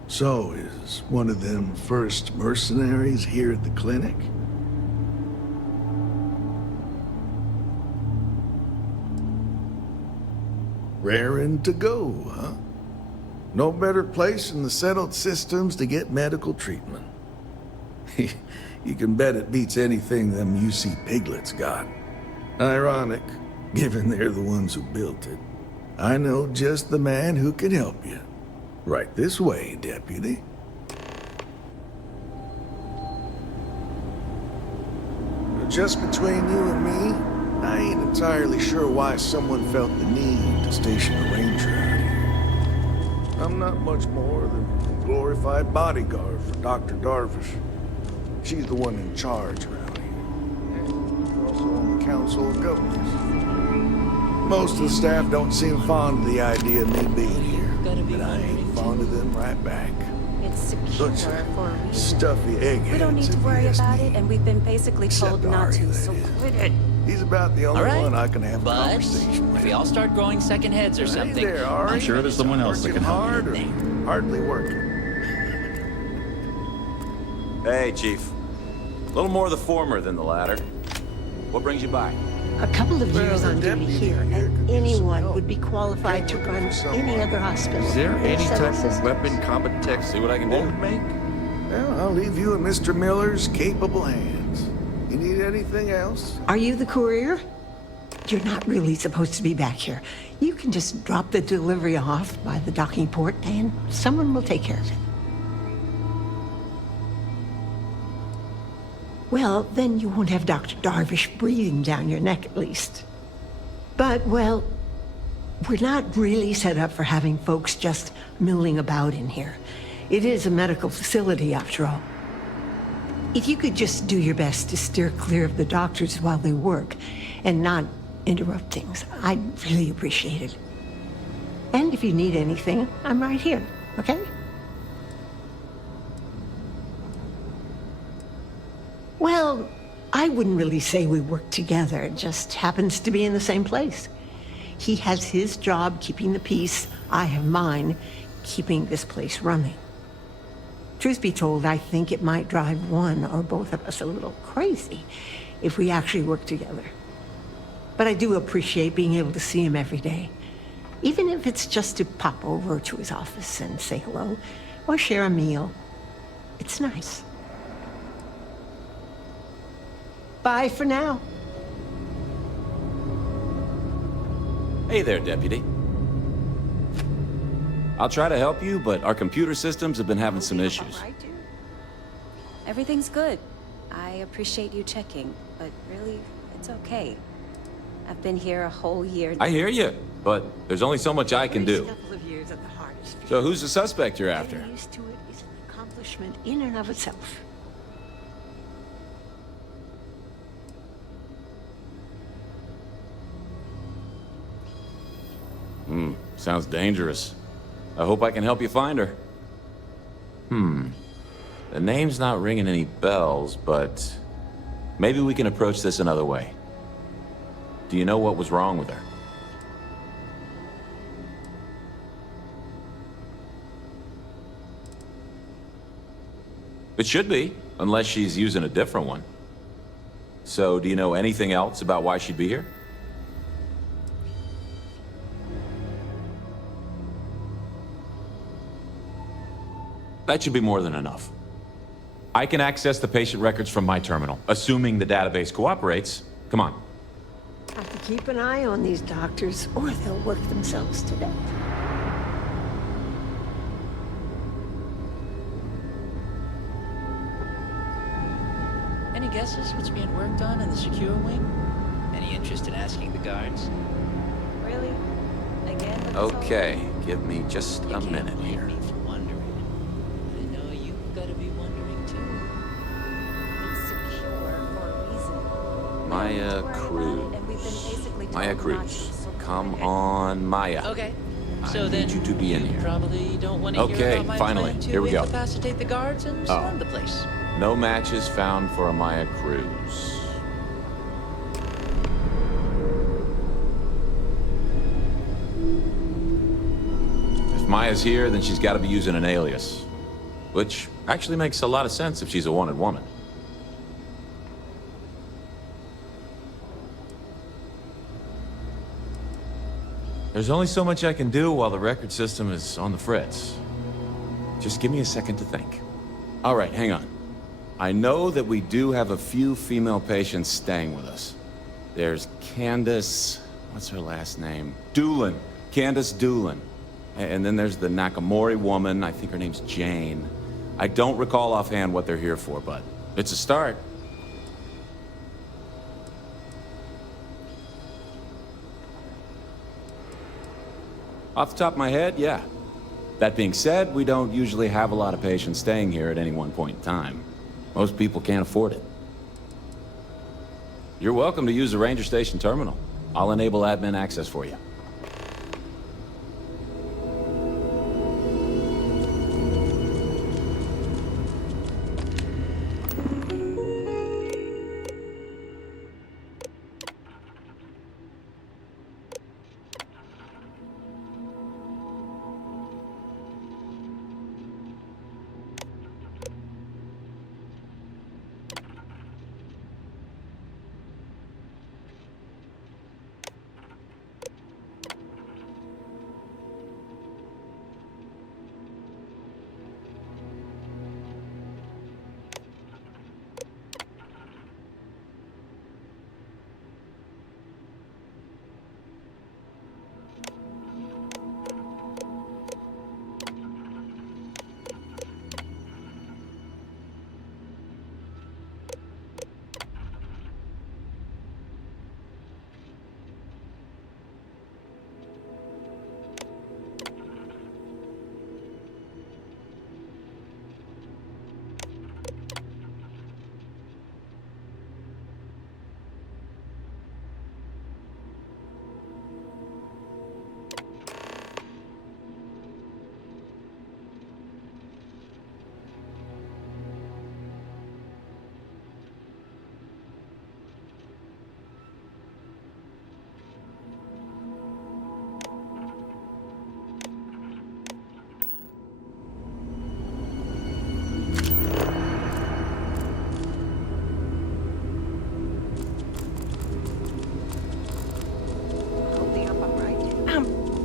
So, is one of them first mercenaries here at the clinic? Raring to go, huh? No better place in the settled systems to get medical treatment. You can bet it beats anything them UC piglets got. Ironic, given they're the ones who built it. I know just the man who can help you. Right this way, Deputy. Just between you and me, I ain't entirely sure why someone felt the need to station a ranger out here. I'm not much more than a glorified bodyguard for Dr. Darvish. She's the one in charge around here. And also on the Council of Governors. Most of the staff don't seem fond of the idea of me being here, but I ain't fond of them right back. It's secure Bunch of for a reason. stuffy eggheads. We don't need to if you worry ask about me. it, and we've been basically told Except not Ari, to, that so is. quit it. He's about the only All right, one I can have a but conversation with. if we all start growing second heads or something, Hey there, Ari. I'm sure there's someone else that can help. Hard or hardly working? Hey, Chief. A little more the former than the latter. What brings you by? A couple of years on duty here, and anyone would be qualified to run any other hospital. Is there in the any settled type of system. weapon combat tech? See what I can do? Make? Well, I'll leave you in Mr. Miller's capable hands. You need anything else? Are you the courier? You're not really supposed to be back here. You can just drop the delivery off by the docking port, and someone will take care of it. Well, then you won't have Dr. Darvish breathing down your neck, at least. But, well, we're not really set up for having folks just milling about in here. It is a medical facility, after all. If you could just do your best to steer clear of the doctors while they work and not interrupt things, I'd really appreciate it. And if you need anything, I'm right here, okay? Well, I wouldn't really say we work together. It just happens to be in the same place. He has his job keeping the peace. I have mine keeping this place running. Truth be told, I think it might drive one or both of us a little crazy if we actually work together. But I do appreciate being able to see him every day, even if it's just to pop over to his office and say hello or share a meal. It's nice. Bye for now. Hey there, Deputy. I'll try to help you, but our computer systems have been having some issues. Everything's good. I appreciate you checking, but really, it's okay. I've been here a whole year now. I hear you, but there's only so much I can do. First couple of years are the hardest. So who's the suspect you're after? Getting used to it is an accomplishment in and of itself. Sounds dangerous. I hope I can help you find her. The name's not ringing any bells, but maybe we can approach this another way. Do you know what was wrong with her? It should be, unless she's using a different one. So, do you know anything else about why she'd be here? That should be more than enough. I can access the patient records from my terminal, assuming the database cooperates. Come on. Have to keep an eye on these doctors, or they'll work themselves to death. Any guesses what's being worked on in the secure wing? Any interest in asking the guards? Really? Again? with this whole- Okay, give me just a minute here. I know you've got to be wondering too. It's secure for a reason. Maya And we've been basically Cruz. Maya told not Cruz. to, so Come on, Maya. Okay. I So need then you to be in here. probably don't want to Okay, hear about my finally, plan to here we go. incapacitate the guards and storm the place. No matches found for a Maya Cruz. If Maya's here, then she's got to be using an alias. Which actually makes a lot of sense if she's a wanted woman. There's only so much I can do while the record system is on the fritz. Just give me a second to think. All right, hang on. I know that we do have a few female patients staying with us. There's Candace, what's her last name? Doolin. Candace Doolin. And then there's the Nakamori woman, I think her name's Jane. I don't recall offhand what they're here for, but it's a start. Off the top of my head, yeah. That being said, we don't usually have a lot of patients staying here at any one point in time. Most people can't afford it. You're welcome to use the Ranger Station terminal. I'll enable admin access for you.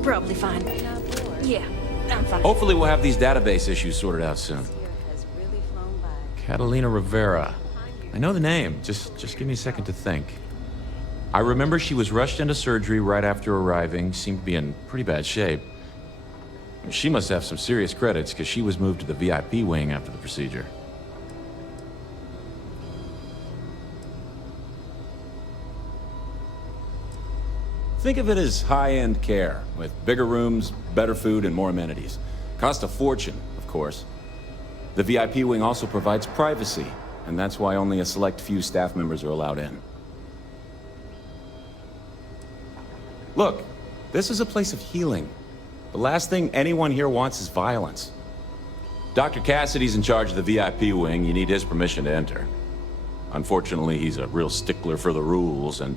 Probably fine. Yeah, I'm fine. Hopefully we'll have these database issues sorted out soon. Catalina Rivera. I know the name. Just give me a second to think. I remember she was rushed into surgery right after arriving, seemed to be in pretty bad shape. She must have some serious credits, because she was moved to the VIP wing after the procedure. Think of it as high-end care, with bigger rooms, better food, and more amenities. Cost a fortune, of course. The VIP wing also provides privacy, and that's why only a select few staff members are allowed in. Look, this is a place of healing. The last thing anyone here wants is violence. Dr. Cassidy's in charge of the VIP wing. You need his permission to enter. Unfortunately, he's a real stickler for the rules, and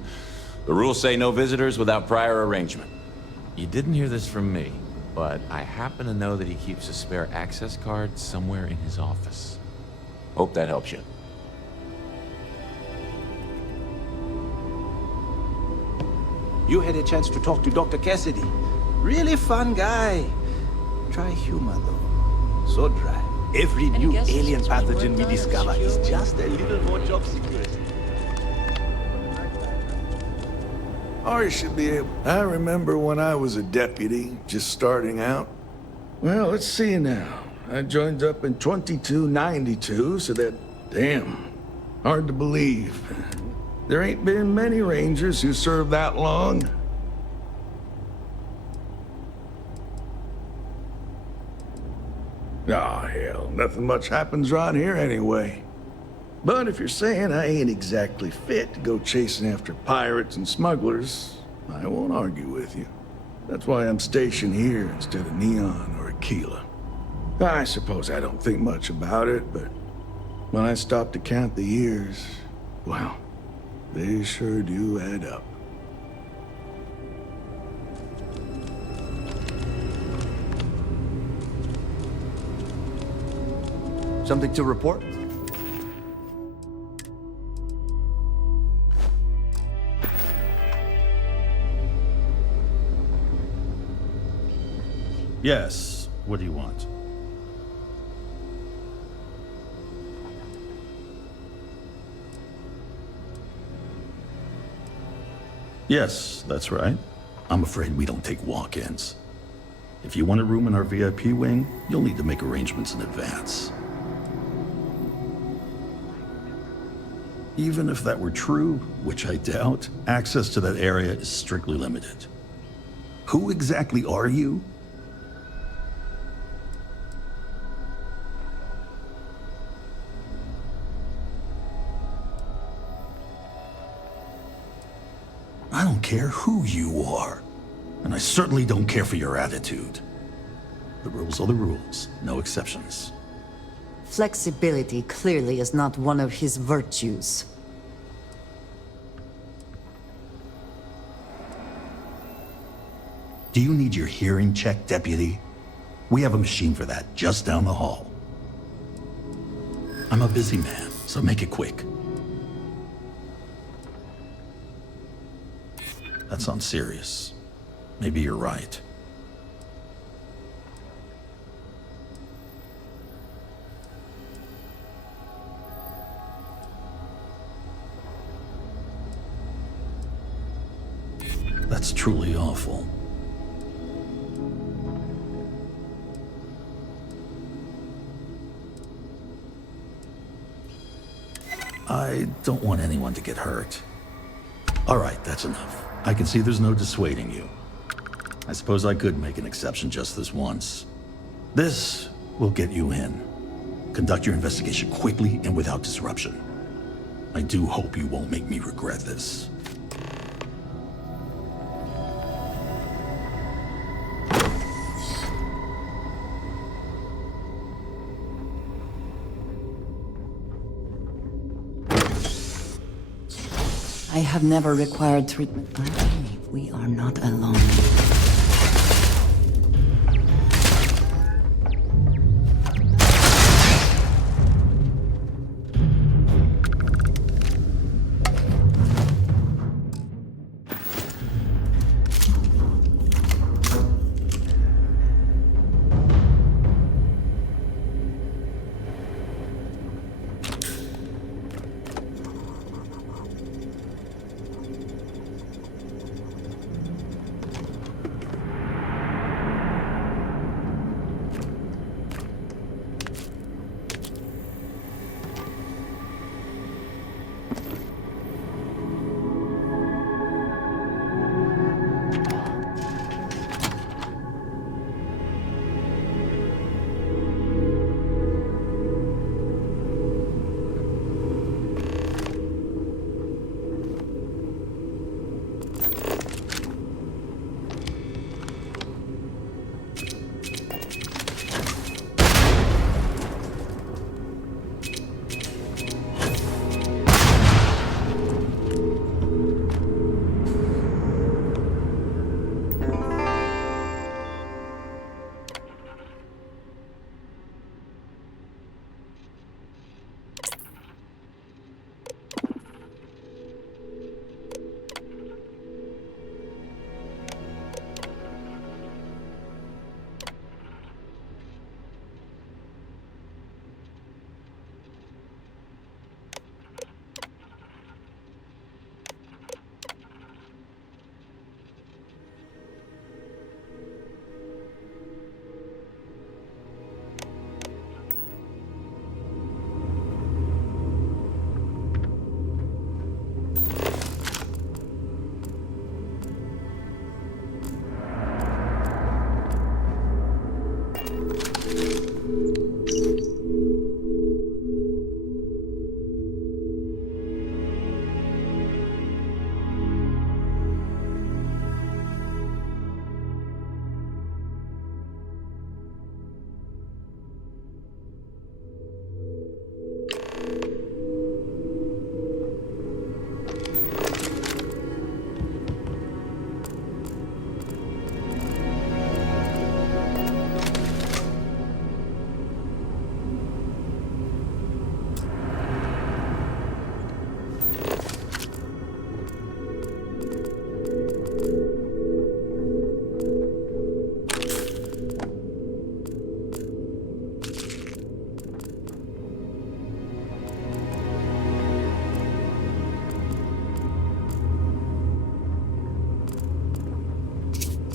the rules say no visitors without prior arrangement. You didn't hear this from me, but I happen to know that he keeps a spare access card somewhere in his office. Hope that helps you. You had a chance to talk to Dr. Cassidy. Really fun guy. Try humor, though. So dry. Every new alien pathogen we discover is just a little more job security. Or you should be able. I remember when I was a deputy, just starting out. Well, let's see now. I joined up in 2292, so that, damn, hard to believe. There ain't been many Rangers who served that long. Oh, hell, nothing much happens around here anyway. But if you're saying I ain't exactly fit to go chasing after pirates and smugglers, I won't argue with you. That's why I'm stationed here instead of Neon or Aquila. I suppose I don't think much about it, but when I stop to count the years, well, they sure do add up. Something to report? Yes. What do you want? Yes, that's right. I'm afraid we don't take walk-ins. If you want a room in our VIP wing, you'll need to make arrangements in advance. Even if that were true, which I doubt, access to that area is strictly limited. Who exactly are you? I don't care who you are, and I certainly don't care for your attitude. The rules are the rules, no exceptions. Flexibility clearly is not one of his virtues. Do you need your hearing checked, Deputy? We have a machine for that just down the hall. I'm a busy man, so make it quick. That sounds serious. Maybe you're right. That's truly awful. I don't want anyone to get hurt. All right, that's enough. I can see there's no dissuading you. I suppose I could make an exception just this once. This will get you in. Conduct your investigation quickly and without disruption. I do hope you won't make me regret this. I have never required treatment. I believe we are not alone.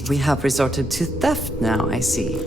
We have resorted to theft now, I see.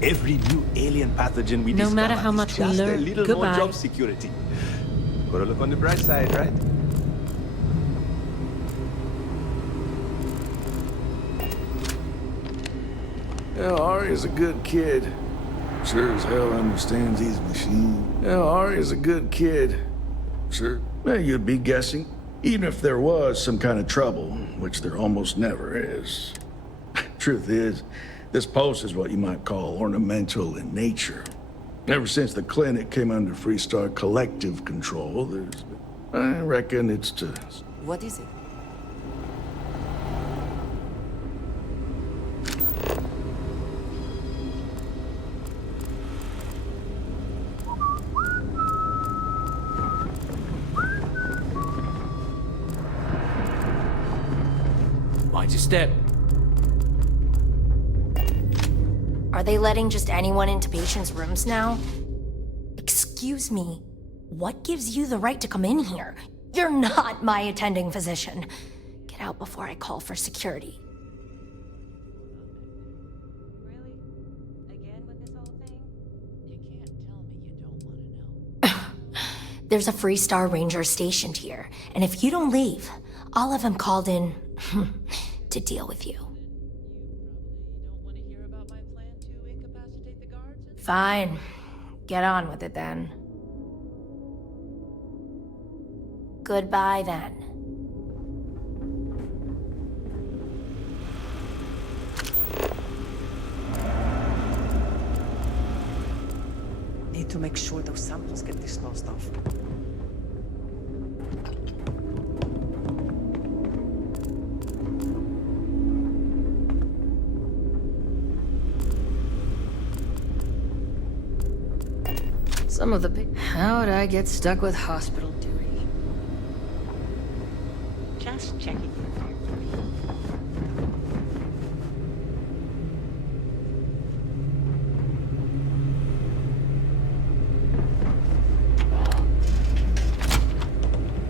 Every new alien pathogen we No discover matter how is much we just a learn, little goodbye. more job security. Gotta look on the bright side, right? Yeah, Ari's a good kid. Sure as hell understands these machines. Yeah, Ari's a good kid. Sure. Well, you'd be guessing. Even if there was some kind of trouble, which there almost never is. Truth is, this post is what you might call ornamental in nature. Ever since the clinic came under Freestar collective control, I reckon it's to... What is it? Mind your step. Are they letting just anyone into patients' rooms now? Excuse me, what gives you the right to come in here? You're not my attending physician. Get out before I call for security. There's a Freestar Ranger stationed here, and if you don't leave, I'll have him called in to deal with you. Fine. Get on with it then. Goodbye then. Need to make sure those samples get disposed of. Some of the How'd I get stuck with hospital duty? Just checking.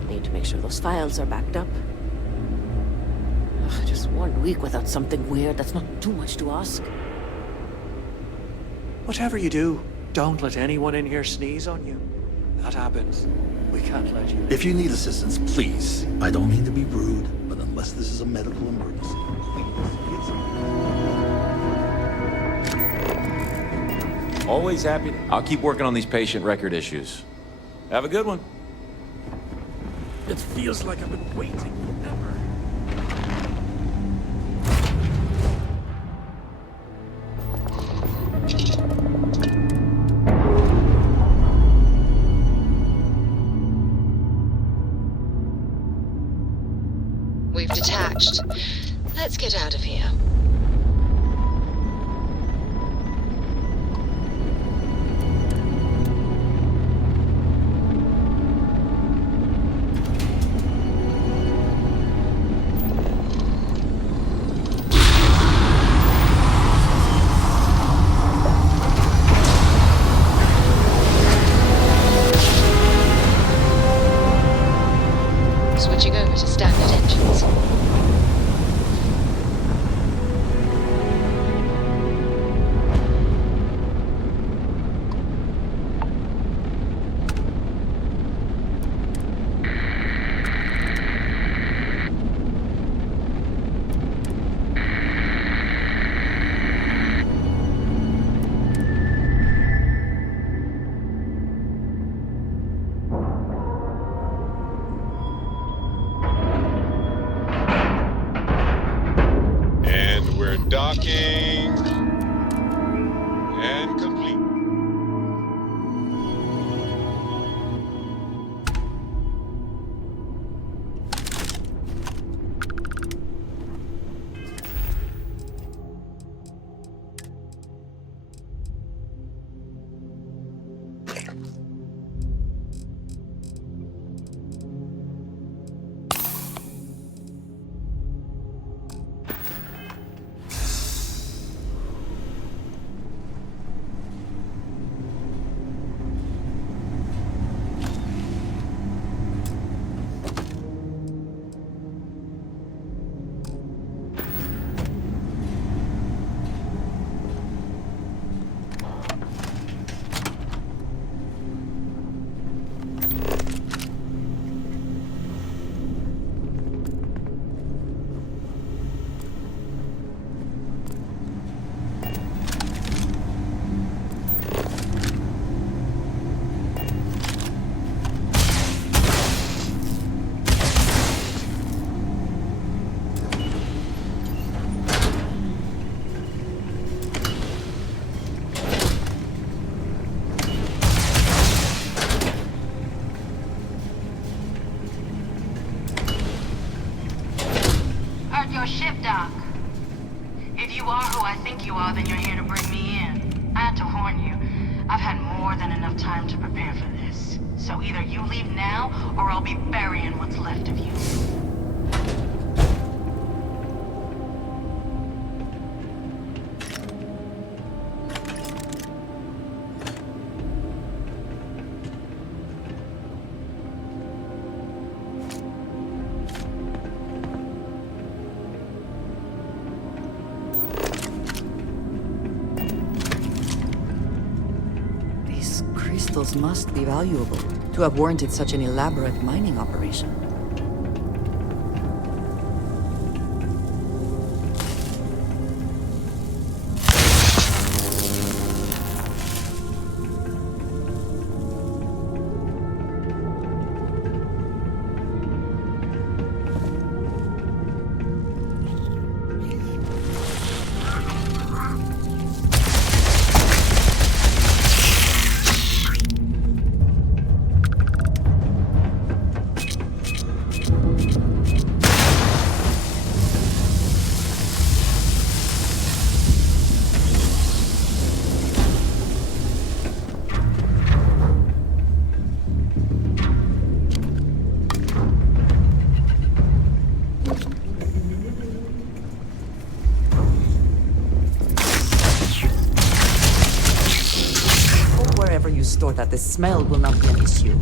Need to make sure those files are backed up. Ugh, just 1 week without something weird. That's not too much to ask. Whatever you do, don't let anyone in here sneeze on you. That happens. We can't let you. If you need assistance, please. I don't mean to be rude, but unless this is a medical emergency, please get some... Always happy. I'll keep working on these patient record issues. Have a good one. It feels like I've been waiting forever. We've detached. Let's get out of here. Switching over to standard engines. Docking and complete. ship, Doc. If you are who I think you are, then you're here to bring me in. I have to warn you, I've had more than enough time to prepare for this. So either you leave now, or I'll be burying what's left of you. Crystals must be valuable to have warranted such an elaborate mining operation. Store that the smell will not be an issue.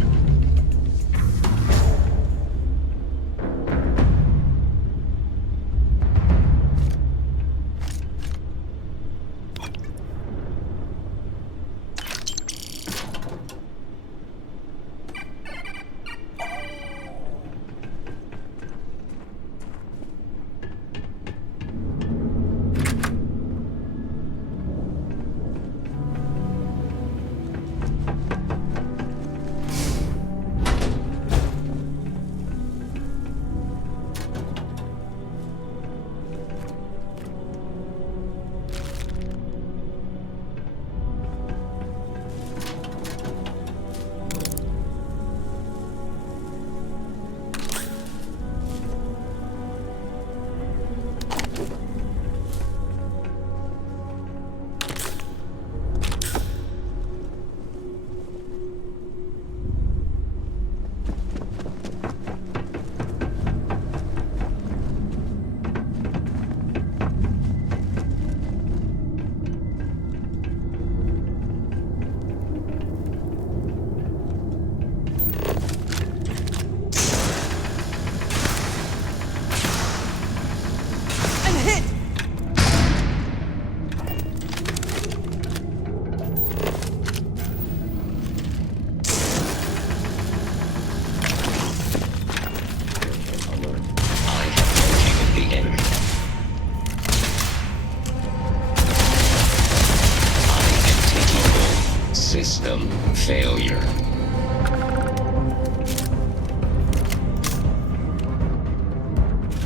System failure.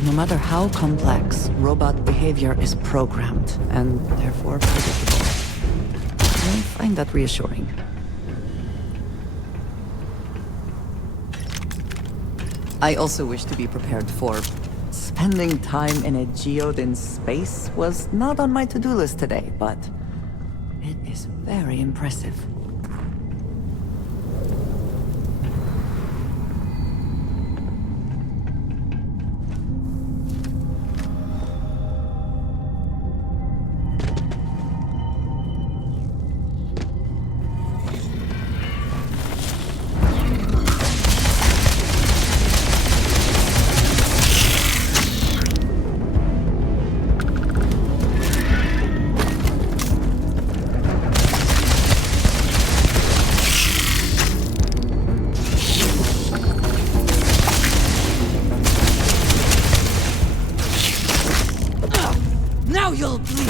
No matter how complex, robot behavior is programmed, and therefore predictable. I find that reassuring. I also wish to be prepared for... Spending time in a geode in space was not on my to-do list today, but it is very impressive. Now you'll bleed!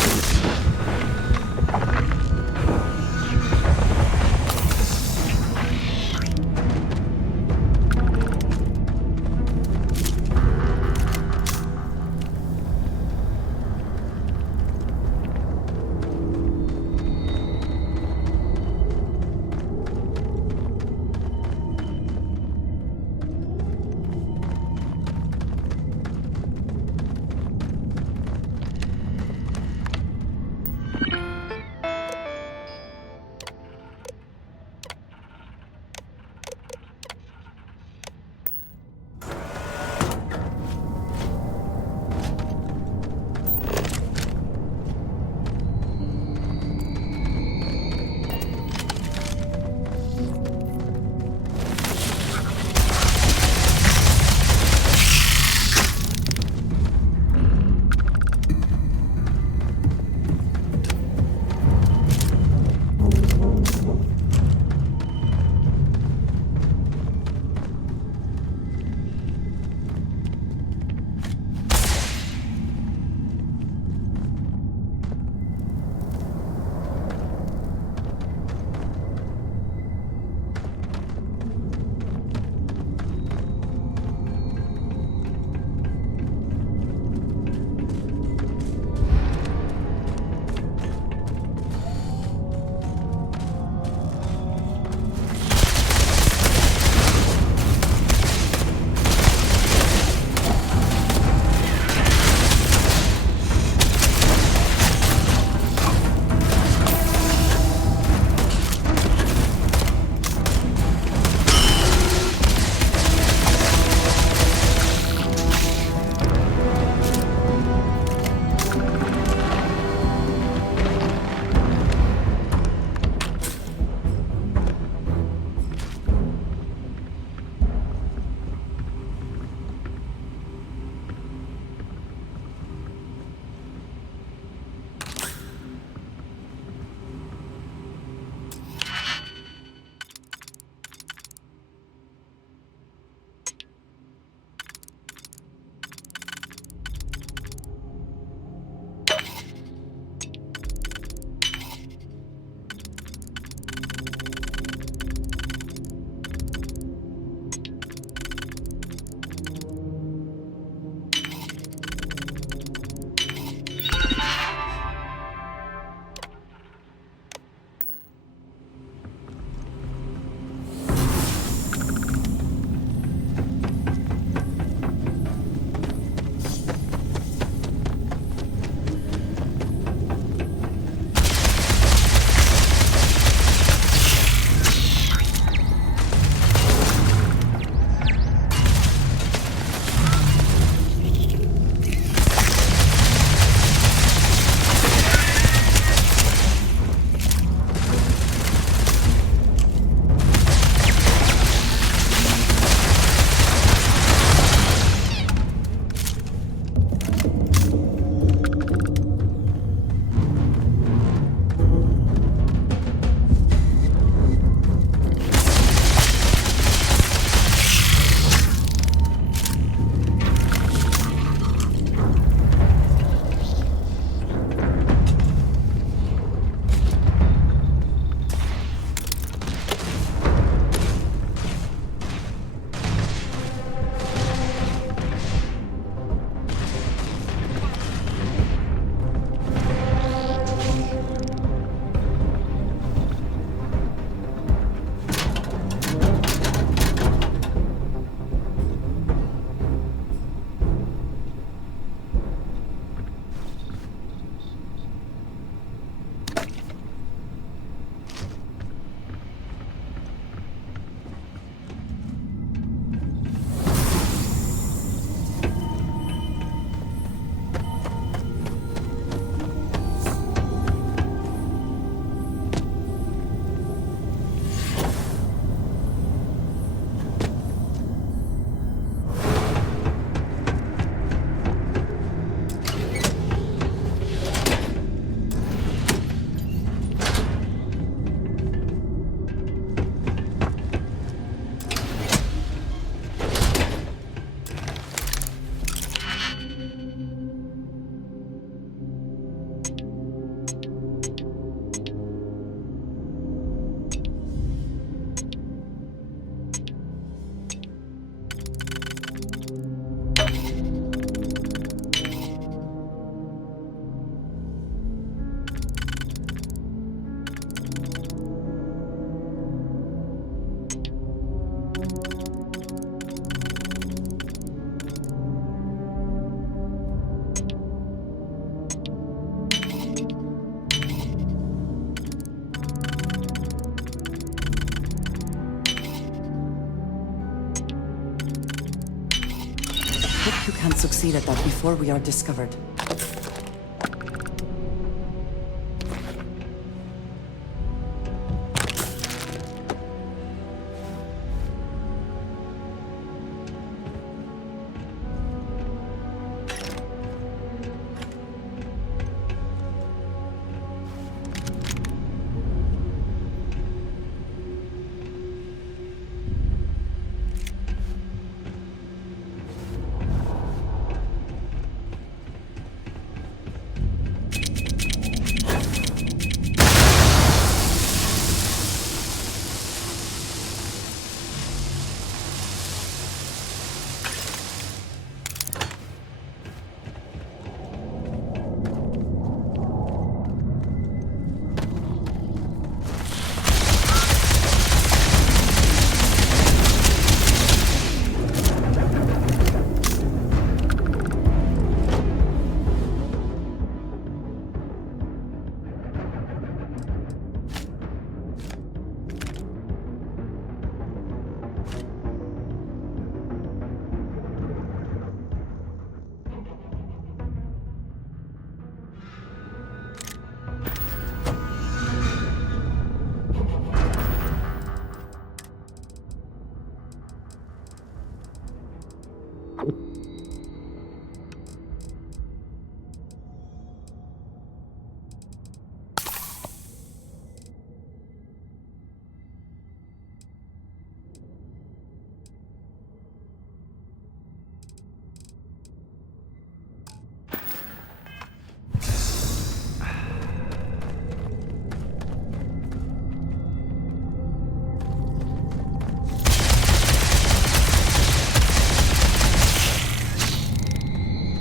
can't succeed at that before we are discovered.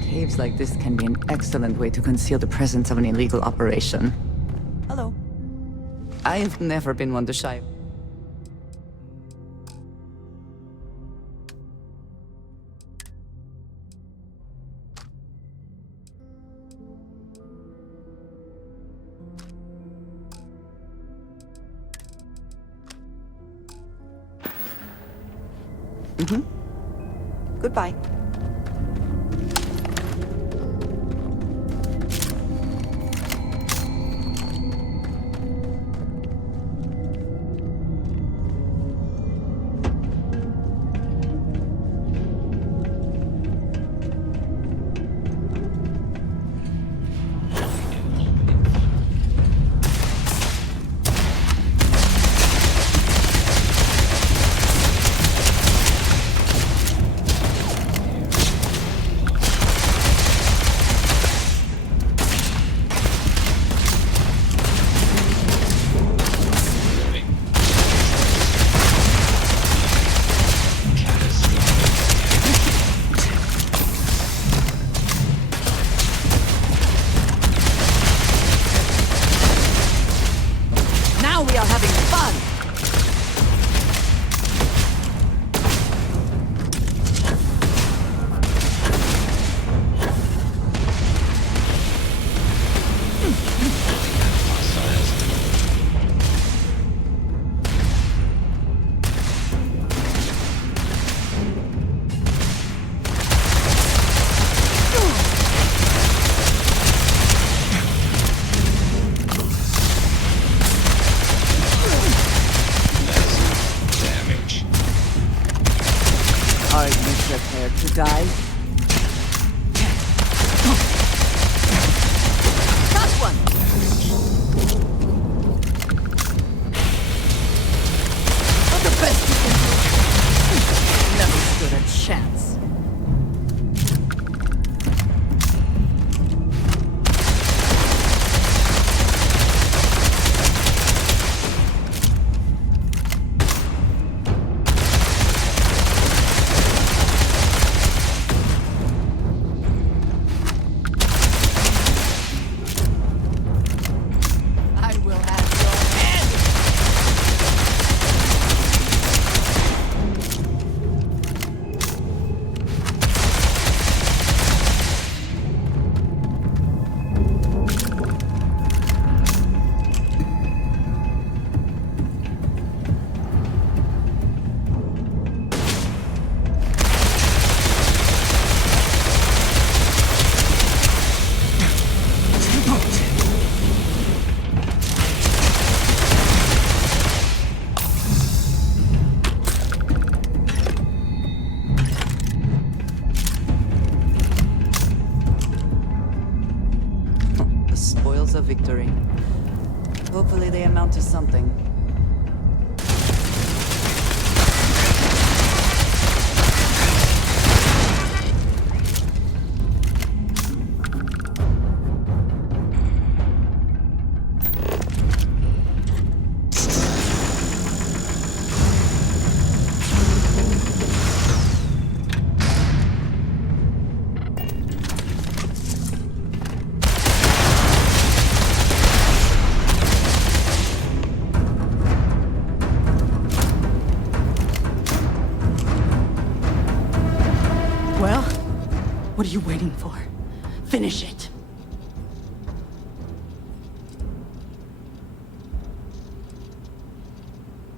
Caves like this can be an excellent way to conceal the presence of an illegal operation. Hello. I've never been one to shy. Goodbye. spoils of victory. Hopefully they amount to something. Well, what are you waiting for? Finish it.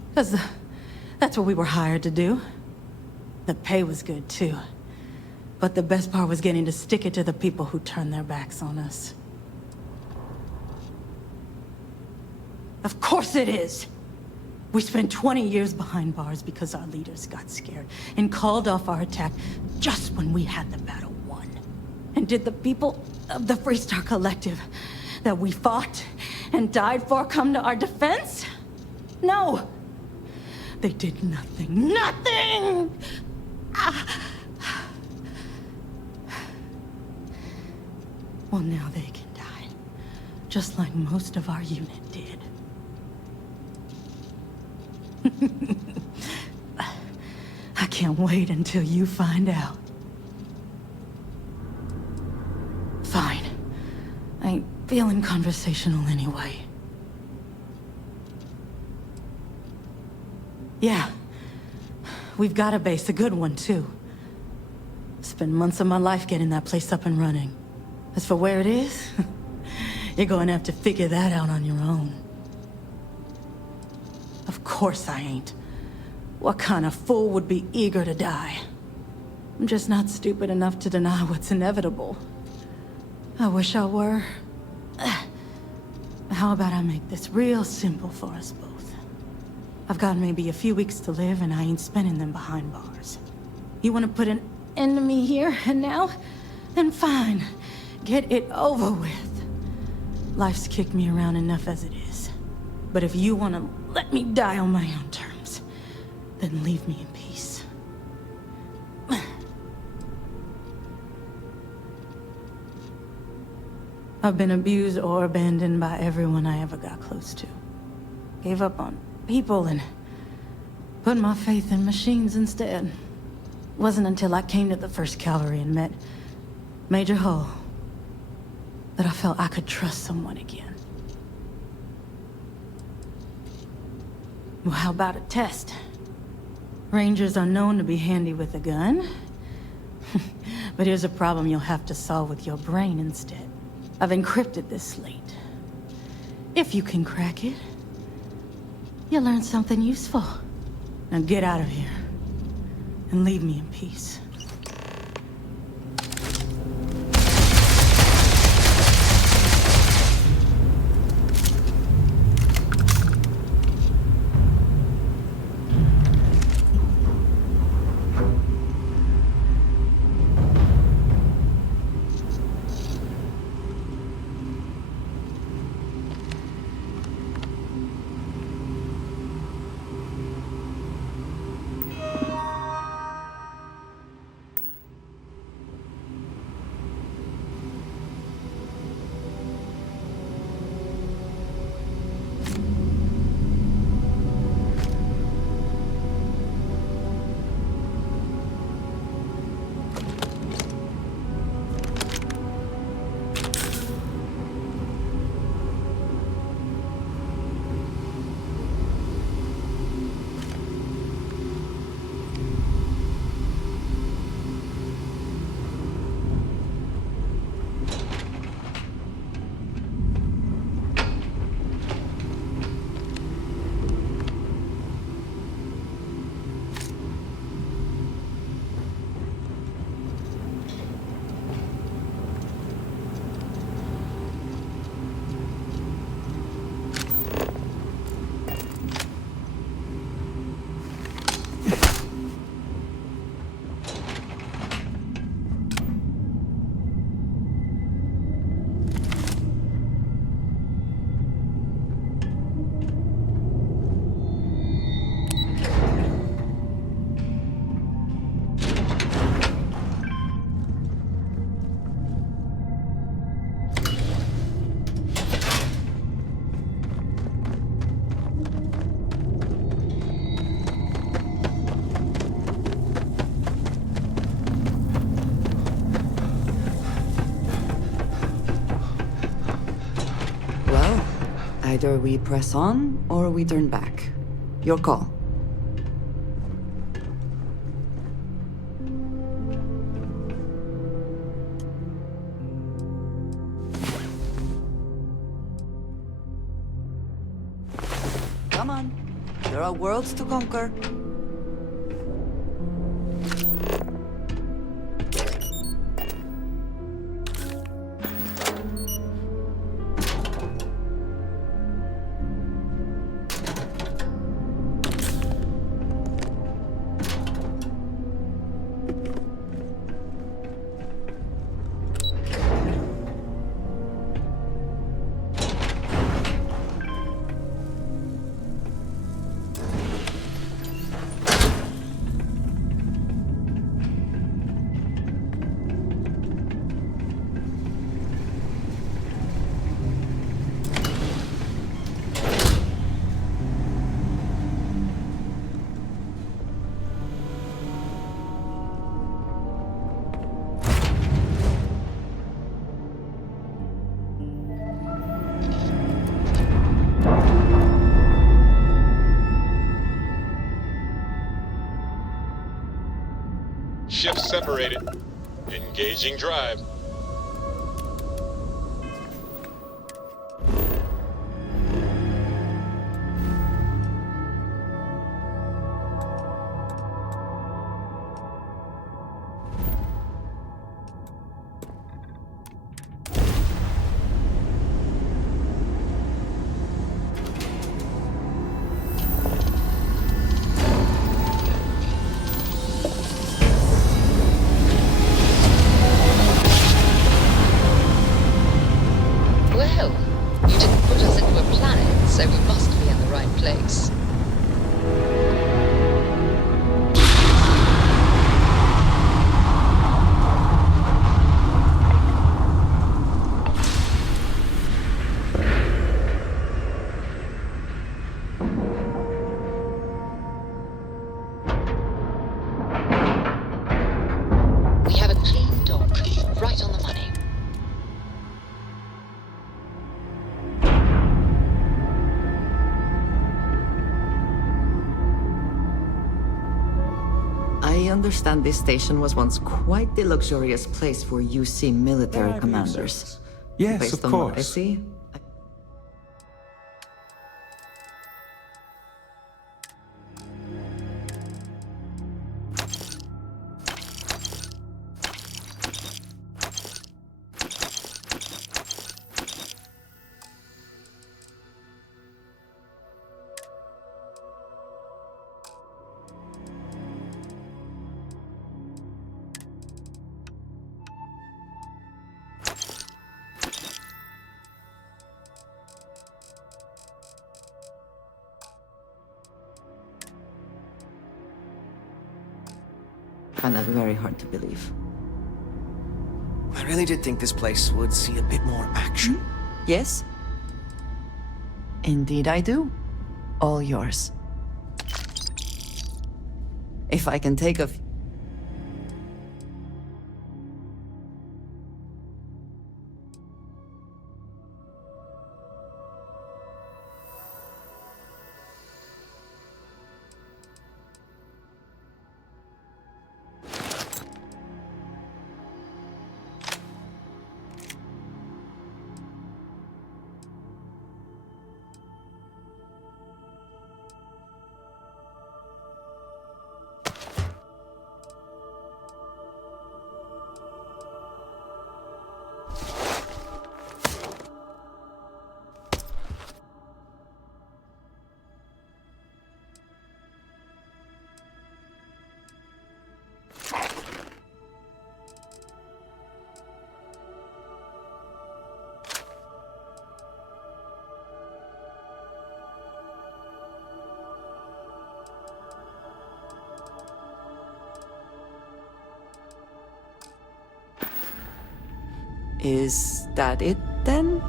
Because that's what we were hired to do. The pay was good, too. But the best part was getting to stick it to the people who turned their backs on us. Of course it is! We spent 20 years behind bars because our leaders got scared and called off our attack just when we had the battle won. And did the people of the Freestar Collective that we fought and died for come to our defense? No! They did nothing. Nothing! Well, now they can die. Just like most of our unit did. I can't wait until you find out. Fine. I ain't feeling conversational anyway. Yeah. We've got a base, a good one, too. Spent months of my life getting that place up and running. As for where it is, you're going to have to figure that out on your own. Of course I ain't. What kind of fool would be eager to die? I'm just not stupid enough to deny what's inevitable. I wish I were. How about I make this real simple for us both? I've got maybe a few weeks to live, and I ain't spending them behind bars. You want to put an end to me here and now? Then fine. Get it over with. Life's kicked me around enough as it is. But if you want to let me die on my own terms, then leave me in peace. I've been abused or abandoned by everyone I ever got close to. Gave up on people and put my faith in machines instead. Wasn't until I came to the 1st Cavalry and met Major Hull that I felt I could trust someone again. Well, how about a test? Rangers are known to be handy with a gun. But here's a problem you'll have to solve with your brain instead. I've encrypted this slate. If you can crack it, you'll learn something useful. Now get out of here and leave me in peace. Either we press on, or we turn back. Your call. Come on. There are worlds to conquer. Ships separated. Engaging drive. Well, you didn't put us into a planet, so we must be in the right place. We have a clean dock, right on the money. I understand this station was once quite the luxurious place for UC military commanders. Yes, Based of on what I course. see. I find that very hard to believe. I really did think this place would see a bit more action. Yes? Indeed I do. All yours. If I can take a... Is that it, then?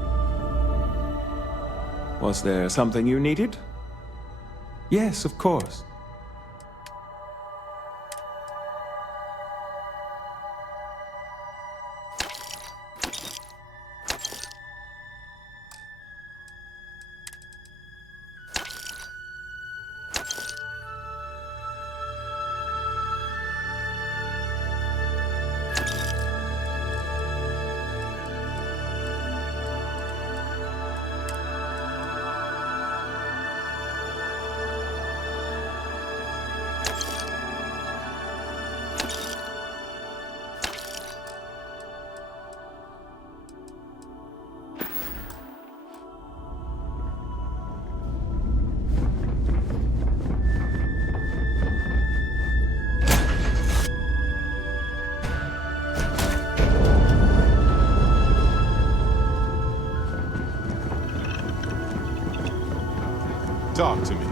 Was there something you needed? Yes, of course. Talk to me.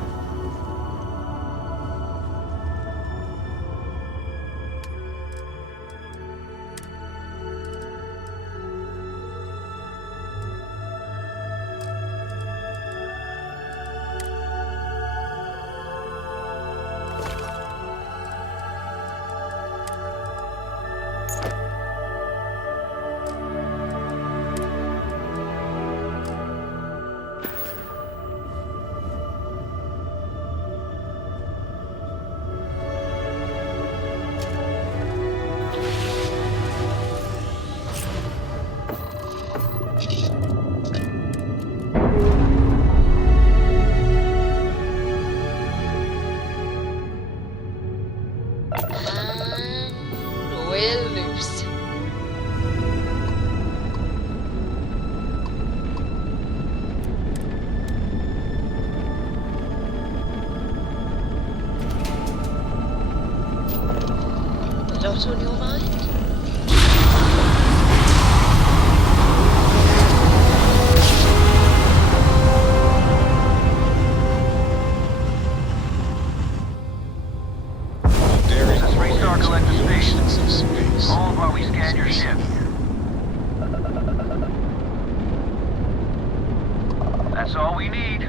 We're loose. A lot on your mind? Three-star collector station. Hold while we scan your ship. That's all we need.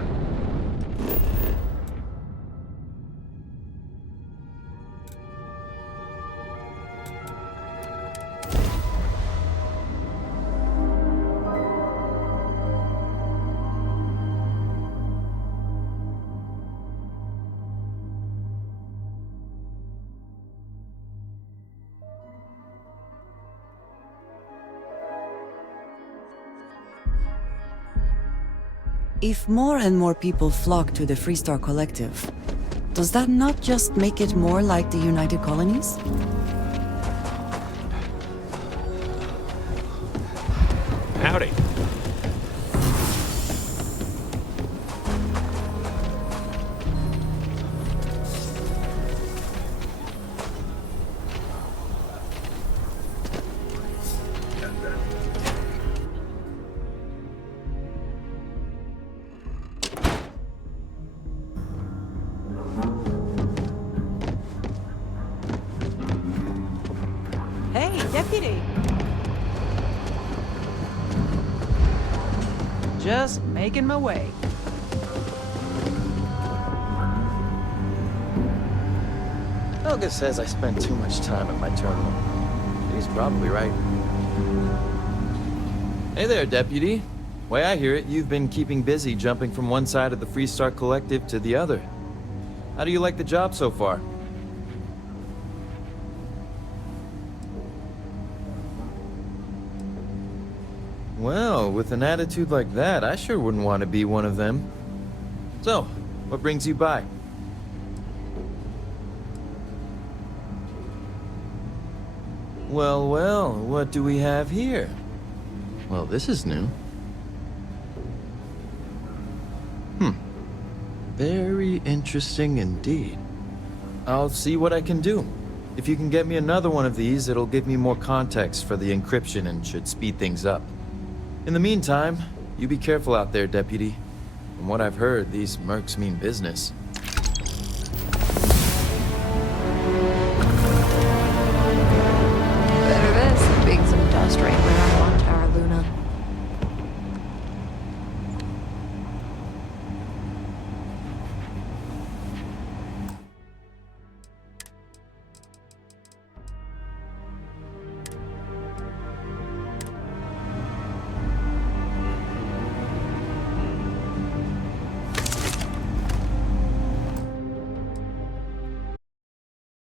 If more and more people flock to the Freestar Collective, does that not just make it more like the United Colonies? Howdy. Hey, deputy! Just making my way. Helga says I spend too much time at my terminal. He's probably right. Hey there, Deputy. Way I hear it, you've been keeping busy jumping from one side of the Freestar Collective to the other. How do you like the job so far? Well, with an attitude like that, I sure wouldn't want to be one of them. So, what brings you by? Well, well, what do we have here? Well, this is new. Very interesting indeed. I'll see what I can do. If you can get me another one of these, it'll give me more context for the encryption and should speed things up. In the meantime, you be careful out there, Deputy. From what I've heard, these mercs mean business.